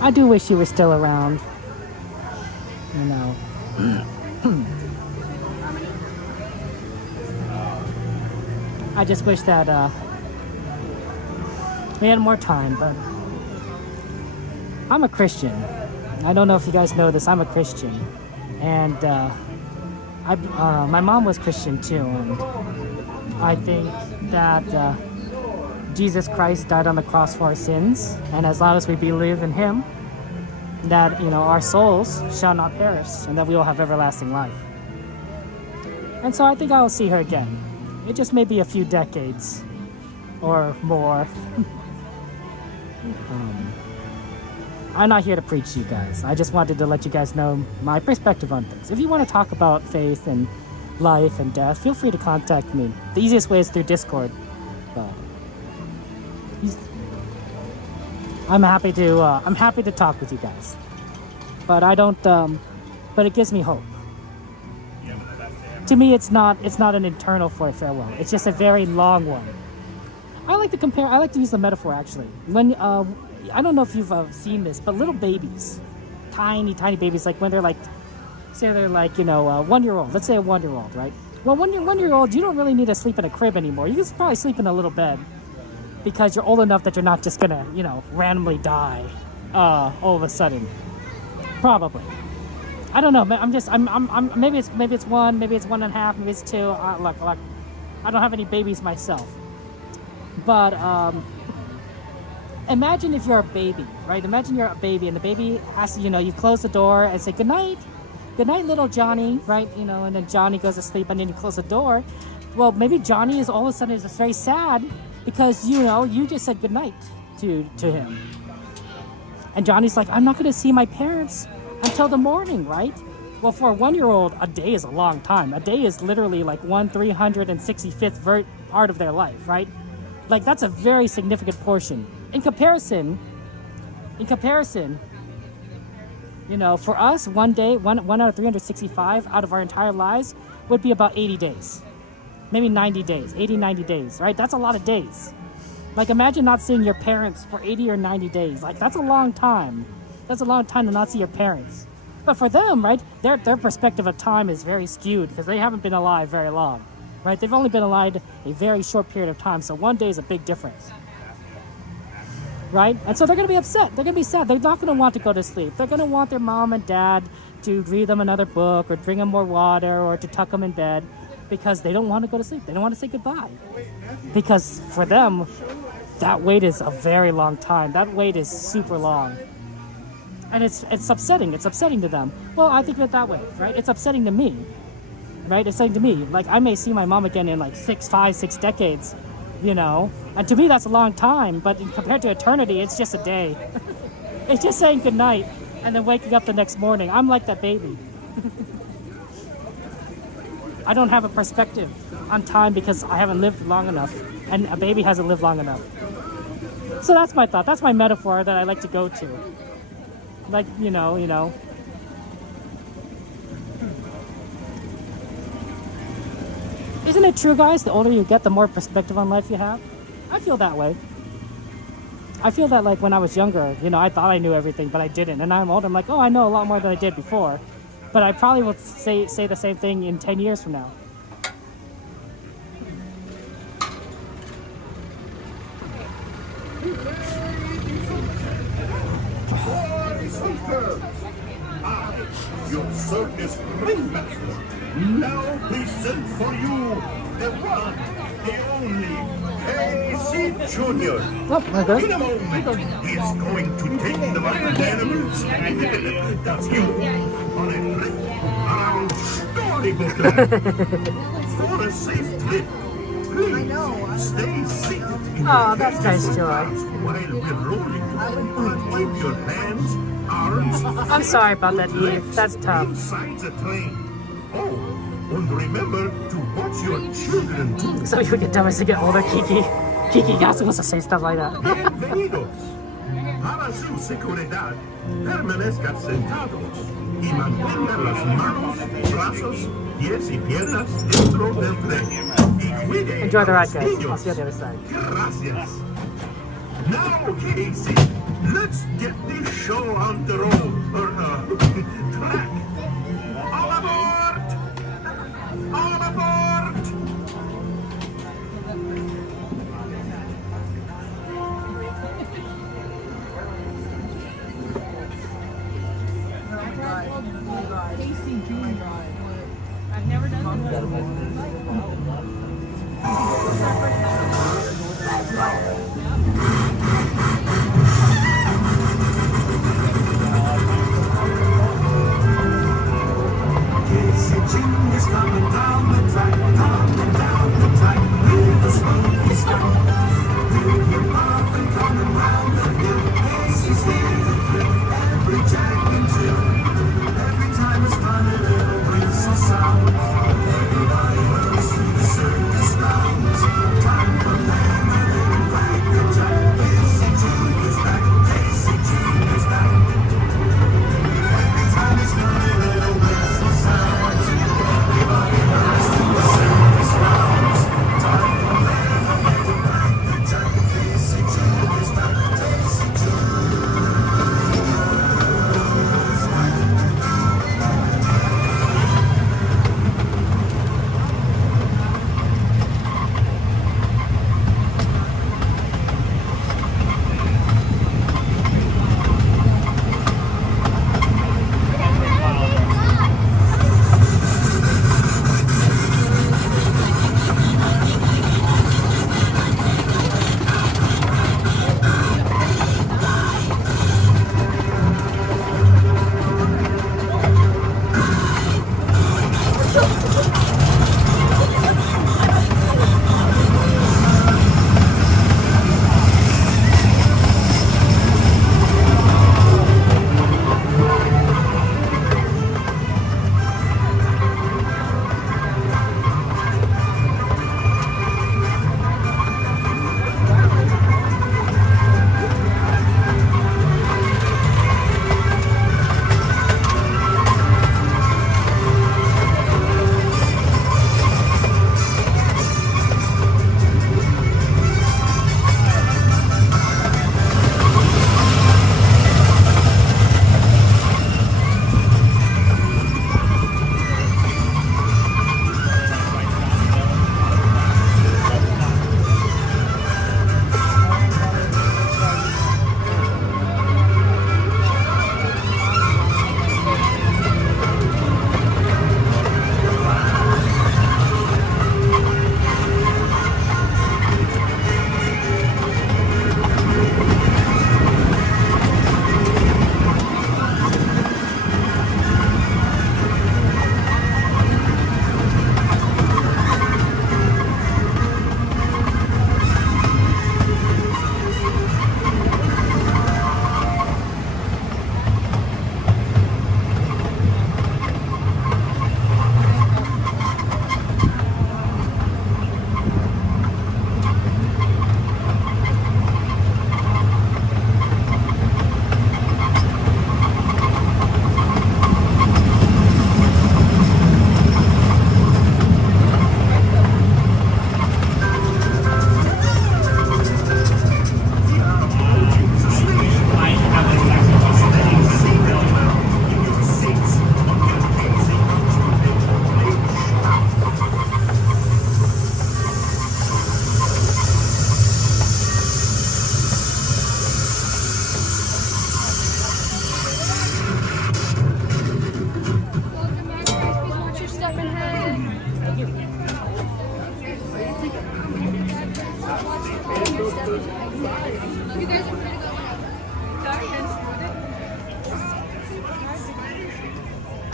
I do wish she was still around, you know. I just wish that we had more time, but I'm a Christian. I don't know if you guys know this, I'm a Christian. And my mom was Christian too, and I think that Jesus Christ died on the cross for our sins, and as long as we believe in him, that, you know, our souls shall not perish and that we will have everlasting life. And so I think I will see her again. It just may be a few decades or more. I'm not here to preach to you guys. I just wanted to let you guys know my perspective on things. If you want to talk about faith and life and death, feel free to contact me. The easiest way is through Discord. I'm happy to talk with you guys, but I don't. But it gives me hope. To me, it's not an eternal farewell. It's just a very long one. I like to use the metaphor actually. When I don't know if you've seen this, but little babies, tiny babies, like when they're like, say they're like, you know, 1 year old. Let's say a 1 year old, right? Well, one year old, you don't really need to sleep in a crib anymore. You can probably sleep in a little bed, because you're old enough that you're not just gonna, you know, randomly die all of a sudden. Probably. I don't know. I'm maybe it's 1, maybe it's 1.5, maybe it's 2. Look, I don't have any babies myself. But imagine if you're a baby, right? Imagine you're a baby and the baby has to, you know, you close the door and say, good night, little Johnny, right? You know, and then Johnny goes to sleep and then you close the door. Well, maybe Johnny is all of a sudden just very sad because, you know, you just said goodnight to him. And Johnny's like, I'm not going to see my parents until the morning, right? Well, for a 1 year old, a day is a long time. A day is literally like 1/365th part of their life, right? Like, that's a very significant portion. In comparison, you know, for us, one day, one out of 365 out of our entire lives would be about 80 days. Maybe 90 days, 80, 90 days, right? That's a lot of days. Like, imagine not seeing your parents for 80 or 90 days. Like, that's a long time. That's a long time to not see your parents. But for them, right, their perspective of time is very skewed because they haven't been alive very long, right? They've only been alive a very short period of time, so one day is a big difference, right? And so they're going to be upset. They're going to be sad. They're not going to want to go to sleep. They're going to want their mom and dad to read them another book or bring them more water or to tuck them in bed, because they don't want to go to sleep. They don't want to say goodbye. Because for them, that wait is a very long time. That wait is super long. And it's upsetting. It's upsetting to them. Well, I think of it that way, right? It's upsetting to me, right? It's upsetting to me. Like, I may see my mom again in like 6 decades, you know? And to me, that's a long time. But compared to eternity, it's just a day. It's just saying goodnight and then waking up the next morning. I'm like that baby. I don't have a perspective on time because I haven't lived long enough, and a baby hasn't lived long enough. So that's my thought. That's my metaphor that I like to go to. Like, you know. Isn't it true, guys? The older you get, the more perspective on life you have. I feel that way. I feel that, like, when I was younger, you know, I thought I knew everything, but I didn't. And now I'm older, I'm like, oh, I know a lot more than I did before. But I probably will say the same thing in 10 years from now. Your circus ringmaster, now present for you the one, the only Casey Jr. Oh, my God. In a moment, he is going to take the wild animals. That's you. On a trip around Storybook Land. For a safe trip, please stay seated in Oh, that's nice, Joy. while we're rolling. But keep your hands, arms, I'm sorry about that, Eve. That's tough. inside the train. Oh, and remember to watch your children too. So you can tell us to get older, Kiki. Kiki, you're not supposed to say stuff like that. Bienvenidos. Para su seguridad, permanezcan sentados y mantengan las manos, brazos, pies y piernas dentro del tren. Y cuide Enjoy the a ride, los guys. niños. I'll see you on the other side. Gracias. Now, Casey, let's get this show on the road, or track. All aboard! All aboard! I've never done Casey Jr. is coming down the track, coming down the track, with a smoky sky. With your muffin coming round the hill, Casey's here to thrill every jack and jill. Every time it's fun, a little whistle sound. Everybody runs to the circus grounds. Time for them, a little cracker jack. Casey Jr.'s back, Casey Jr.'s back. Every time it's fun, a little whistle sounds. Everybody runs to the circus grounds. Time for them, a little cracker jack. Casey Jr.'s back, Casey Jr.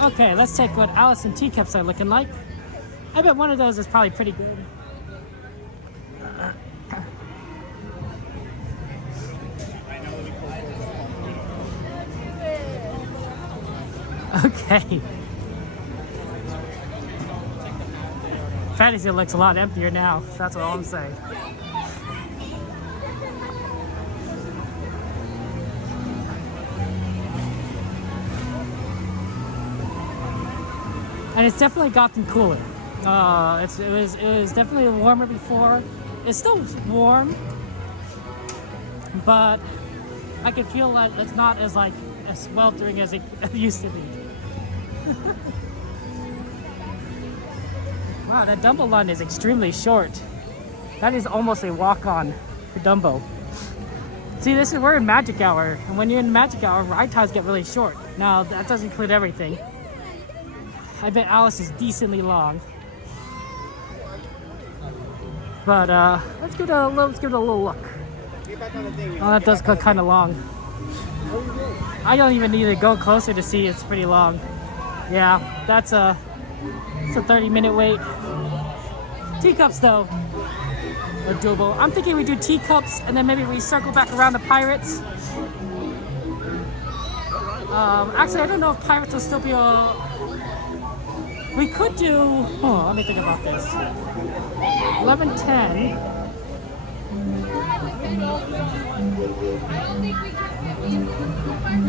Okay, let's check what Alice and teacups are looking like. I bet one of those is probably pretty good. Okay. Fantasyland looks a lot emptier now. That's all I'm saying. And it's definitely gotten cooler. It was definitely warmer before. It's still warm, but I can feel like it's not as like as sweltering as it used to be. Wow, that Dumbo line is extremely short. That is almost a walk-on for Dumbo. See, we're in Magic Hour, and when you're in Magic Hour, ride times get really short. Now, that doesn't include everything. I bet Alice is decently long. But let's give it a little look. Oh, that does go kind of long. I don't even need to go closer to see it's pretty long. Yeah, it's a 30-minute wait. Teacups though are doable. I'm thinking we do teacups and then maybe we circle back around the pirates. Actually, I don't know if pirates will still be we could do, let me think about this. 11:10.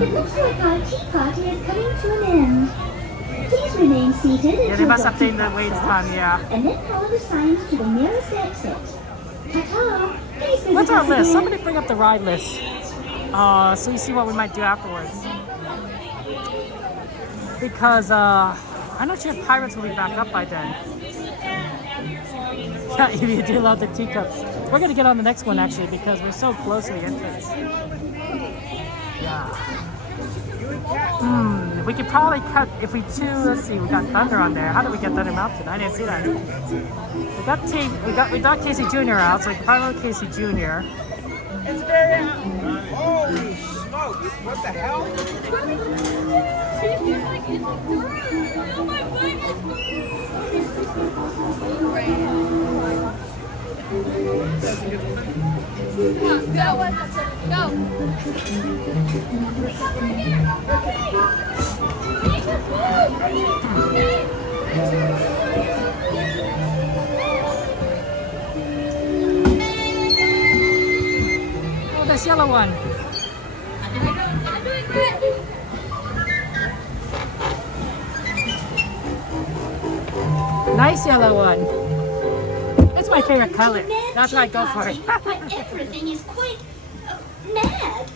It looks like our tea party is coming to an end. Please remain seated Yeah, they until must the update the teacups wait start, time, yeah. and then follow the signs to the nearest exit. Ta-ta! Please visit What's our us list? again. Somebody bring up the ride list. So you see what we might do afterwards. Because I'm not sure if pirates will be back up by then. Yeah, if you do love the teacups. We're gonna get on the next one actually because we're so close to the entrance. Yeah. We could probably cut if we let's see, we got Thunder on there. How did we get Thunder Mountain? I didn't see that. We got Casey Jr. out, so we can probably go Casey Jr. It's very holy smokes! What the hell? Oh, this yellow one. Nice yellow one. It's my favorite color. That's why I go for it. Where everything is quite mad.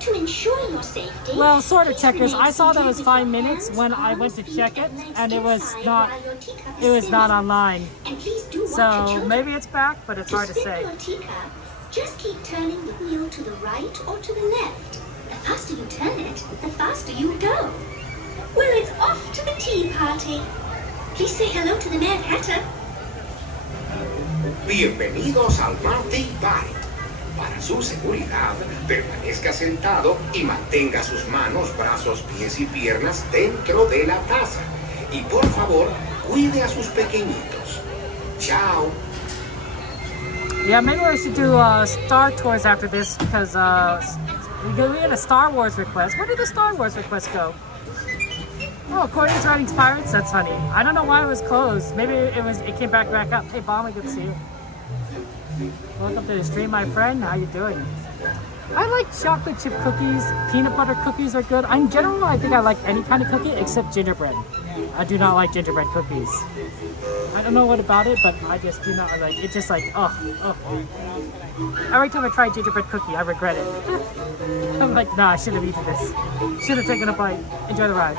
To ensure your safety. Well, sort of, checkers. I saw that it was 5 minutes when I went to check it, and it was not online. So maybe it's back, but it's hard to say. Your teacup, just keep turning the wheel to the right or to the left. The faster you turn it, the faster you go. Well, it's off to the tea party. Please say hello to the Mad Hatter. Bienvenidos al Marty Bite. Para su seguridad, permanezca sentado y mantenga sus manos, brazos, pies y piernas dentro de la taza. Y por favor, cuide a sus pequeñitos. Chao. Yeah, maybe we should do Star Tours after this because we get a Star Wars request. Where did the Star Wars request go? Oh, Courtney's Riding's Pirates. That's funny. I don't know why it was closed. Maybe it came back up. Hey, Bomber, good to see you. Welcome to the stream, my friend. How you doing? I like chocolate chip cookies. Peanut butter cookies are good. In general, I think I like any kind of cookie except gingerbread. I do not like gingerbread cookies. I don't know what about it, but I just do not like. It's just like, oh. Every time I try gingerbread cookie, I regret it. I'm like, nah, I should have eaten this. Should have taken a bite. Enjoy the ride.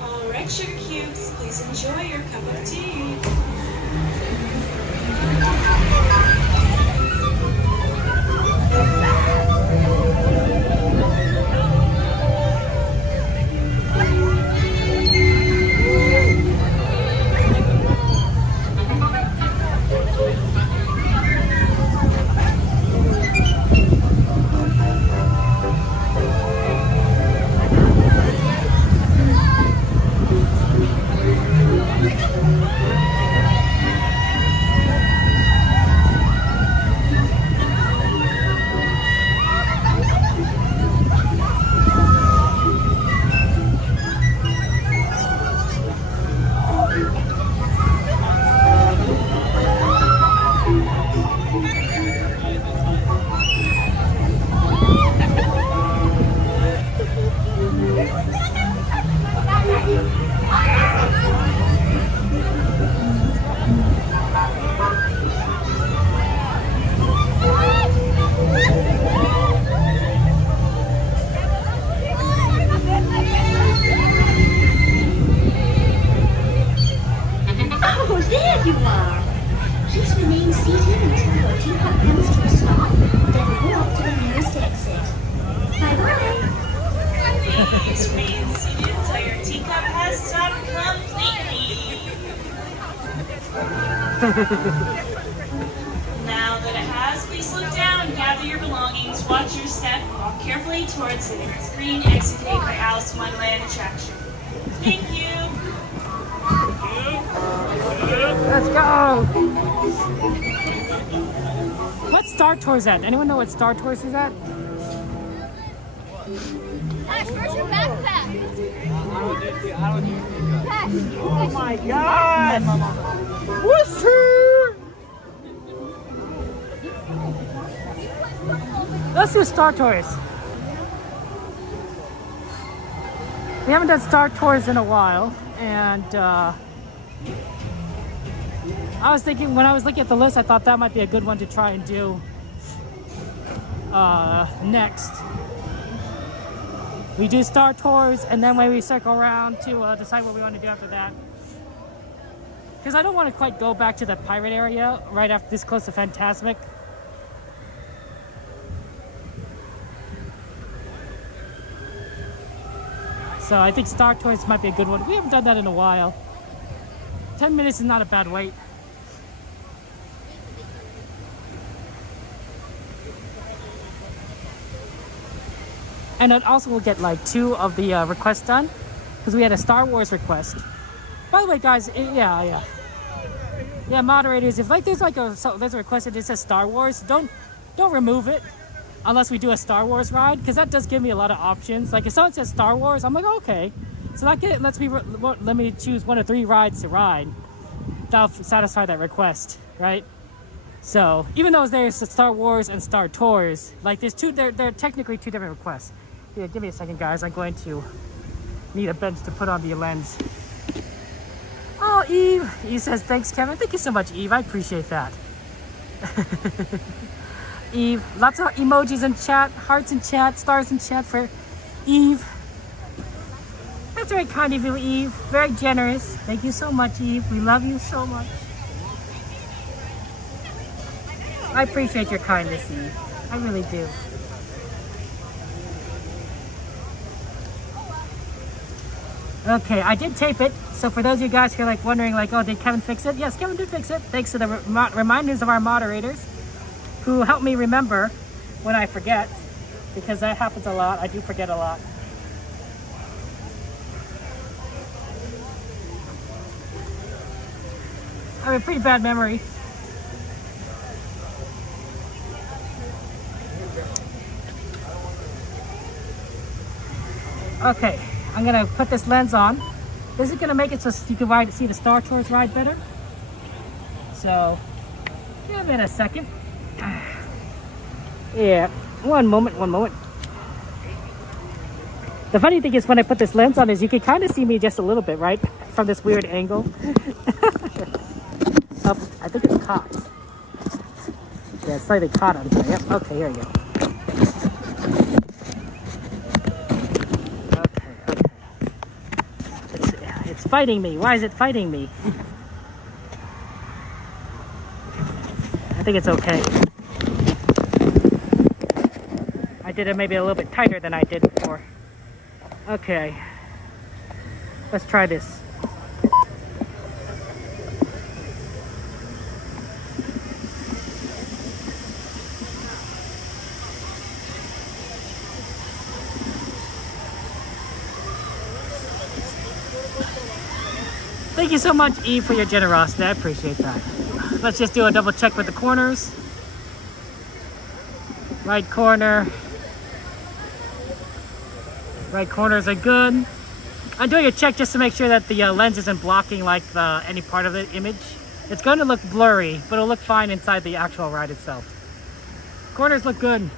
Alright, sugar cubes, please enjoy your cup of tea. Now that it has, please slow down, gather your belongings, watch your step, walk carefully towards the Endscreen exit gate by Alice in Wonderland attraction. Thank you. Let's go! What Star Tours at? Anyone know what Star Tours is at? Ash, where's your backpack? Oh my god! What's here? Let's do Star Tours. We haven't done Star Tours in a while, and I was thinking, when I was looking at the list, I thought that might be a good one to try and do next. We do Star Tours, and then when we circle around to decide what we want to do after that. Because I don't want to quite go back to the pirate area right after this close to Fantasmic. So I think Star Tours might be a good one. We haven't done that in a while. 10 minutes is not a bad wait. And it also will get like 2 of the requests done, because we had a Star Wars request. By the way, guys, yeah, moderators, if like there's a request that it says Star Wars, don't remove it unless we do a Star Wars ride, because that does give me a lot of options. Like if someone says Star Wars, I'm like, okay, so that lets me let me choose 1 of 3 rides to ride. That'll satisfy that request, right? So even though there's Star Wars and Star Tours, like there's they're technically 2 different requests. Yeah, give me a second, guys. I'm going to need a bench to put on the lens. Oh, Eve. Eve says, thanks, Kevin. Thank you so much, Eve. I appreciate that. Eve, lots of emojis in chat, hearts in chat, stars in chat for Eve. That's very kind of you, Eve. Very generous. Thank you so much, Eve. We love you so much. I appreciate your kindness, Eve. I really do. Okay, I did tape it. So for those of you guys who are like wondering, like, oh, did Kevin fix it? Yes, Kevin did fix it. Thanks to the reminders of our moderators who help me remember when I forget, because that happens a lot. I do forget a lot. I have a pretty bad memory. Okay, I'm gonna put this lens on. This is gonna make it so you can see the Star Tours ride better. So, give it a second. Yeah, one moment. The funny thing is when I put this lens on is you can kind of see me just a little bit, right? From this weird angle. Oh, I think it's caught. Yeah, it's slightly caught on here. Yep, okay, here we go. It's fighting me. Why is it fighting me? I think it's okay. I did it maybe a little bit tighter than I did before. Okay. Let's try this. Thank you so much, Eve, for your generosity. I appreciate that. Let's just do a double check with the corners. Right corner. Right corners are good. I'm doing a check just to make sure that the lens isn't blocking like any part of the image. It's going to look blurry, but it'll look fine inside the actual ride itself. Corners look good.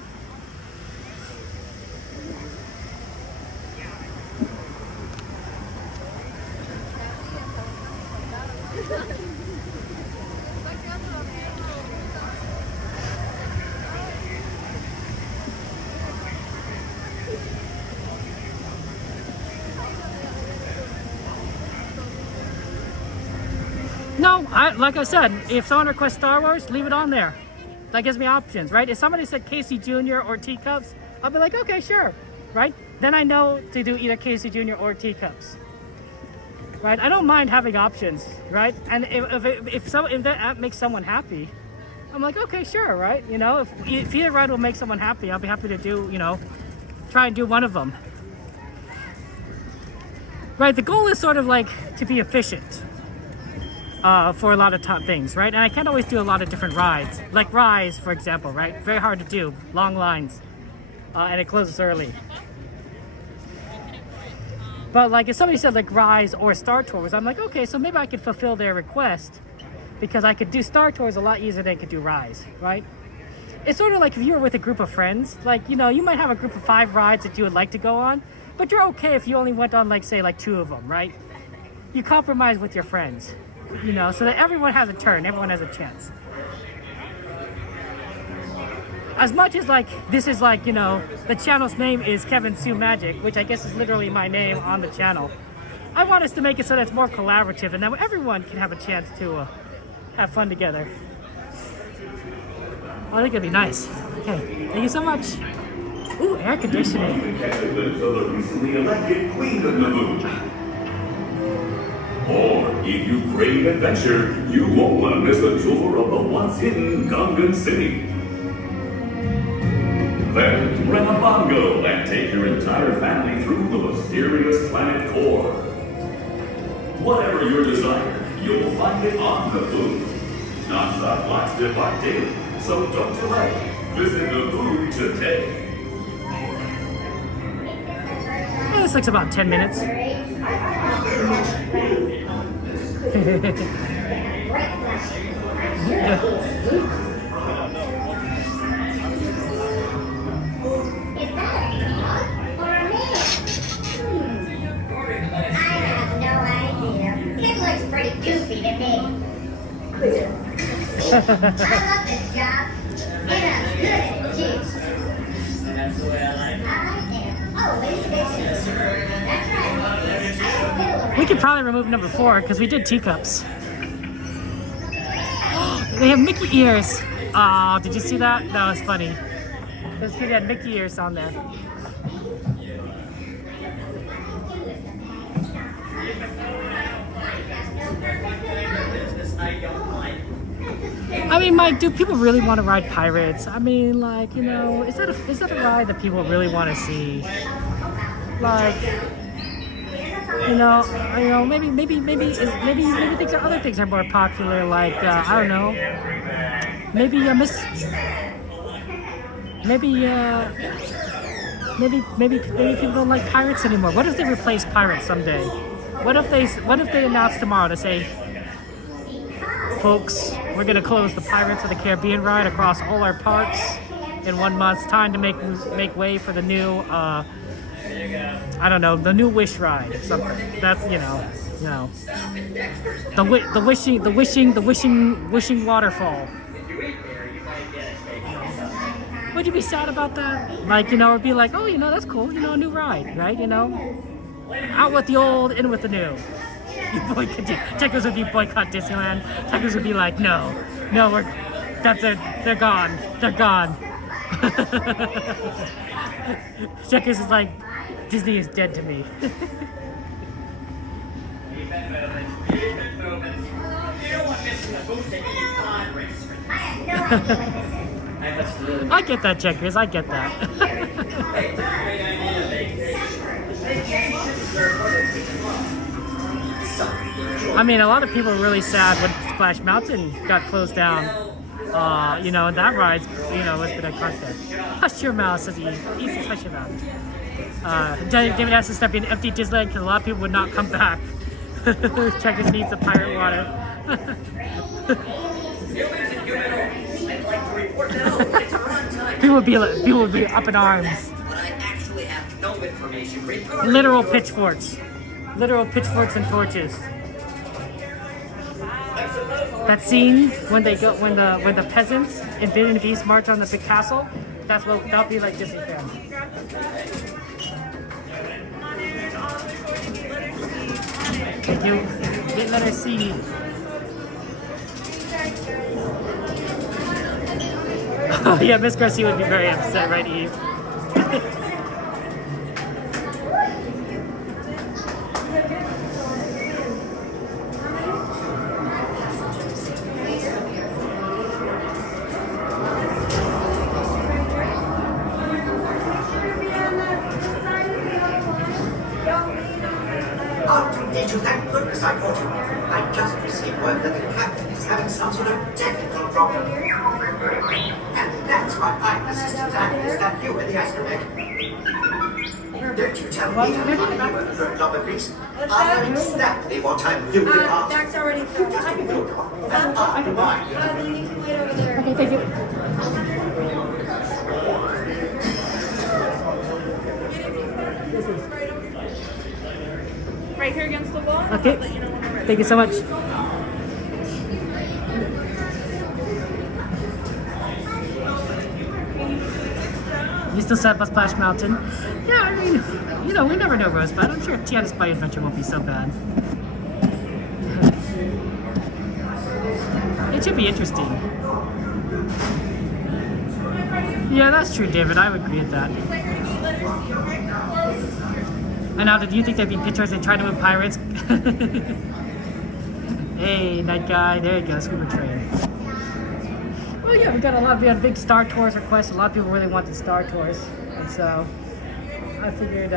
No, like I said, if someone requests Star Wars, leave it on there. That gives me options, right? If somebody said Casey Jr. or Teacups, I'll be like, okay, sure, right? Then I know to do either Casey Jr. or Teacups, right? I don't mind having options, right? And if that makes someone happy, I'm like, okay, sure, right? You know, if either ride will make someone happy, I'll be happy to do, you know, try and do one of them. Right, the goal is sort of like to be efficient for a lot of things, right? And I can't always do a lot of different rides. Like Rise, for example, right? Very hard to do, long lines, and it closes early. But like if somebody said like Rise or Star Tours, I'm like, okay, so maybe I could fulfill their request because I could do Star Tours a lot easier than I could do Rise, right? It's sort of like if you were with a group of friends, like, you know, you might have a group of 5 rides that you would like to go on, but you're okay if you only went on, like, say, like 2 of them, right? You compromise with your friends, you know, so that everyone has a turn, everyone has a chance. As much as, like, this is, like, you know, the channel's name is Kevin Sue Magic, which I guess is literally my name on the channel, I want us to make it so that it's more collaborative and that everyone can have a chance to have fun together. I think it'd be nice. Okay, thank you so much. Ooh, air conditioning. You can catch a glimpse of the recently elected Queen of Naboo. Or, if you crave adventure, you won't want to miss a tour of the once hidden Gungan City. Then, rent a bongo and take your entire family through the mysterious planet core. Whatever your desire, you'll find it on Naboo. Non-stop lots to lock daily, so don't delay. Visit Naboo today. Oh, this takes about 10 minutes. Goofy to me. I love this job, and I'm good at it too. That's the way I like it. I am always fishing. That's right. We could probably remove number 4 because we did teacups. They have Mickey ears. Oh, did you see that? That was funny. This kid had Mickey ears on there. I mean, Mike, do people really want to ride Pirates? I mean, like, you know, is that a ride that people really want to see? Like, you know, maybe things are, other things are more popular. Like, I don't know, maybe people don't like Pirates anymore. What if they replace Pirates someday? What if they announce tomorrow to say, folks, we're gonna close the Pirates of the Caribbean ride across all our parks in 1 month's time to make way for the new, I don't know, the new Wish ride or something. That's, you know, the wishing waterfall. Would you be sad about that? Like, you know, it'd be like, oh, you know, that's cool, you know, a new ride, right? You know, out with the old, in with the new. Checkers would be boycott Disneyland. Checkers would be like, no, that's it, they're gone. Checkers is like, Disney is dead to me. I get that, Checkers, I get that. I mean, a lot of people were really sad when Splash Mountain got closed down. You know, and that ride's, you know, was been a concept. Hush your mouth, says he. He says hush your mouth. David has to step in empty Disneyland because a lot of people would not come back. Checkers needs the pirate water. People would be up in arms. Literal pitchforks and torches. That scene when the peasants in Beauty and the Beast march on the big castle, that'll be like Disney fans. Thank you. Get letter C. Oh yeah, Miss Garcia would be very upset, right, Eve? I caught you. I just received word that the captain is having some sort of technical problem. And that's why I persisted to understand you in the astromech. Don't you tell me you were the third number, please. I know exactly what I'm doing. That's already filled. Just a good one. And I mind. You need to wait over there. Okay, thank you. Right here against the wall. Okay. Thank you so much. You still sad about Splash Mountain? Yeah, I mean, you know, we never know Rosebud. I'm sure Tiana's Spy Adventure won't be so bad. It should be interesting. Yeah, that's true, David. I would agree with that. And now, did you think there'd be pictures and try to win pirates? Hey, night guy. There you go, Scuba Train. Well, yeah, we had big Star Tours requests. A lot of people really wanted Star Tours, and so I figured,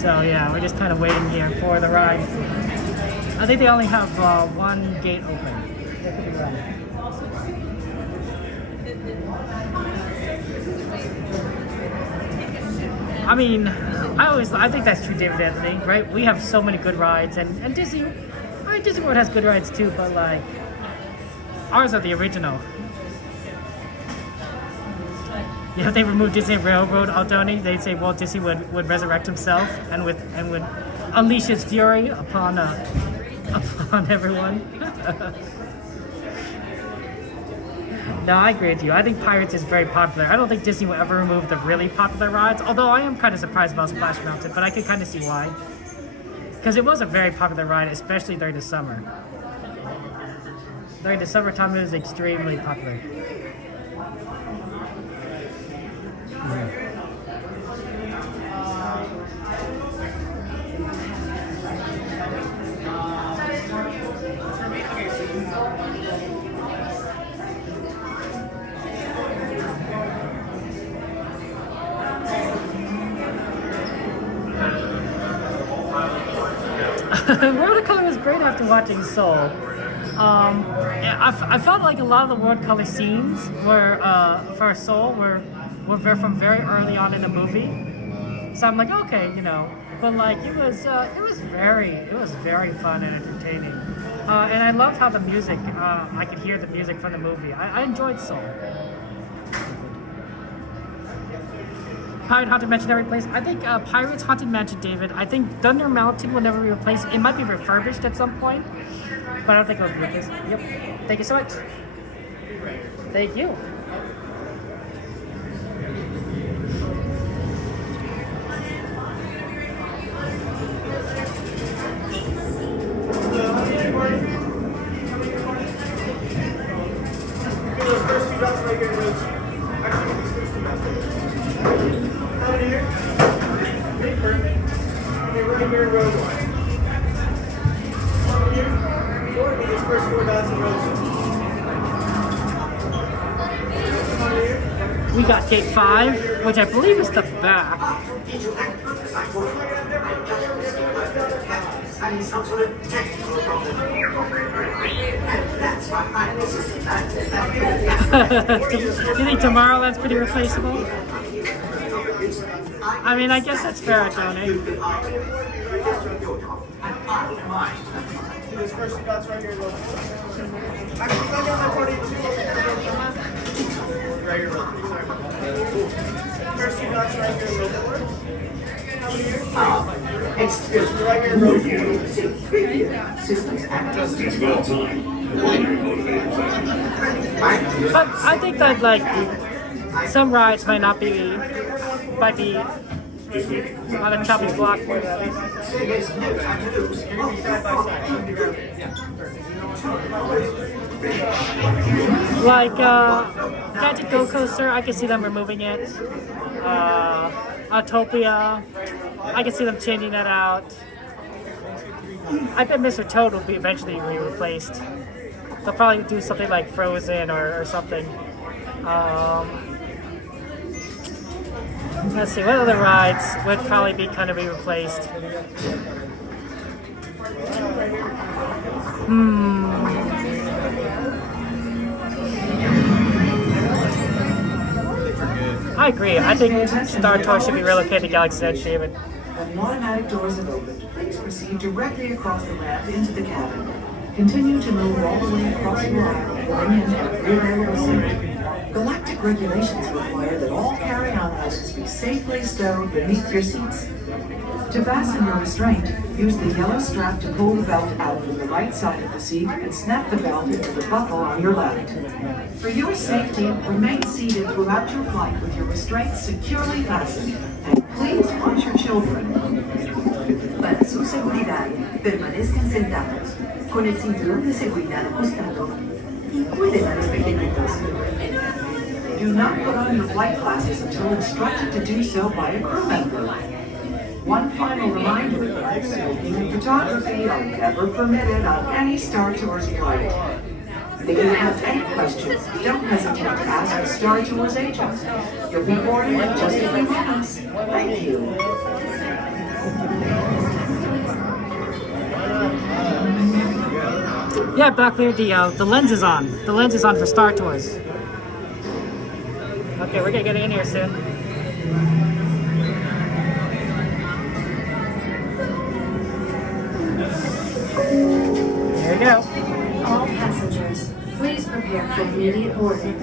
So yeah, we're just kind of waiting here for the ride. I think they only have one gate open. That could be right. I mean, I think that's true, David Anthony, right? We have so many good rides, and Disney World has good rides too, but like, ours are the original. You know, if they removed Disney Railroad, Aldoni, they'd say Walt Disney would resurrect himself and would unleash his fury upon everyone. No, I agree with you. I think Pirates is very popular. I don't think Disney will ever remove the really popular rides, although I am kind of surprised about Splash Mountain, but I can kind of see why. Because it was a very popular ride, especially during the summer. During the summertime, it was extremely popular. Watercolor was great after watching Soul. I felt like a lot of the watercolor scenes were for Soul were from very early on in the movie. So I'm like, okay, you know, but like it was very fun and entertaining. And I loved how the music, I could hear the music from the movie. I enjoyed Soul. Pirate Haunted Mansion every place. I think Pirates Haunted Mansion, David. I think Thunder Mountain will never be replaced. It might be refurbished at some point, but I don't think it'll be replaced. Yep. Thank you so much. Thank you. Those first few dots right here, those. Actually, these first two dots right here. Over here. Okay, perfect. Okay, right here in row one. Over here. Four. Be these first four dots in row two. Over here. We got gate 5, which I believe is the back. And some sort of technical problem. And that's why I persisted to understand you. You think Tomorrowland's pretty replaceable? I mean, I guess that's fair, Tony. These first two dots right here in row two. Actually, go down that party two. Right here, row two. Sorry about that. First two dots right here in row four. Excuse me, right here in row four. Systems active. It's about time. But I think that like some rides might be on a chopping block for that. Like Gadget Go Coaster, I can see them removing it. Autopia, I can see them changing that out. I bet Mr. Toad will be eventually replaced. they'll probably do something like Frozen or something. Let's see, what other rides would probably be kind of be replaced? I agree. I think Star Tours should be relocated to Galaxy's Edge, David. When the automatic doors have opened, please proceed directly across the ramp into the cabin. Continue to move all the way across your aisle, filling in every available seat. Galactic regulations require that all carry-on items be safely stowed beneath your seats. To fasten your restraint, use the yellow strap to pull the belt out from the right side of the seat and snap the belt into the buckle on your left. For your safety, remain seated throughout your flight with your restraints securely fastened. And please watch your children. Para su seguridad, permanezcan sentados, con el cinturón de seguridad ajustado y cuiden a los pequeñitos. Do not put on your flight glasses until instructed to do so by a crew member. One final reminder, smoking and photography are never permitted on any Star Tours flight. If you have any questions, don't hesitate to ask the Star Tours agent. You'll be boarding in just a few minutes. Thank you. Yeah, back there, the lens is on. The lens is on for Star Tours. Okay, we're gonna get in here soon. There we go. All passengers, please prepare for immediate boarding.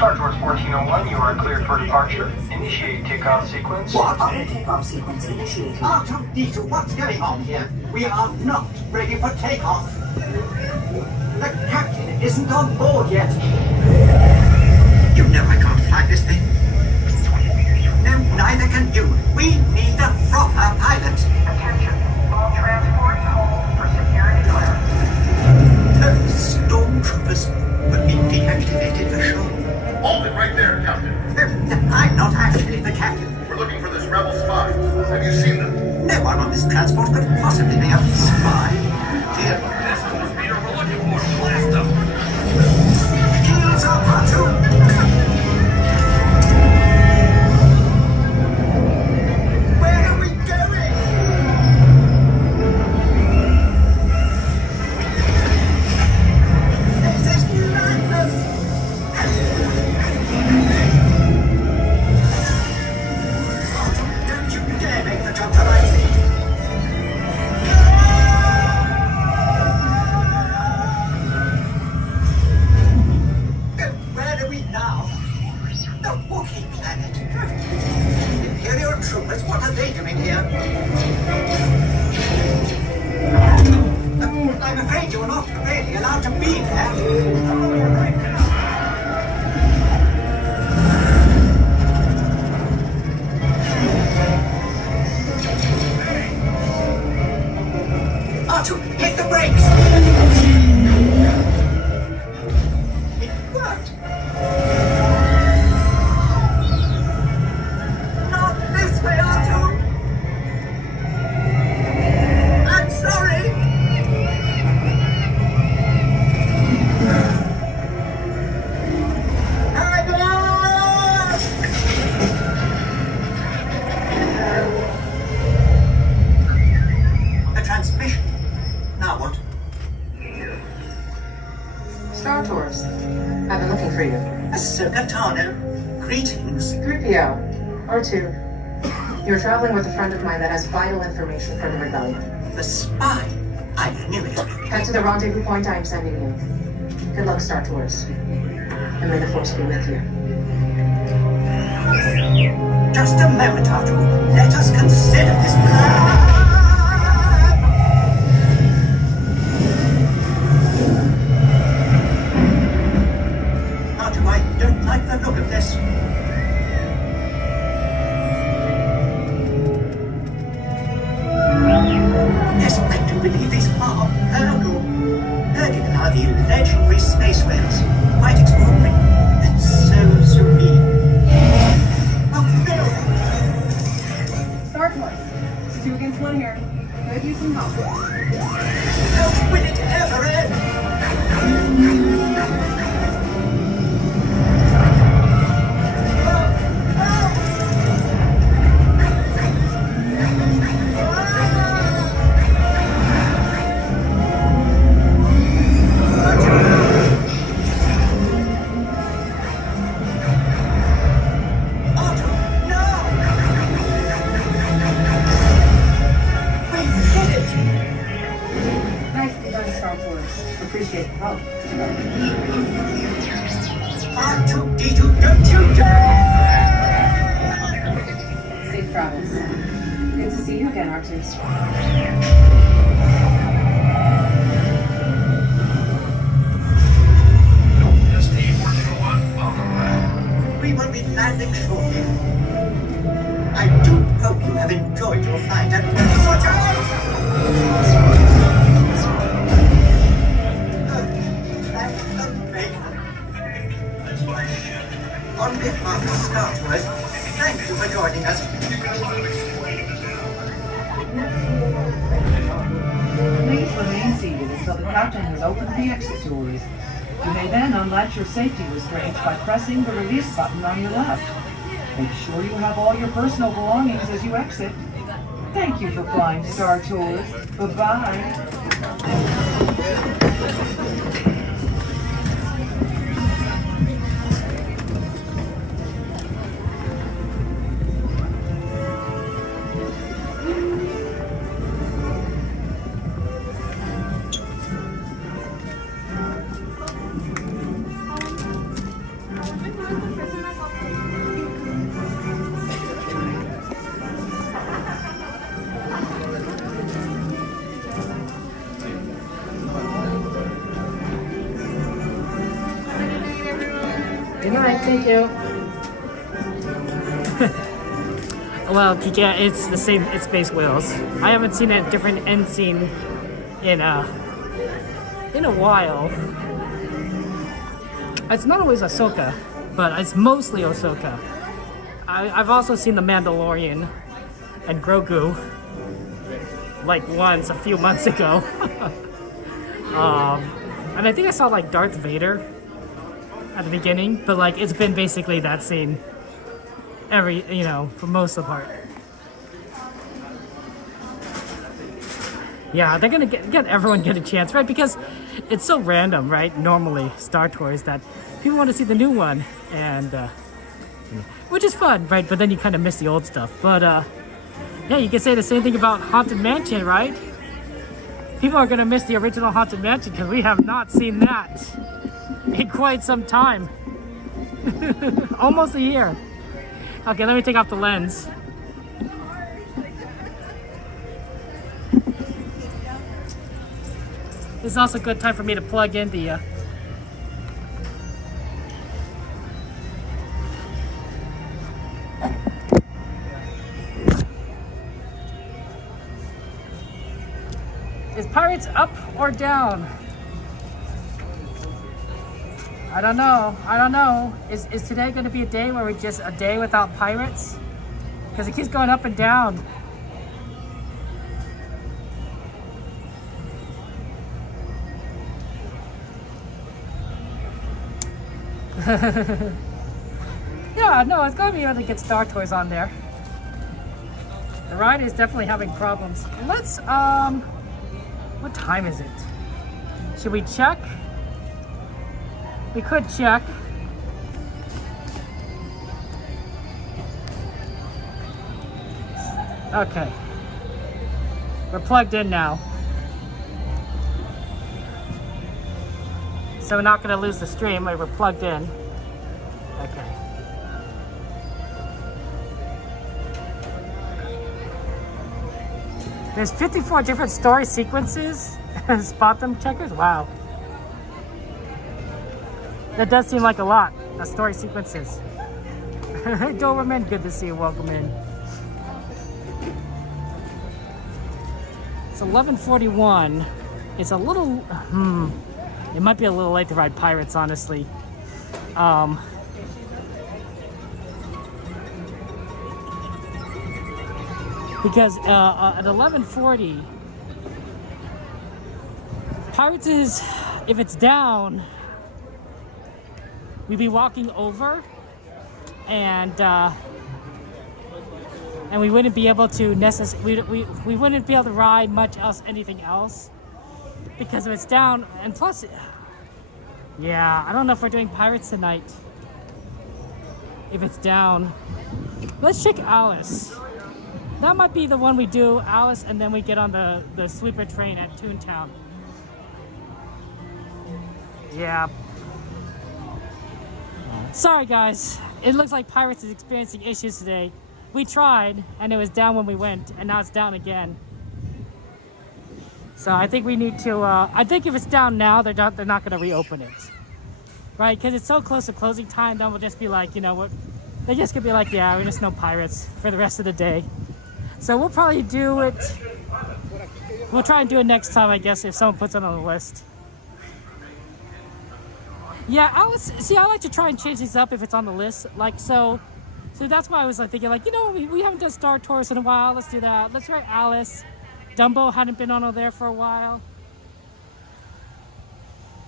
Star Tours 1401, you are cleared for departure. Initiate takeoff sequence. What? Takeoff sequence initiated. R2-D2, what's going on here? We are not ready for takeoff. The captain isn't on board yet. You know I can't fly this thing. No, neither can you. We need a proper pilot. Attention, all transport hold for security clearance. Those stormtroopers could be deactivated for sure. Hold it right there, Captain. I'm not actually the captain. We're looking for this rebel spy. Have you seen them? No one on this transport could possibly be a spy. Dear. This is the speeder we're looking for. Blast them. afraid you're not really allowed to be there. Artu, hit the brakes! It worked! Not this way, Artu! I'm sorry! A transmission. Now what? Star Tours. I've been looking for you. Ahsoka Tano. Greetings. 3PO. R2. You're traveling with a friend of mine that has vital information for the rebellion. The spy. I knew it. Head to the rendezvous point I am sending you. Good luck, Star Tours. And may the Force be with you. Just a moment, Artu. Let us consider this plan. Artu, I don't like the look of this. Yes, I do believe these are hurdle. Herding are the legendary space whales. Quite extraordinary. And so serene. Oh no! Star Tours. It's 2 against 1 here. Could use some help. How will it ever end? Nicely done, Star Tours. Appreciate the help. R2-D2, don't you dare! Safe travels. Good to see you again, R2. We will be landing shortly. I do hope you have enjoyed your flight and watch out! On behalf of Star Tours, thank you for joining us. Please remain seated until the captain has opened the exit doors. You may then unlatch your safety restraints by pressing the release button on your left. Make sure you have all your personal belongings as you exit. Thank you for flying Star Tours. Bye-bye. Good night, thank you. Well, yeah, it's the same. It's Space Whales. I haven't seen a different end scene in a while. It's not always Ahsoka, but it's mostly Ahsoka. I've also seen The Mandalorian and Grogu like once a few months ago. And I think I saw like Darth Vader at the beginning, but like it's been basically that scene for most of the part. Yeah, they're gonna get everyone get a chance, right? Because it's so random, right? Normally, Star Tours, that people want to see the new one, and which is fun, right? But then you kind of miss the old stuff. But yeah, you can say the same thing about Haunted Mansion, right? People are gonna miss the original Haunted Mansion because we have not seen that in quite some time. Almost a year. Okay, let me take off the lens. This is also a good time for me to plug in the Is Pirates up or down? I don't know. I don't know. Is today going to be a day where we're just a day without Pirates? Because it keeps going up and down. Yeah, no, it's going to be able to get Star Tours on there. The ride is definitely having problems. Let's, what time is it? Should we check? We could check. Okay. We're plugged in now. So we're not going to lose the stream, we're plugged in. Okay. There's 54 different story sequences. Spot them, checkers? Wow. That does seem like a lot of story sequences. Doberman, good to see you. Welcome in. It's 11:41. It's a little, it might be a little late to ride Pirates, honestly. Because at 11:40, Pirates is, if it's down, we'd be walking over, and we wouldn't be able to we wouldn't be able to ride much else, anything else, because if it's down. And plus, yeah, I don't know if we're doing Pirates tonight. If it's down, let's check Alice. That might be the one we do, Alice, and then we get on the sleeper train at Toontown. Yeah. Sorry guys, it looks like Pirates is experiencing issues today. We tried, and it was down when we went, and now it's down again. So I think we need to, I think if it's down now, they're not going to reopen it. Right, because it's so close to closing time, then we'll just be like, you know what, they're just going to be like, yeah, we're just no Pirates for the rest of the day. So we'll probably do it, we'll try and do it next time, I guess, if someone puts it on the list. Yeah, I like to try and change these up if it's on the list, like so that's why I was like thinking, like, you know, we haven't done Star Tours in a while, let's do that. Let's try Alice. Dumbo hadn't been on there for a while.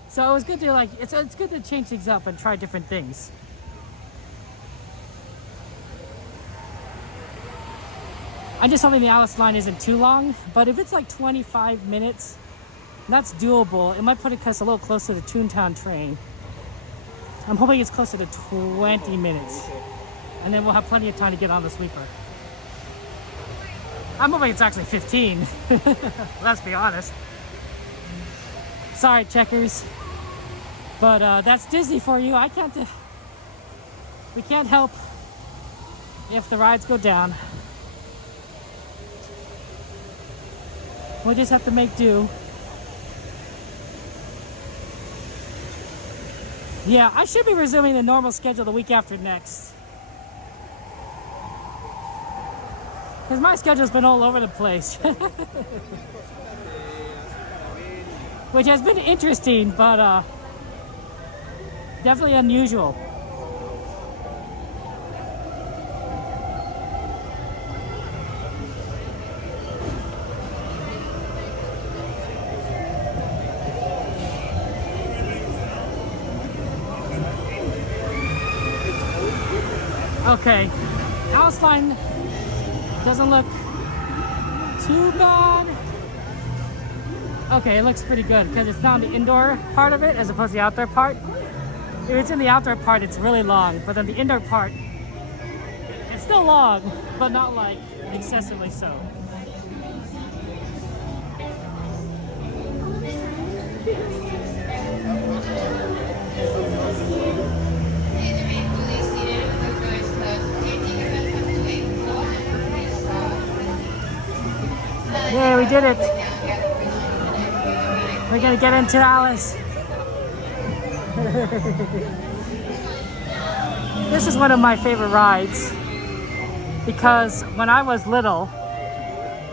So it was good to, like, it's good to change things up and try different things. I'm just hoping the Alice line isn't too long, but if it's like 25 minutes, that's doable. It might put us a little closer to the Toontown train. I'm hoping it's closer to 20 minutes. And then we'll have plenty of time to get on the sweeper. I'm hoping it's actually 15. Let's be honest. Sorry, checkers. But that's Disney for you. We can't help if the rides go down. We'll just have to make do. Yeah, I should be resuming the normal schedule the week after next. Because my schedule's been all over the place. Which has been interesting, but definitely unusual. Okay, Alice line doesn't look too bad. Okay, it looks pretty good because it's not the indoor part of it as opposed to the outdoor part. If it's in the outdoor part, it's really long, but then the indoor part, it's still long, but not like excessively so. Yeah, we did it. We're gonna get into Alice. This is one of my favorite rides because when I was little,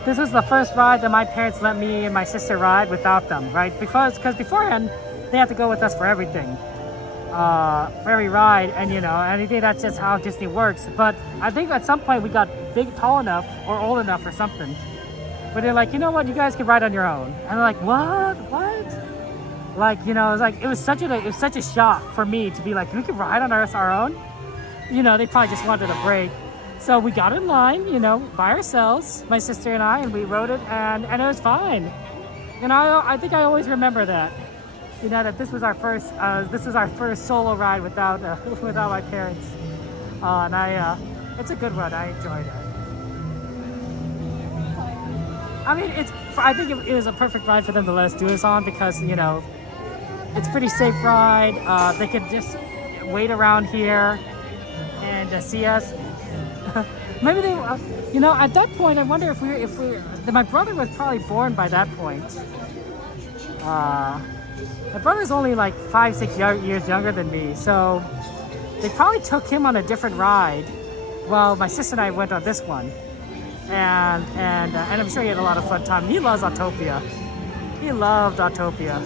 this was the first ride that my parents let me and my sister ride without them, right? Because beforehand, they had to go with us for everything, for every ride, and you know, and I think that's just how Disney works. But I think at some point we got tall enough or old enough or something, where they're like, you know what, you guys can ride on your own. And they're like, what? Like, you know, it was such a shock for me to be like, we can ride on our own. You know, they probably just wanted a break. So we got in line, you know, by ourselves, my sister and I, and we rode it, and it was fine. And I think I always remember that, you know, that this was our first solo ride without my parents. And it's a good one. I enjoyed it. I mean, I think it was a perfect ride for them to let us do this on because, you know, it's a pretty safe ride. They could just wait around here and see us. Maybe they, you know, at that point, I wonder if my brother was probably born by that point. My brother's only like 5-6 years younger than me, so they probably took him on a different ride while my sister and I went on this one. And I'm sure he had a lot of fun time. He loves Autopia. He loved Autopia.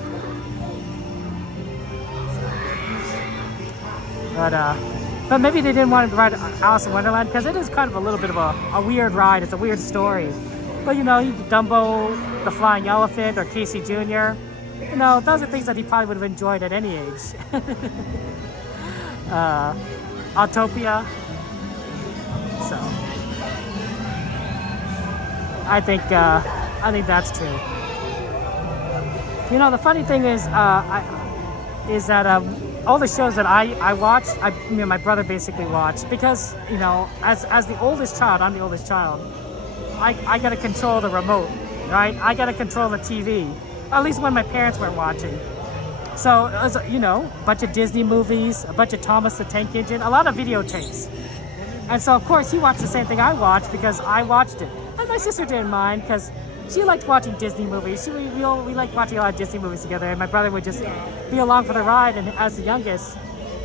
But maybe they didn't want to ride Alice in Wonderland because it is kind of a little bit of a weird ride. It's a weird story. But you know, Dumbo, the Flying Elephant, or Casey Jr., you know, those are things that he probably would have enjoyed at any age. Autopia. So I think that's true. You know, the funny thing is that all the shows that I watched, my brother basically watched because, you know, as the oldest child, I'm the oldest child. I gotta control the remote, right? I gotta control the TV. At least when my parents weren't watching. So, you know, a bunch of Disney movies, a bunch of Thomas the Tank Engine, a lot of videotapes. And so, of course, he watched the same thing I watched because I watched it. And my sister didn't mind because she liked watching Disney movies. We liked watching a lot of Disney movies together. And my brother would just be along for the ride. And as the youngest,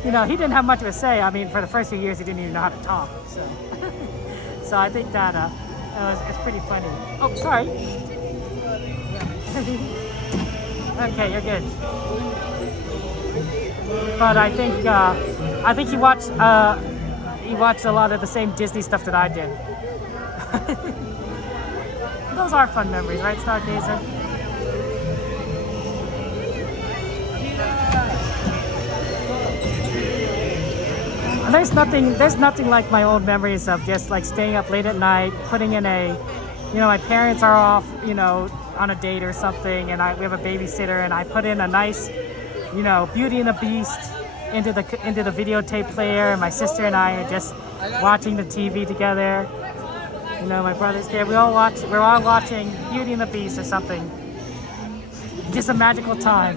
you know, he didn't have much of a say. I mean, for the first few years, he didn't even know how to talk. So, so I think that it's pretty funny. Oh, sorry. Okay, you're good. But I think he watched a lot of the same Disney stuff that I did. Those are fun memories, right, Stargazer? There's nothing like my old memories of just like staying up late at night, putting in my parents are off, you know, on a date or something, and we have a babysitter, and I put in a nice, you know, Beauty and the Beast into the videotape player, and my sister and I are just watching the TV together. You know, my brother's there. We're all watching Beauty and the Beast or something. Just a magical time.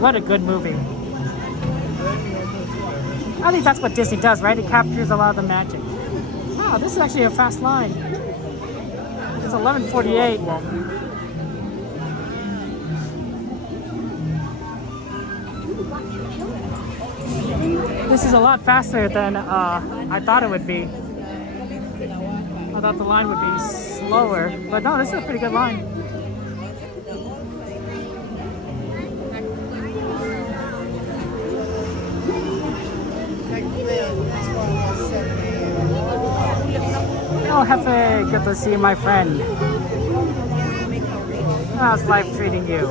What a good movie. I think that's what Disney does, right? It captures a lot of the magic. Wow, this is actually a fast line. It's 11:48. This is a lot faster than I thought it would be. I thought the line would be slower, but no, this is a pretty good line. Oh, Hefe, good to see my friend. How's life treating you?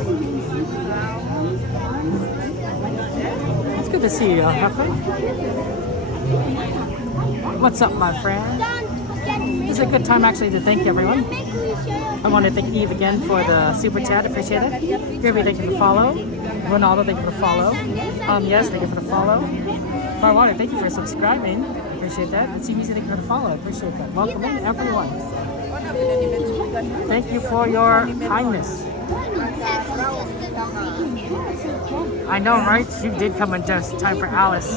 It's good to see you, Hefe. What's up, my friend? This is a good time actually to thank everyone. I want to thank Eve again for the super chat, appreciate it. Gary, thank you for the follow. Ronaldo, thank you for the follow. Yes, thank you for the follow. Barwater, thank you for subscribing. Appreciate that. Let's see music, thank you for the follow. Appreciate that. Welcome in, everyone. Thank you for your kindness. I know, right? You did come in just time for Alice.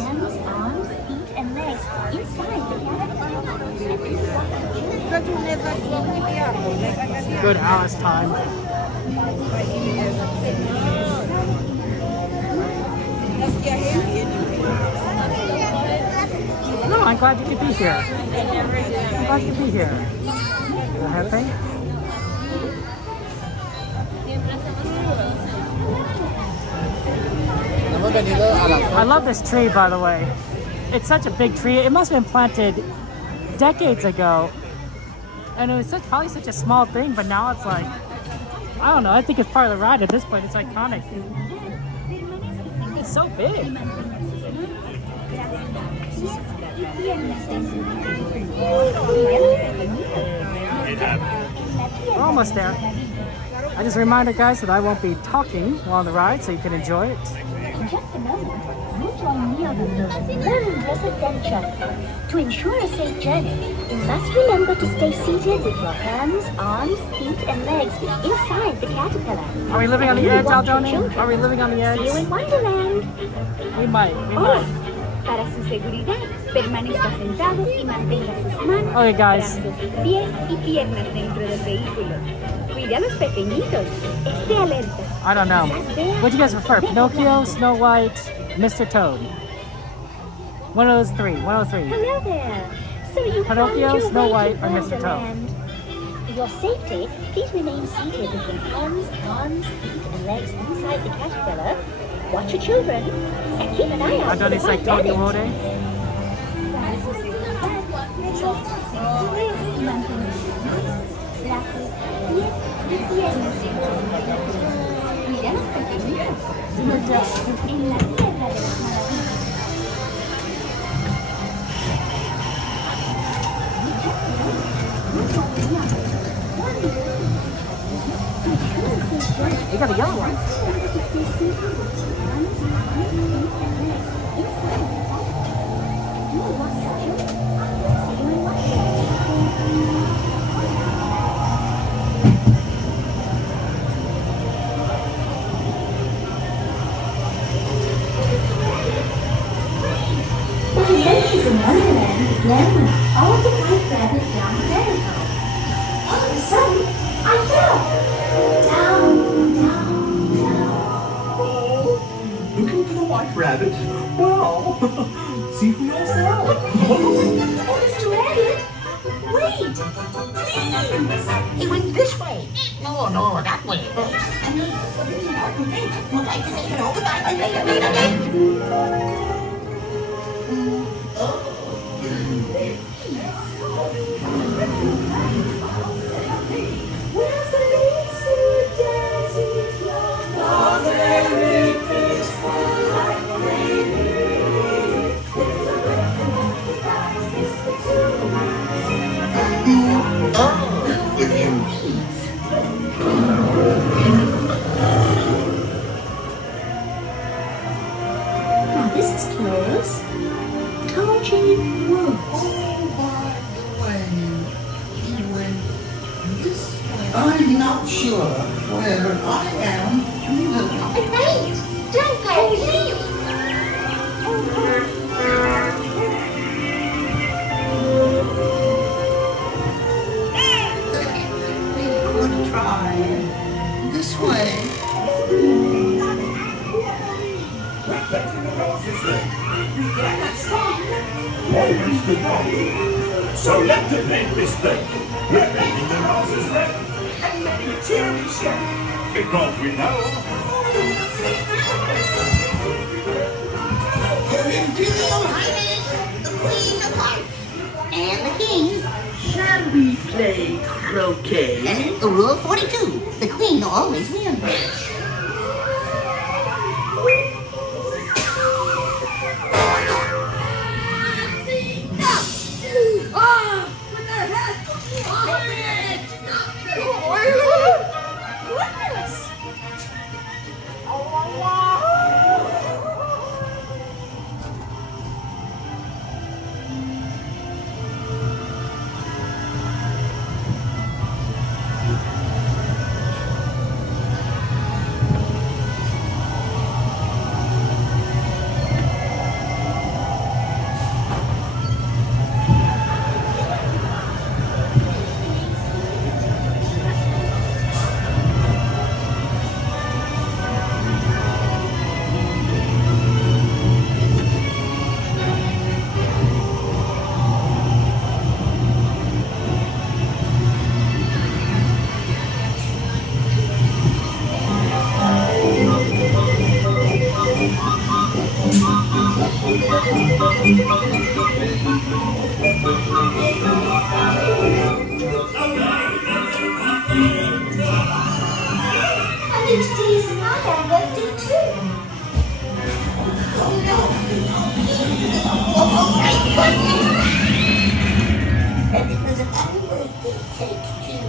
Good Alice time. No, I'm glad you could be here. I'm glad you could be here. You happy? I love this tree, by the way. It's such a big tree. It must have been planted decades ago. And it was probably such a small thing, but now it's like, I don't know, I think it's part of the ride at this point. It's iconic. It's so big. We're almost there. I just remind you guys that I won't be talking while on the ride, so you can enjoy it. In just a moment, we'll join me on the Wonderland's adventure. To ensure a safe journey, you must remember to stay seated with your hands, arms, feet, and legs inside the caterpillar. Are we living on the edge, Aldoni? Are we living on the edge? See you in Wonderland. We might. We might. Para su seguridad, permanezca sentado y mantenga sus manos, Okay, guys. brazos, pies y piernas dentro del vehículo. Cuide a los pequeñitos. Esté alerta. I don't know. What do you guys prefer? Pinocchio, Snow White, Mr. Toad? One of those three. One of the three. Hello there. So you Pinocchio, found your Snow way White, to or Mr. Toad? Wonderland. For your safety, please remain seated with your hands, arms, feet, and legs inside the caterpillar. Watch your children and keep an eye out for the Aldoni's like white Toad rabbit. Woody. Mira los pequeñitos. En la tierra de las maravillas. You got a yellow one. The adventures in Wonderland began when all the white rabbits down the rabbit hole. All of a sudden, I fell. Down, down, down. Looking for the white rabbit? Well, see for yourself. Oh, Mr. Rabbit, wait, please. He went this way. No, that way. Would like to say hello, but I Now this is curious. Touching woods. I'm not sure where I am either. Wait, don't go, please. We could try this way. So let the make mistake. We're making the roses red and making a cheery shake. Because we know Her Imperial Highness, the Queen of Hearts, and the King. Shall we play croquet? Rule 42, the Queen always wins. And because of happy birthday cake, too.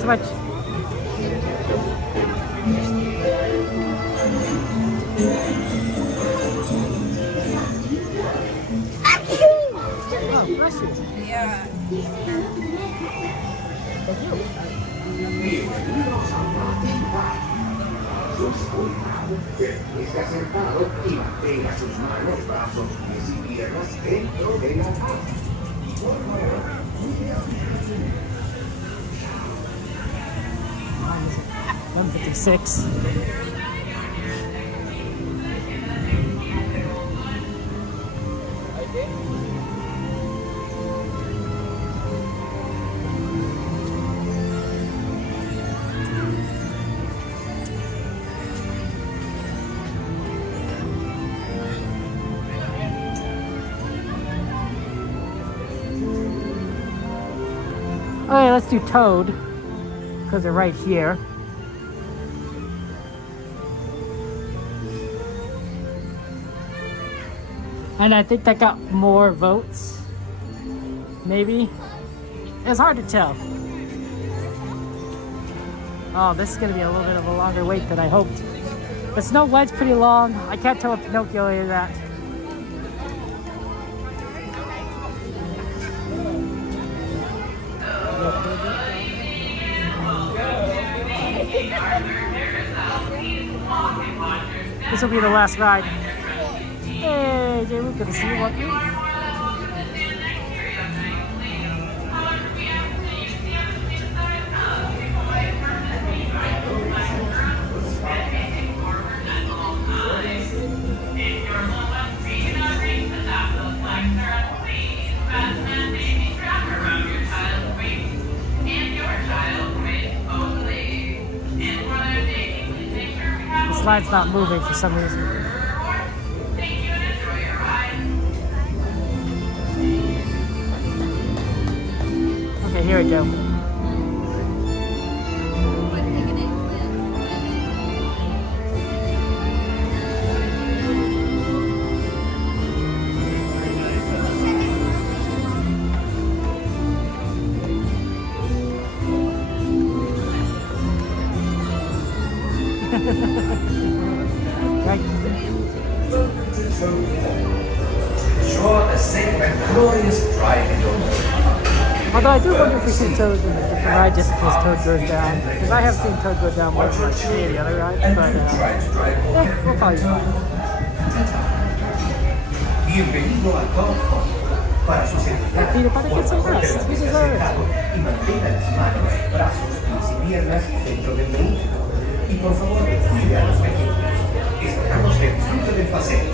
So much. Oh, bless you. Yeah. Esté sentado y mantenga sus manos, brazos, pies y piernas dentro de la cama. $156. Okay, let's do Toad, because they're right here. And I think that got more votes. Maybe. It's hard to tell. Oh, this is going to be a little bit of a longer wait than I hoped. The Snow White's pretty long. I can't tell what Pinocchio is at. This will be the last ride. Hey, Jay, we're gonna see you walk in. The slide's not moving for some reason. Okay, here we go. Ensure a safe and glorious drive in your motor. Although I do wonder if we see Toad in a different ride just in case Toad goes down. Because I have seen Toad go down more than like any of the other rides, but yeah, we'll probably be fine. Bienvenido a Top Hop. Para su seguridad, Peter, para que se por favor, rest. quédese You deserve sentado it. y mantenga las manos, brazos, pies y piernas dentro del vehículo. Y por favor, cuide a los pequeños. Esperamos que disfrute del paseo.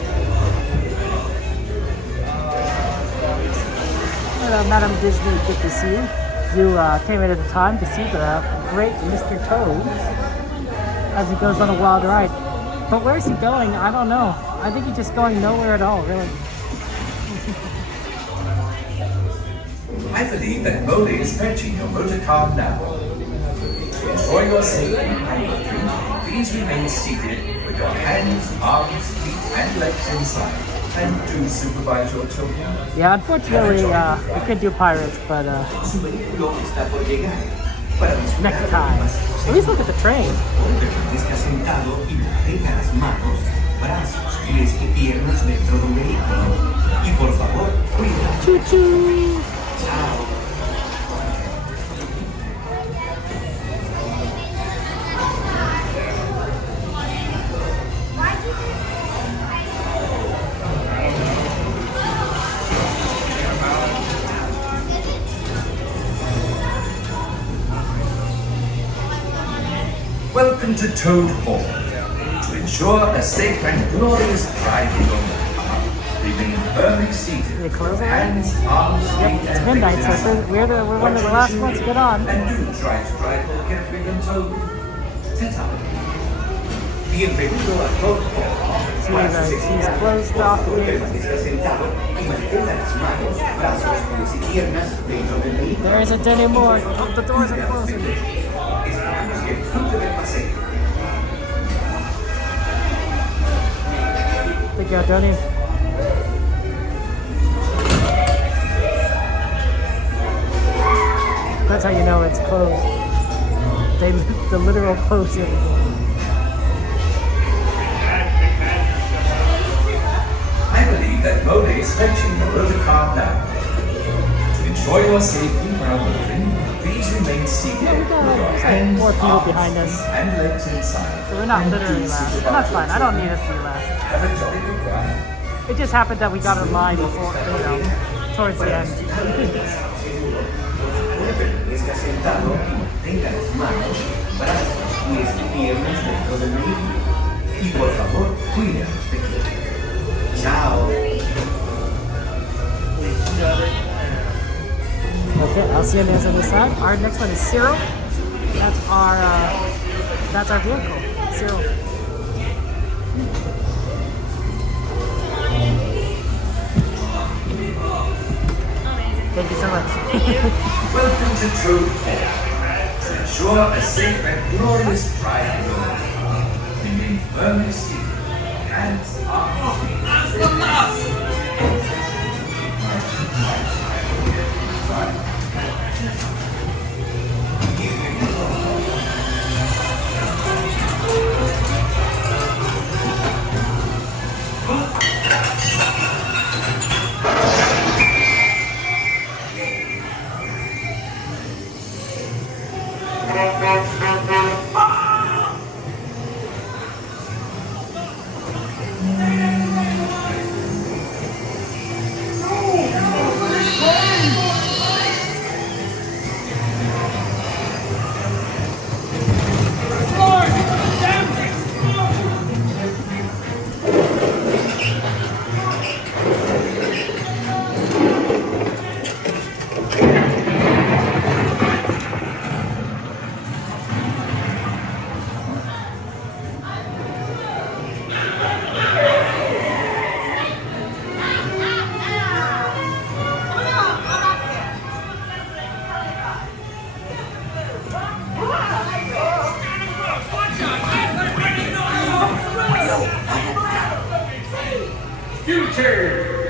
Hello, Madam Disney, good to see you. You came in at the time to see the great Mr. Toad as he goes on a wild ride. But where's he going? I don't know. I think he's just going nowhere at all, really. I believe that Mole is fetching your motor car now. To ensure your safety and entry, please remain seated with your hands, arms, feet, and legs inside. And do supervise your children. Yeah, unfortunately, we could do pirates, but Su vehículo está por llegar. next time. At least look at the train. Permanezca sentado y mantenga las manos, brazos, pies y piernas dentro del vehículo. Y por favor, cuida. Choo-choo. Chao. Welcome to Toad Hall. To ensure a safe and glorious ride in your car, remain firmly seated. They close already? Hands, arms, feet, It's midnight, so we're one of the last ones to get on. And do try to drive more carefully than Toad. Tentative. Bienvenido a Toad Hall. See, guys, he's closed off the gate. There isn't any more. Oh, the doors are closing. Good job, Donnie. That's how you know it's closed. The literal closing. I believe that Mode is fetching the motor car now. To ensure your safety while moving, please remain seated with your hands, More people arms, behind us. feet, and legs inside. So we're not literally last. And that's fine. I don't need us to be last. Have a jolly good ride. It just happened that we got in line before, towards the end. Tenga las manos, brazos, pies y piernas dentro del vehículo. Y por favor, cuide a los pequeños. Chao. Okay, I'll see you on the other side. Our next one is Zero. That's our vehicle, Zero. Thank you so much. Welcome to Toad Hall. To ensure a safe and glorious ride in your car, remain firmly seated. Hands, arms, feet.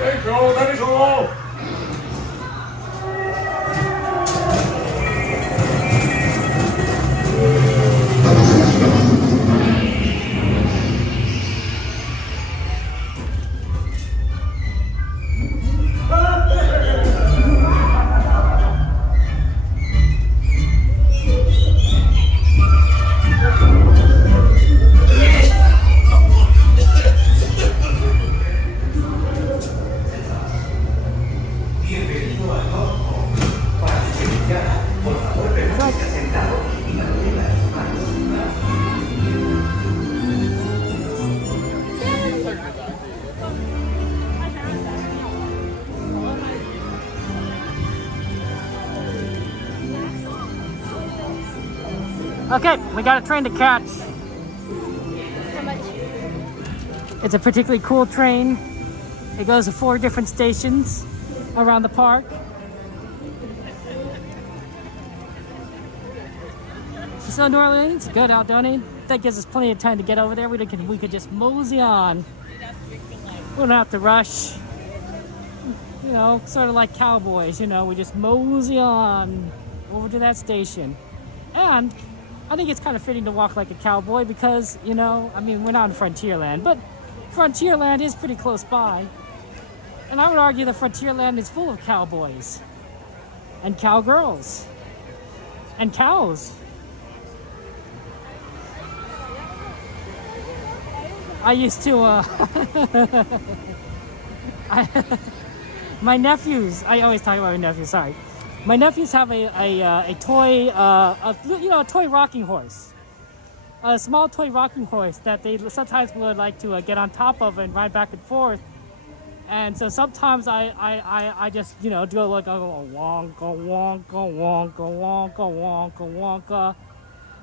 Thank you, that is all. Okay, we got a train to catch. It's a particularly cool train. It goes to 4 different stations around the park. So New Orleans, good out, don't it? That gives us plenty of time to get over there. We could just mosey on. We don't have to rush. You know, sort of like cowboys, you know, we just mosey on over to that station. And I think it's kind of fitting to walk like a cowboy because, you know, I mean, we're not in Frontierland, but Frontierland is pretty close by. And I would argue that Frontierland is full of cowboys and cowgirls and cows. I used to, my nephews, I always talk about my nephews, sorry. My nephews have a toy, a toy rocking horse. a small toy rocking horse that they sometimes would like to get on top of and ride back and forth. And so sometimes I just, you know, do like a wonka, wonka, wonka, wonka, wonka, wonka.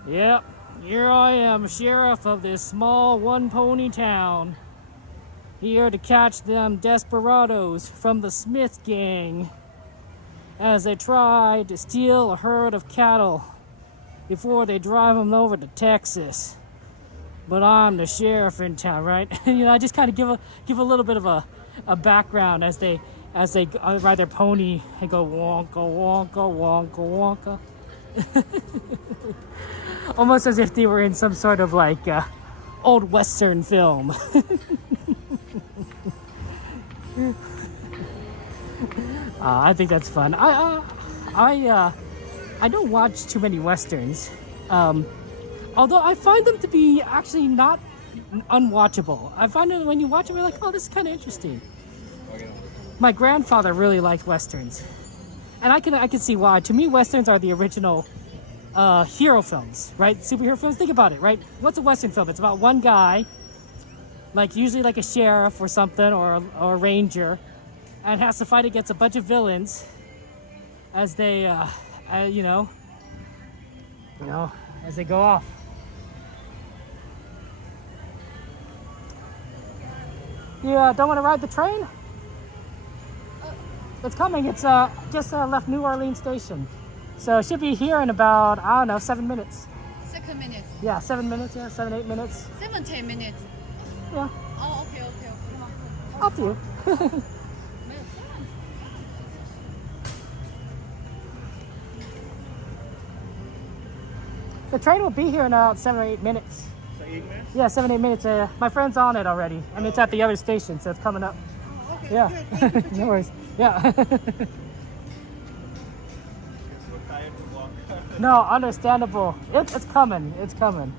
Yep, here I am, sheriff of this small one-pony town. Here to catch them desperados from the Smith gang as they try to steal a herd of cattle before they drive them over to Texas. But I'm the sheriff in town, right? You know, I just kind of give a little bit of a background as they ride their pony and go wonka, wonka, wonka, wonka. Almost as if they were in some sort of like old Western film. I think that's fun. I don't watch too many Westerns, although I find them to be actually not unwatchable. I find that when you watch them, you're like, oh, this is kind of interesting. My grandfather really liked Westerns, and I can see why. To me, Westerns are the original hero films, right? Superhero films. Think about it, right? What's a Western film? It's about one guy, like usually like a sheriff or something, or a ranger, and has to fight against a bunch of villains as they, you know, as they go off. You don't want to ride the train? It's coming. It's just left New Orleans Station. So it should be here in about, I don't know, 7 minutes. 7 minutes. Yeah, 7 minutes, yeah, 7, 8 minutes. 10 minutes. Yeah. Oh, okay. Up to you. The train will be here in about 7 or 8 minutes. So 8 minutes? Yeah, 7, 8 minutes. My friend's on it already, and it's at the other station, so it's coming up. Oh, okay. Yeah, no worries. Yeah. No, understandable. It's coming. It's coming.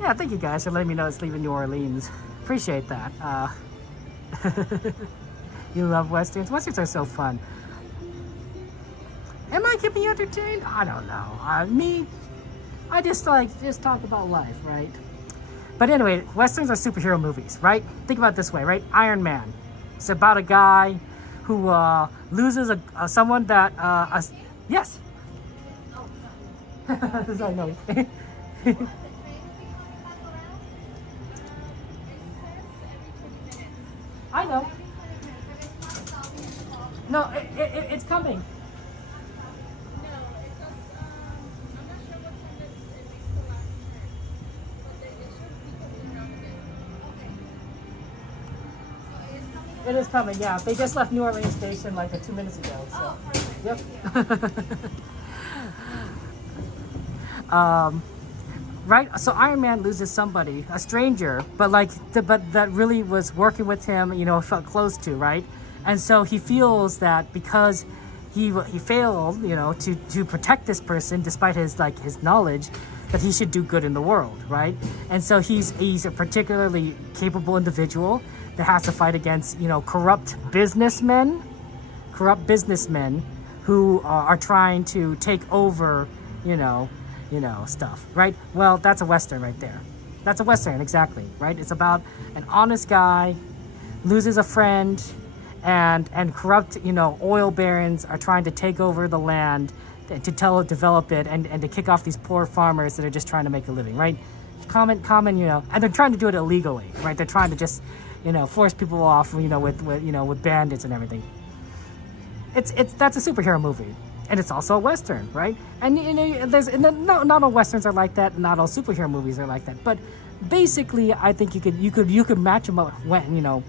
Yeah, thank you guys for letting me know it's leaving New Orleans. Appreciate that. You love Westerns? Westerns are so fun. Am I keeping you entertained? I don't know. I just talk about life, right? But anyway, Westerns are superhero movies, right? Think about it this way, right? Iron Man. It's about a guy who loses someone that, yes. I know. I know. No, it's coming. It is coming, yeah. They just left New Orleans Station like 2 minutes ago. So. Yep. Right. So Iron Man loses somebody, a stranger, but but that really was working with him. You know, felt close to, right? And so he feels that because he failed, you know, to protect this person despite his knowledge, that he should do good in the world, right? And so he's a particularly capable individual that has to fight against, you know, corrupt businessmen who are trying to take over, you know, stuff, right? Well, that's a Western right there. That's a Western, exactly, right? It's about an honest guy loses a friend, and corrupt, you know, oil barons are trying to take over the land to develop it and to kick off these poor farmers that are just trying to make a living, right? Common, you know, and they're trying to do it illegally, right? They're trying to just, you know, force people off, you know, with bandits and everything. That's a superhero movie, and it's also a Western, right? And you know, not all Westerns are like that, not all superhero movies are like that, but basically, I think you could match them up when, you know,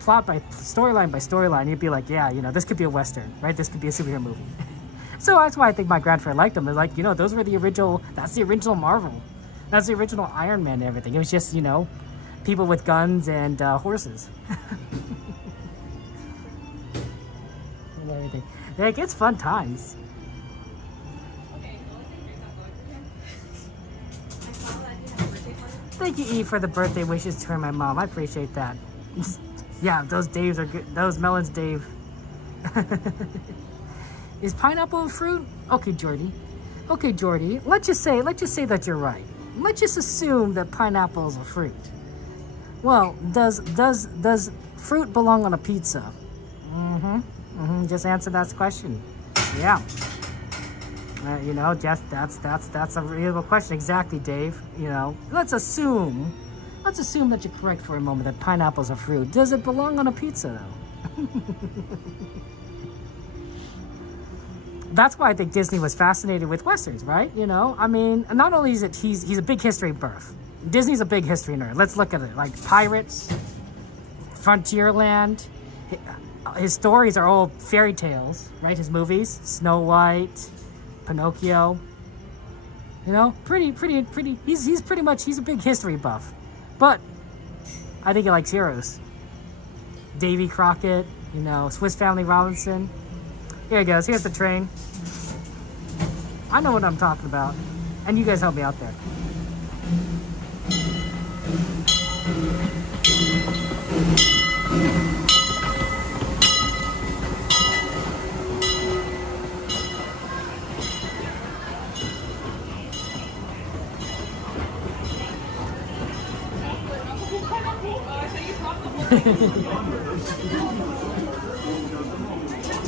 plot by storyline, you'd be like, yeah, you know, this could be a Western, right? This could be a superhero movie. So that's why I think my grandfather liked them. They're like, you know, those were the original. That's the original Marvel. That's the original Iron Man and everything. It was just, you know, people with guns and horses. And everything. Like, it's fun times. thank you, E, for the birthday wishes to my mom. I appreciate that. Yeah, those Daves are good. Those melons, Dave. Is pineapple a fruit? Okay, Jordy. Okay, Jordy. Let's just say that you're right. Let's just assume that pineapple is a fruit. Well, does fruit belong on a pizza? Just answer that question. Yeah. You know, just that's a real question. Exactly, Dave. You know, let's assume that you're correct for a moment that pineapple's a fruit. Does it belong on a pizza though? That's why I think Disney was fascinated with Westerns, right? You know, I mean, not only is it he's a big history buff. Disney's a big history nerd. Let's look at it. Like Pirates, Frontierland. His stories are all fairy tales, right? His movies, Snow White, Pinocchio. You know, pretty. He's pretty much, he's a big history buff. But I think he likes heroes. Davy Crockett, you know, Swiss Family Robinson. Here it goes. Here's the train. I know what I'm talking about. And you guys help me out there.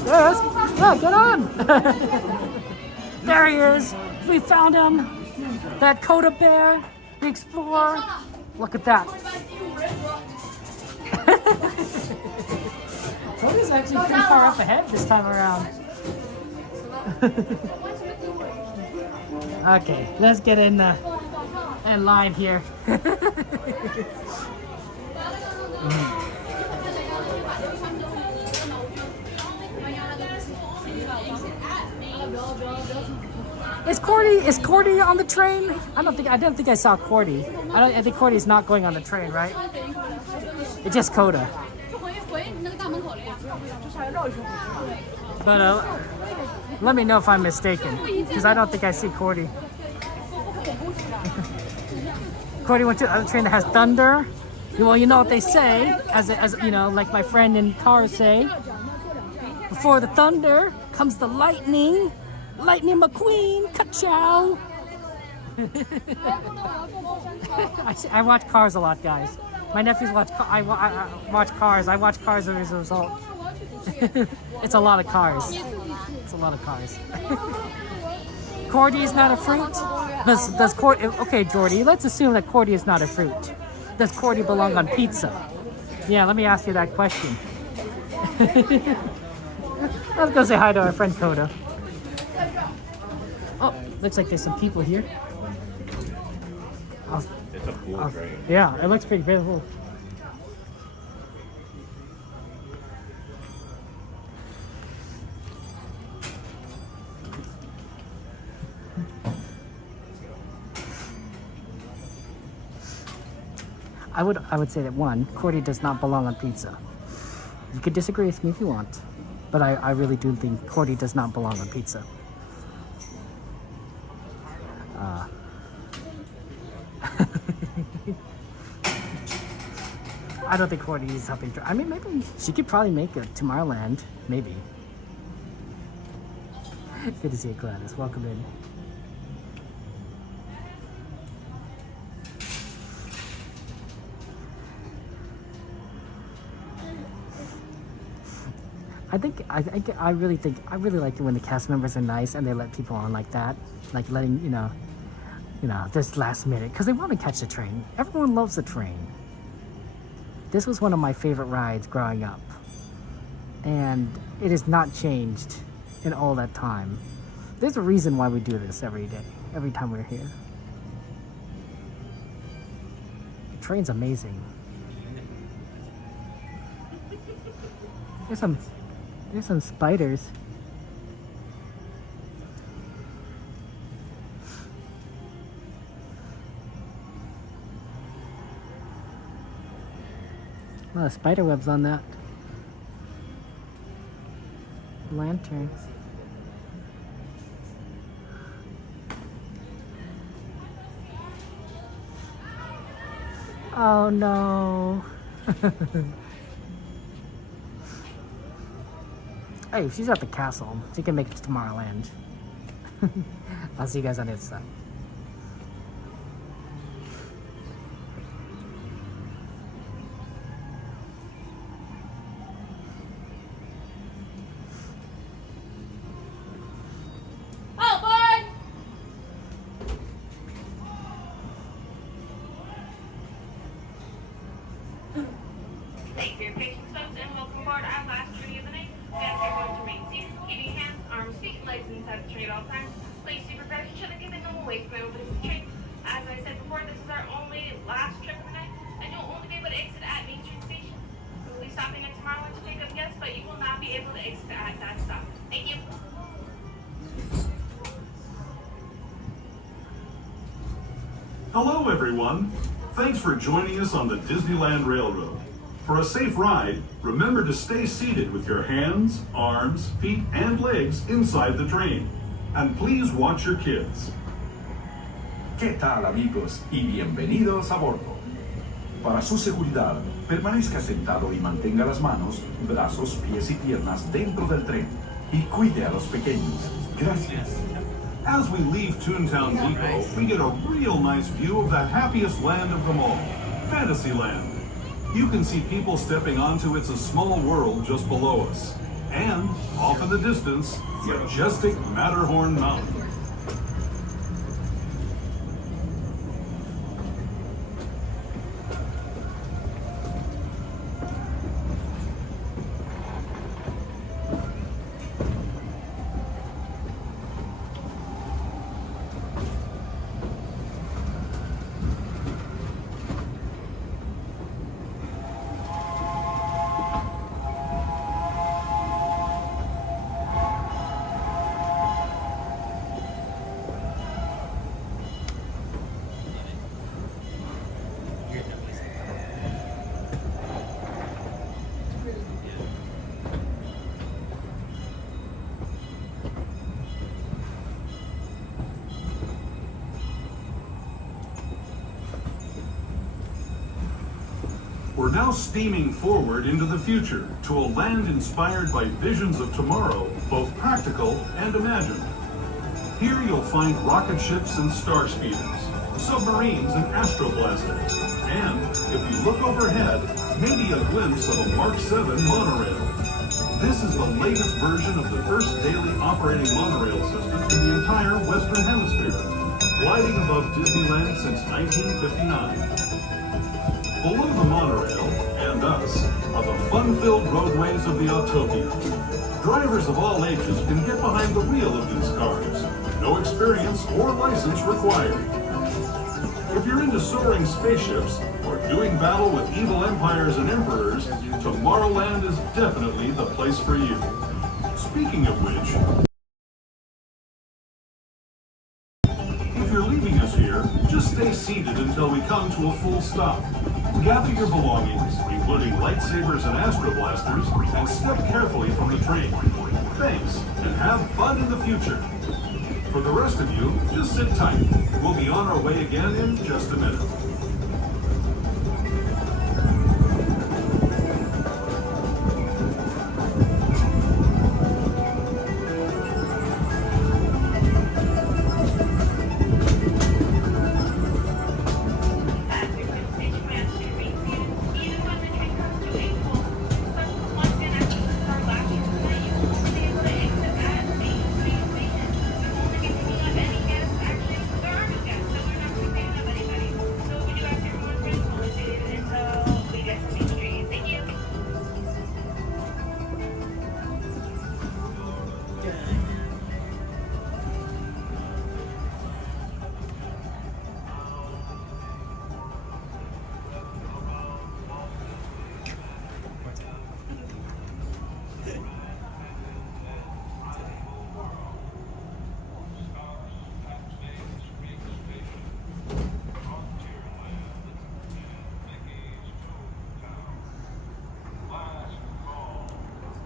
Yes. Yeah, get on. There he is. We found him. That Coda bear, the explorer. Look at that. Coda's actually pretty far up ahead this time around. Okay, let's get in line here. Is Cordy on the train? I don't think I saw Cordy. I think Cordy's not going on the train, right? It's just Coda. But let me know if I'm mistaken, because I don't think I see Cordy. Cordy went to the other train that has thunder. Well, you know what they say, as you know, like my friend in cars say, before the thunder comes the lightning. Lightning McQueen, ka-chow. I watch Cars a lot, guys. My nephews watch. I watch Cars. I watch Cars as a result. It's a lot of cars. It's a lot of cars. Cordy is not a fruit. Does Cordy? Okay, Jordy. Let's assume that Cordy is not a fruit. Does Cordy belong on pizza? Yeah. Let me ask you that question. Let's go say hi to our friend Coda. Oh, looks like there's some people here. It's a cool train. Yeah, it looks pretty beautiful. I would say that one, Cordy does not belong on pizza. You could disagree with me if you want, but I really do think Cordy does not belong on pizza. I don't think Cordy is helping. I mean, maybe she could probably make it to Tomorrowland. Maybe. Good to see you, Gladys. Welcome in. I really like it when the cast members are nice and they let people on like that, like letting you know, this last minute, because they want to catch the train. Everyone loves the train. This was one of my favorite rides growing up, and it has not changed in all that time. There's a reason why we do this every day, every time we're here. The train's amazing. There's some spiders. A lot of spider webs on that lantern. Oh no. Hey, she's at the castle. She can make it to Tomorrowland. I'll see you guys on the other side. Oh, boy! Thank you for your patience, folks, and welcome aboard our last journey of the night. Guys are going to remain seated, keeping hands, arms, feet, and legs inside the train at all times. Please do prepare each other, keeping them away from the opening of the train. As I said before, this is our only last trip of the night, and you'll only be able to exit at Main Street Station. We will be stopping at Tomorrowland to pick up guests, but you will not be able to exit at that stop. Thank you. Hello, everyone. Thanks for joining us on the Disneyland Railroad. For a safe ride, remember to stay seated with your hands, arms, feet, and legs inside the train. And please watch your kids. ¿Qué tal, amigos? Y bienvenidos a bordo. Para su seguridad, permanezca sentado y mantenga las manos, brazos, pies y piernas dentro del tren. Y cuide a los pequeños. Gracias. As we leave Toontown Depot, we get a real nice view of the happiest land of them all, Fantasyland. You can see people stepping onto It's a Small World just below us. And, off in the distance, majestic Matterhorn Mountain. We're now steaming forward into the future to a land inspired by visions of tomorrow, both practical and imagined. Here you'll find rocket ships and star speeders, submarines and astroblasters, and if you look overhead, maybe a glimpse of a Mark 7 monorail. This is the latest version of the first daily operating monorail system in the entire Western Hemisphere, gliding above Disneyland since 1959. Below the monorail, and us, are the fun-filled roadways of the Autopia. Drivers of all ages can get behind the wheel of these cars. No experience or license required. If you're into soaring spaceships or doing battle with evil empires and emperors, Tomorrowland is definitely the place for you. Speaking of which, if you're leaving us here, just stay seated until we come to a full stop. Gather your belongings, including lightsabers and astroblasters, and step carefully from the train. Thanks, and have fun in the future. For the rest of you, just sit tight. We'll be on our way again in just a minute.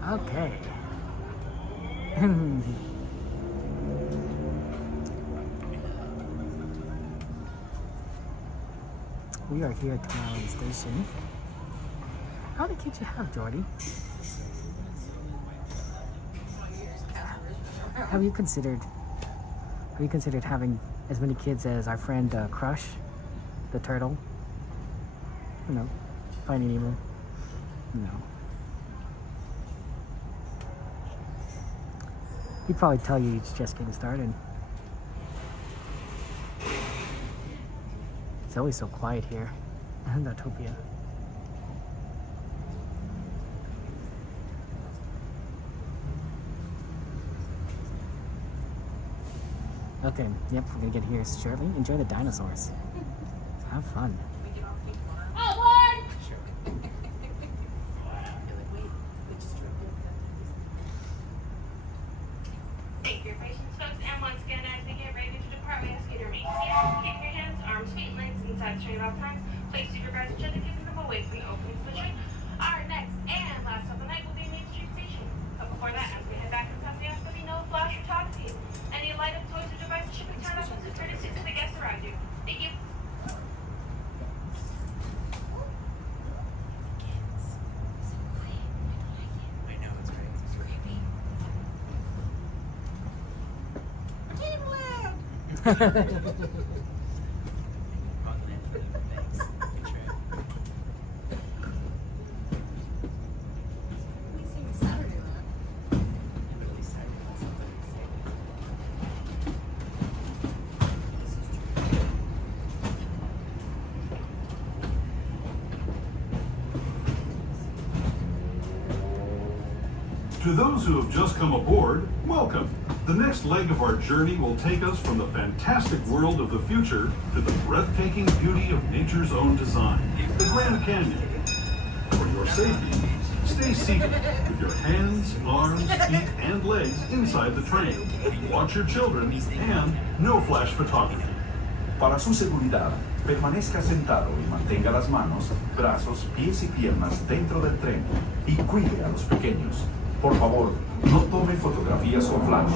Okay. We are here at Tomorrowland Station. How many kids you have, Jordy? Have you considered having as many kids as our friend Crush, the turtle? No. Finding Nemo? No. He'd probably tell you he's just getting started. It's always so quiet here in Autopia. Okay, yep, we're gonna get here shortly. Enjoy the dinosaurs. Have fun. Thank you for your patience, folks. And once again, as we get ready to depart, we ask you to remain seated. Keep your hands, arms, feet, legs inside the train at all times. Please supervise each other, keeping them away from the openings of the train. Our next and last stop of the night will be Main Street Station. But before that, as we head back to the company, ask that we know flash photography. Any light up toys or devices should be turned off as a courtesy to the guests around you. Thank you. To those who have just come aboard, welcome. The next leg of our journey will take us from the fantastic world of the future to the breathtaking beauty of nature's own design, the Grand Canyon. For your safety, stay seated with your hands, arms, feet, and legs inside the train. Watch your children and no flash photography. Para su seguridad, permanezca sentado y mantenga las manos, brazos, pies y piernas dentro del tren y cuide a los pequeños. Por favor, no tome fotografías con flash.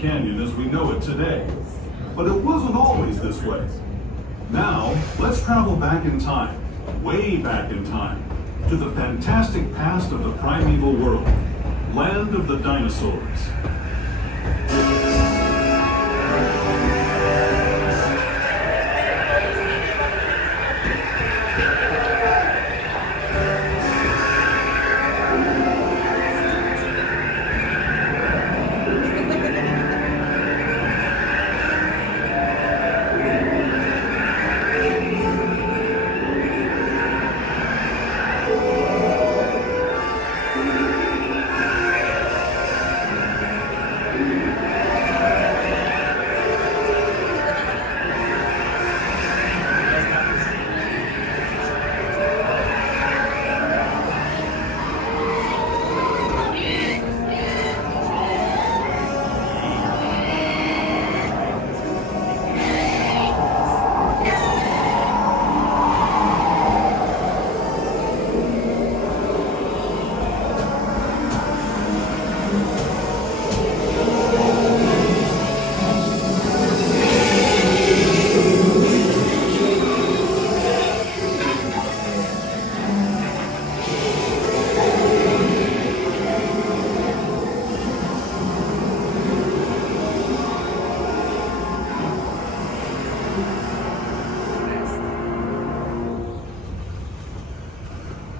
Canyon as we know it today. But it wasn't always this way. Now, let's travel back in time, way back in time, to the fantastic past of the primeval world, land of the dinosaurs.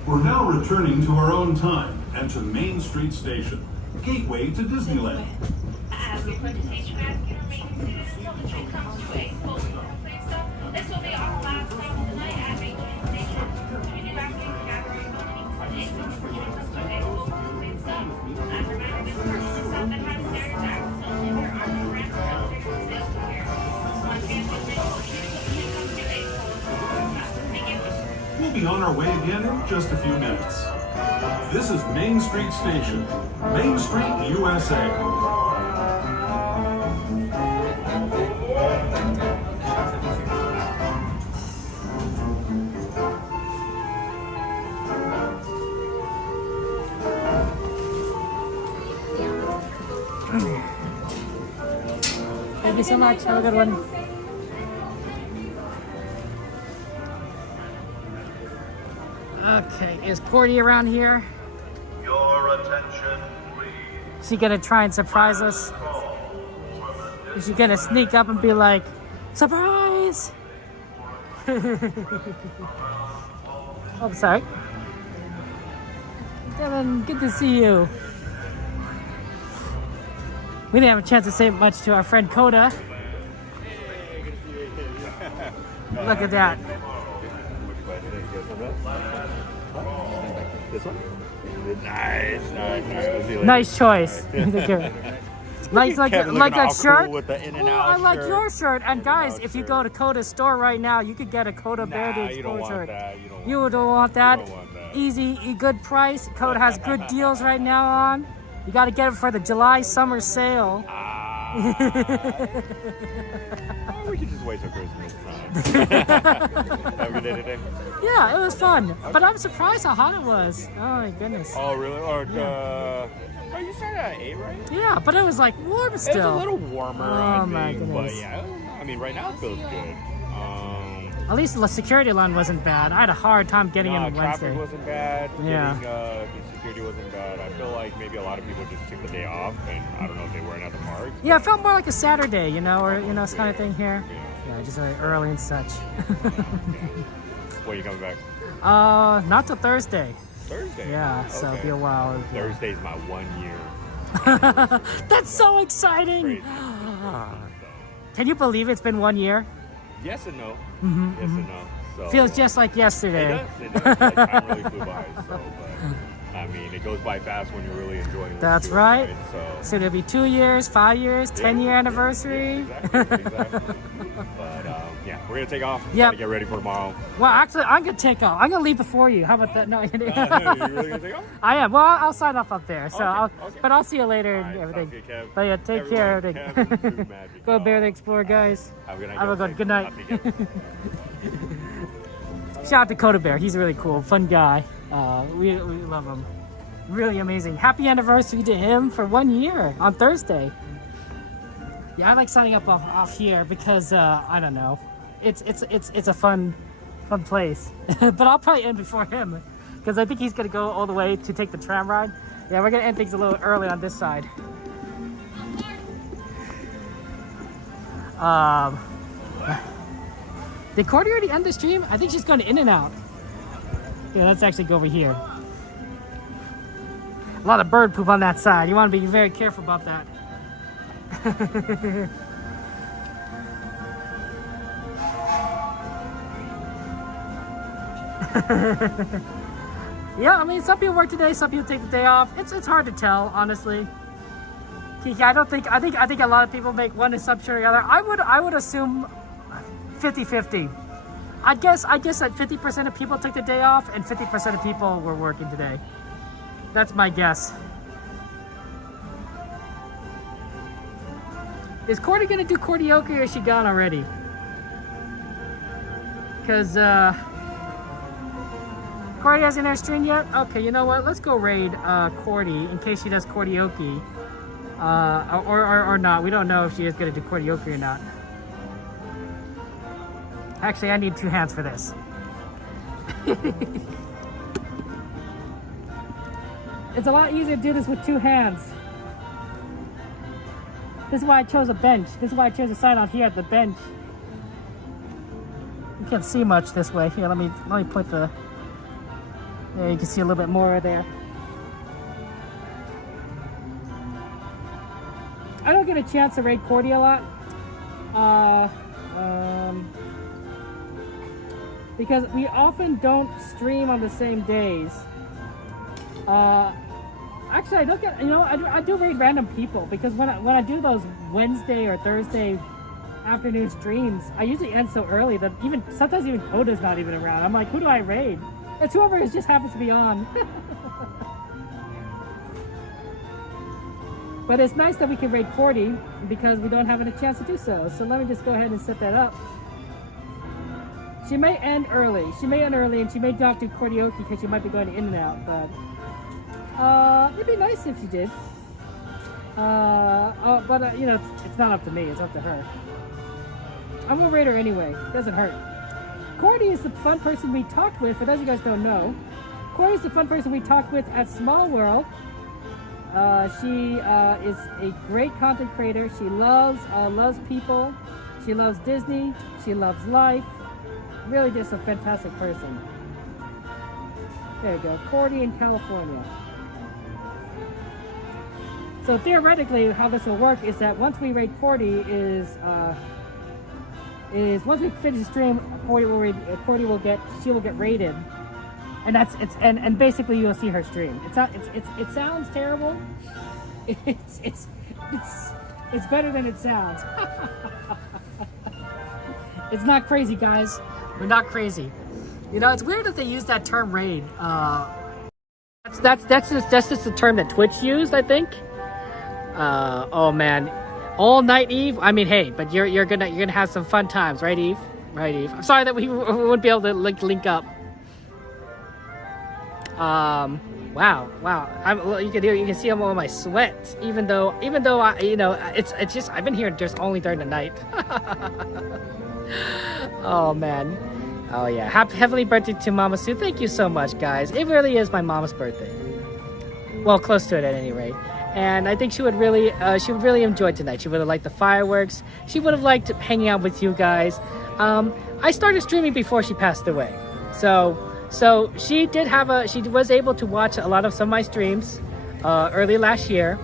We're now returning to our own time and to Main Street Station, gateway to Disneyland. As we put the station back, you remain seated until the train comes to a full complete stop. This will be our last stop of the night at Main Street Station. Should you evacuate the gathering buildings, the train comes to a full complete stop. As a reminder, this is a stop that has stairs and access only where our ramp elevators for sales to here. Once again, the train comes to a full stop. Thank you. We'll be on our way again in just a few minutes. This is Main Street Station, Main Street, USA. Thank you so much. Have a good one. Okay, is Cordy around here? Your attention, please. Is she gonna try and surprise us? Is she gonna sneak up and be like, surprise? Oh, sorry. Devin, good to see you. We didn't have a chance to say much to our friend Coda. Look at that. This one? Nice. Nice choice. like that shirt. Cool with the in and Oh, out I like shirt. your shirt. And guys, if you go to Coda's store right now, you could get a Coda Bear to you don't Explore want shirt. that. You don't want that. Easy, good price. Coda has good deals right now on. You got to get it for the July summer sale. We could just wait till Christmas time. Have a good day today. Yeah, it was fun. But I'm surprised how hot it was. Oh my goodness. Oh, really? Or oh, you started at 8, right? Yeah, but it was like warm still. It's a little warmer, Oh I my think, goodness. but yeah, I mean, right now it feels good. At least the security line wasn't bad. I had a hard time getting in on traffic Wednesday. wasn't bad. Yeah. Getting, the security wasn't bad. I feel like maybe a lot of people just took the day off, and I don't know if they weren't at the park. Yeah, it felt more like a Saturday, you know, or this kind of thing here. Yeah, just very early and such. When are you coming back? Not till Thursday. Thursday? Yeah, so it'll be a while. Thursday's my 1 year. That's so exciting! Can you believe it's been 1 year? Yes and no. Mhm, Yes mhm. and no. So, Feels just like yesterday. It does. Like, time really flew by. So, but, I mean, it goes by fast when you're really enjoying it. That's right. So, So it'll be 2 years, 5 years, 10-year anniversary. exactly. But yeah, we're gonna take off. Yep. Gotta get ready for tomorrow. Well, actually, I'm gonna take off. I'm gonna leave before you. How about that? No, You really gonna take off? I am. Well, I'll sign off up there. So, Okay. But I'll see you later and everything. sounds good, Kev. But yeah, take care. Everyone, Everything. Kevin, Food Magic, Go Bear the Explorer, guys. Have a good night. Have a guys. good night. I'll see you. Shout out to Coda Bear. He's really cool, fun guy. We love him. Really amazing. Happy anniversary to him for 1 year on Thursday. Yeah, I like signing up off here because I don't know. It's a fun place. But I'll probably end before him because I think he's gonna go all the way to take the tram ride. Yeah, we're gonna end things a little early on this side. Did Cordy already end the stream? I think she's going in and out. Yeah, let's actually go over here. A lot of bird poop on that side. You want to be very careful about that. Yeah, I mean, some people work today, some people take the day off. It's hard to tell, honestly. Kiki, I think a lot of people make one assumption or the other. I would assume 50-50. I guess that 50% of people took the day off and 50% of people were working today. That's my guess. Is Cordy gonna do karaoke or is she gone already? Because Cordy hasn't in her stream yet? Okay, you know what? Let's go raid Cordy in case she does karaoke. Or not. We don't know if she is gonna do karaoke or not. Actually, I need 2 hands for this. It's a lot easier to do this with 2 hands. This is why I chose a bench. This is why I chose to sign out here at the bench. You can't see much this way. Here, let me point the Yeah, you can see a little bit more there. I don't get a chance to raid Cordy a lot. Because we often don't stream on the same days. Actually, I don't get, I do raid random people because when I do those Wednesday or Thursday afternoon streams, I usually end so early that sometimes even Coda's not even around. I'm like, who do I raid? It's whoever just happens to be on. But it's nice that we can raid Cordy because we don't have any chance to do so. So let me just go ahead and set that up. She may end early. She may end early and she may not do karaoke because she might be going in and out, but it'd be nice if she did. But it's not up to me, it's up to her. I'm gonna raid her anyway, it doesn't hurt. Cordy is the fun person we talked with. For those of you guys who don't know, Cordy is the fun person we talked with at Small World. She is a great content creator. She loves people. She loves Disney. She loves life. Really just a fantastic person. There you go, Cordy in California. So theoretically, how this will work is that once we raid Cordy is once we finish the stream, she will get raided, and and basically you'll see her stream. It sounds terrible. It's better than it sounds. It's not crazy, guys. We're not crazy. It's weird that they use that term raid. That's just the term that Twitch used, I think. Oh man, all night Eve. I mean, hey, but you're gonna have some fun times, right, Eve? Right, Eve. I'm sorry that we wouldn't be able to link up. Wow. You can see all my sweat. Even though it's just I've been here just only during the night. Oh man. Oh yeah. Happy birthday to Mama Sue. Thank you so much, guys. It really is my mama's birthday. Well, close to it at any rate. And I think she would really enjoy tonight. She would have liked the fireworks. She would have liked hanging out with you guys. I started streaming before she passed away, so she was able to watch a lot of some of my streams early last year,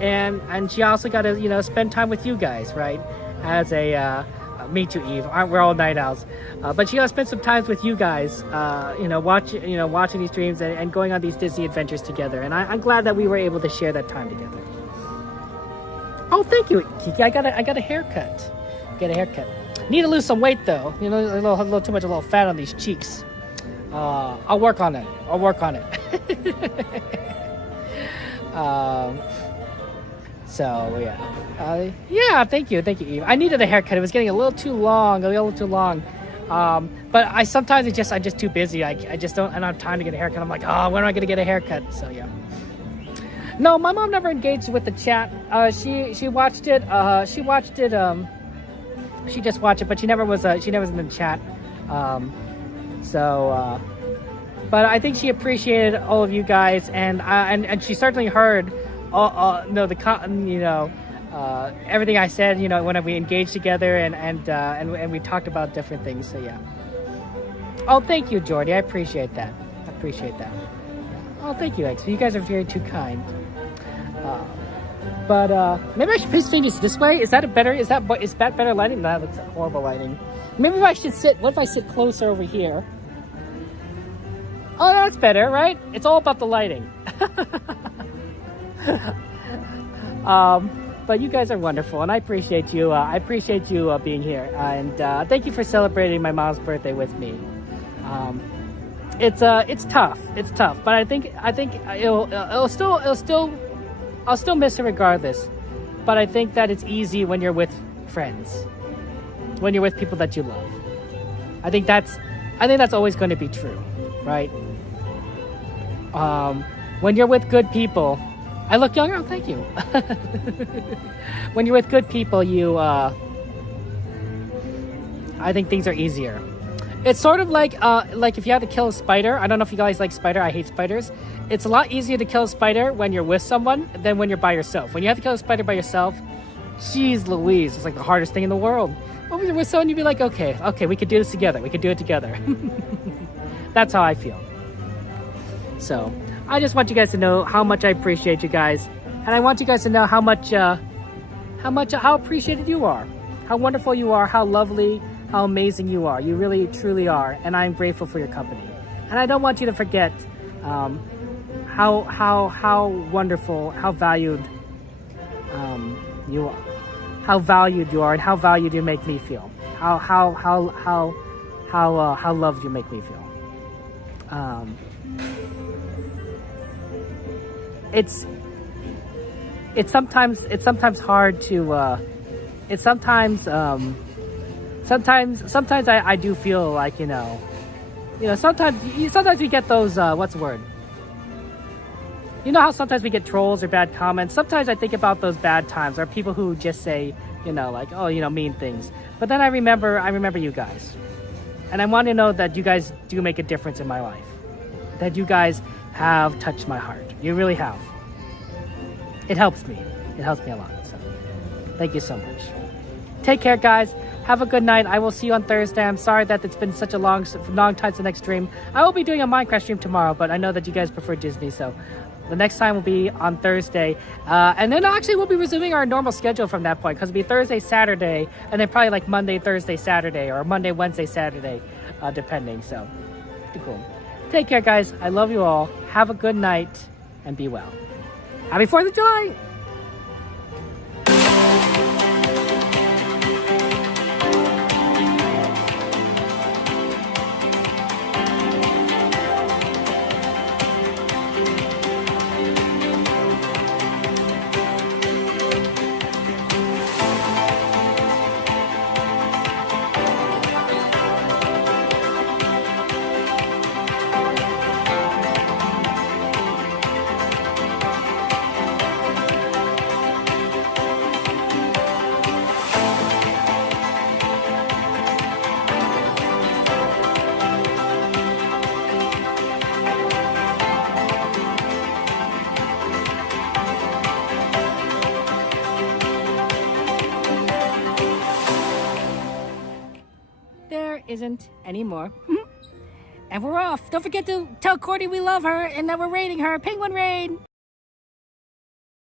and she also got to spend time with you guys, right? As a me too, Eve. We're all night owls, but she got to spend some time with you guys, watching these streams and going on these Disney adventures together. And I'm glad that we were able to share that time together. Oh, thank you, Kiki. I got a haircut. Need to lose some weight though. A little too much, a little fat on these cheeks. I'll work on it. So yeah, thank you, Eve. I needed a haircut. It was getting a little too long. But I'm just too busy. I don't have time to get a haircut. I'm like, when am I gonna get a haircut? So yeah. No, my mom never engaged with the chat. She watched it. She just watched it, but she never was in the chat. But I think she appreciated all of you guys, and she certainly heard everything I said, when we engaged together and we talked about different things. So yeah. Oh, thank you, Jordy. I appreciate that. Oh, thank you, X. You guys are very too kind. But maybe I should place fingers this way. Is that better lighting? No, that looks like horrible lighting. Maybe if I should what if I sit closer over here? Oh, that's better, right? It's all about the lighting. But you guys are wonderful, and I appreciate you. Being here, and thank you for celebrating my mom's birthday with me. It's tough, but I think I'll still miss her regardless. But I think that it's easy when you're with friends, when you're with people that you love. I think that's always going to be true, right? When you're with good people, I look younger. Oh, thank you. When you're with good people, I think things are easier. It's sort of like if you had to kill a spider. I don't know if you guys like spider. I hate spiders. It's a lot easier to kill a spider when you're with someone than when you're by yourself. When you have to kill a spider by yourself, jeez Louise, it's like the hardest thing in the world. But when you're with someone, you'd be like, okay, we could do this together. We could do it together. That's how I feel. So I just want you guys to know how much I appreciate you guys, and I want you guys to know how appreciated you are, how wonderful you are, how lovely, how amazing you are. You really, truly are, and I'm grateful for your company. And I don't want you to forget how wonderful, how valued you are, how valued you are, and how valued you make me feel. How loved you make me feel. It's sometimes hard to sometimes I do feel like sometimes we get those what's the word, you know how sometimes we get trolls or bad comments. Sometimes I think about those bad times, or people who just say like, oh, mean things. But then I remember you guys, and I want to know that you guys do make a difference in my life, that you guys have touched my heart. You really have. It helps me a lot. So thank you so much. Take care, guys. Have a good night. I will see you on Thursday. I'm sorry that it's been such a long time since the next stream. I will be doing a Minecraft stream tomorrow, but I know that you guys prefer Disney, so the next time will be on Thursday. And then actually we'll be resuming our normal schedule from that point, because it'll be Thursday, Saturday, and then probably like Monday, Thursday, Saturday, or Monday, Wednesday, Saturday, depending. So pretty cool. Take care, guys. I love you all. Have a good night and be well. Happy 4th of July! Isn't anymore. And we're off. Don't forget to tell Cordy we love her and that we're raiding her. Penguin raid!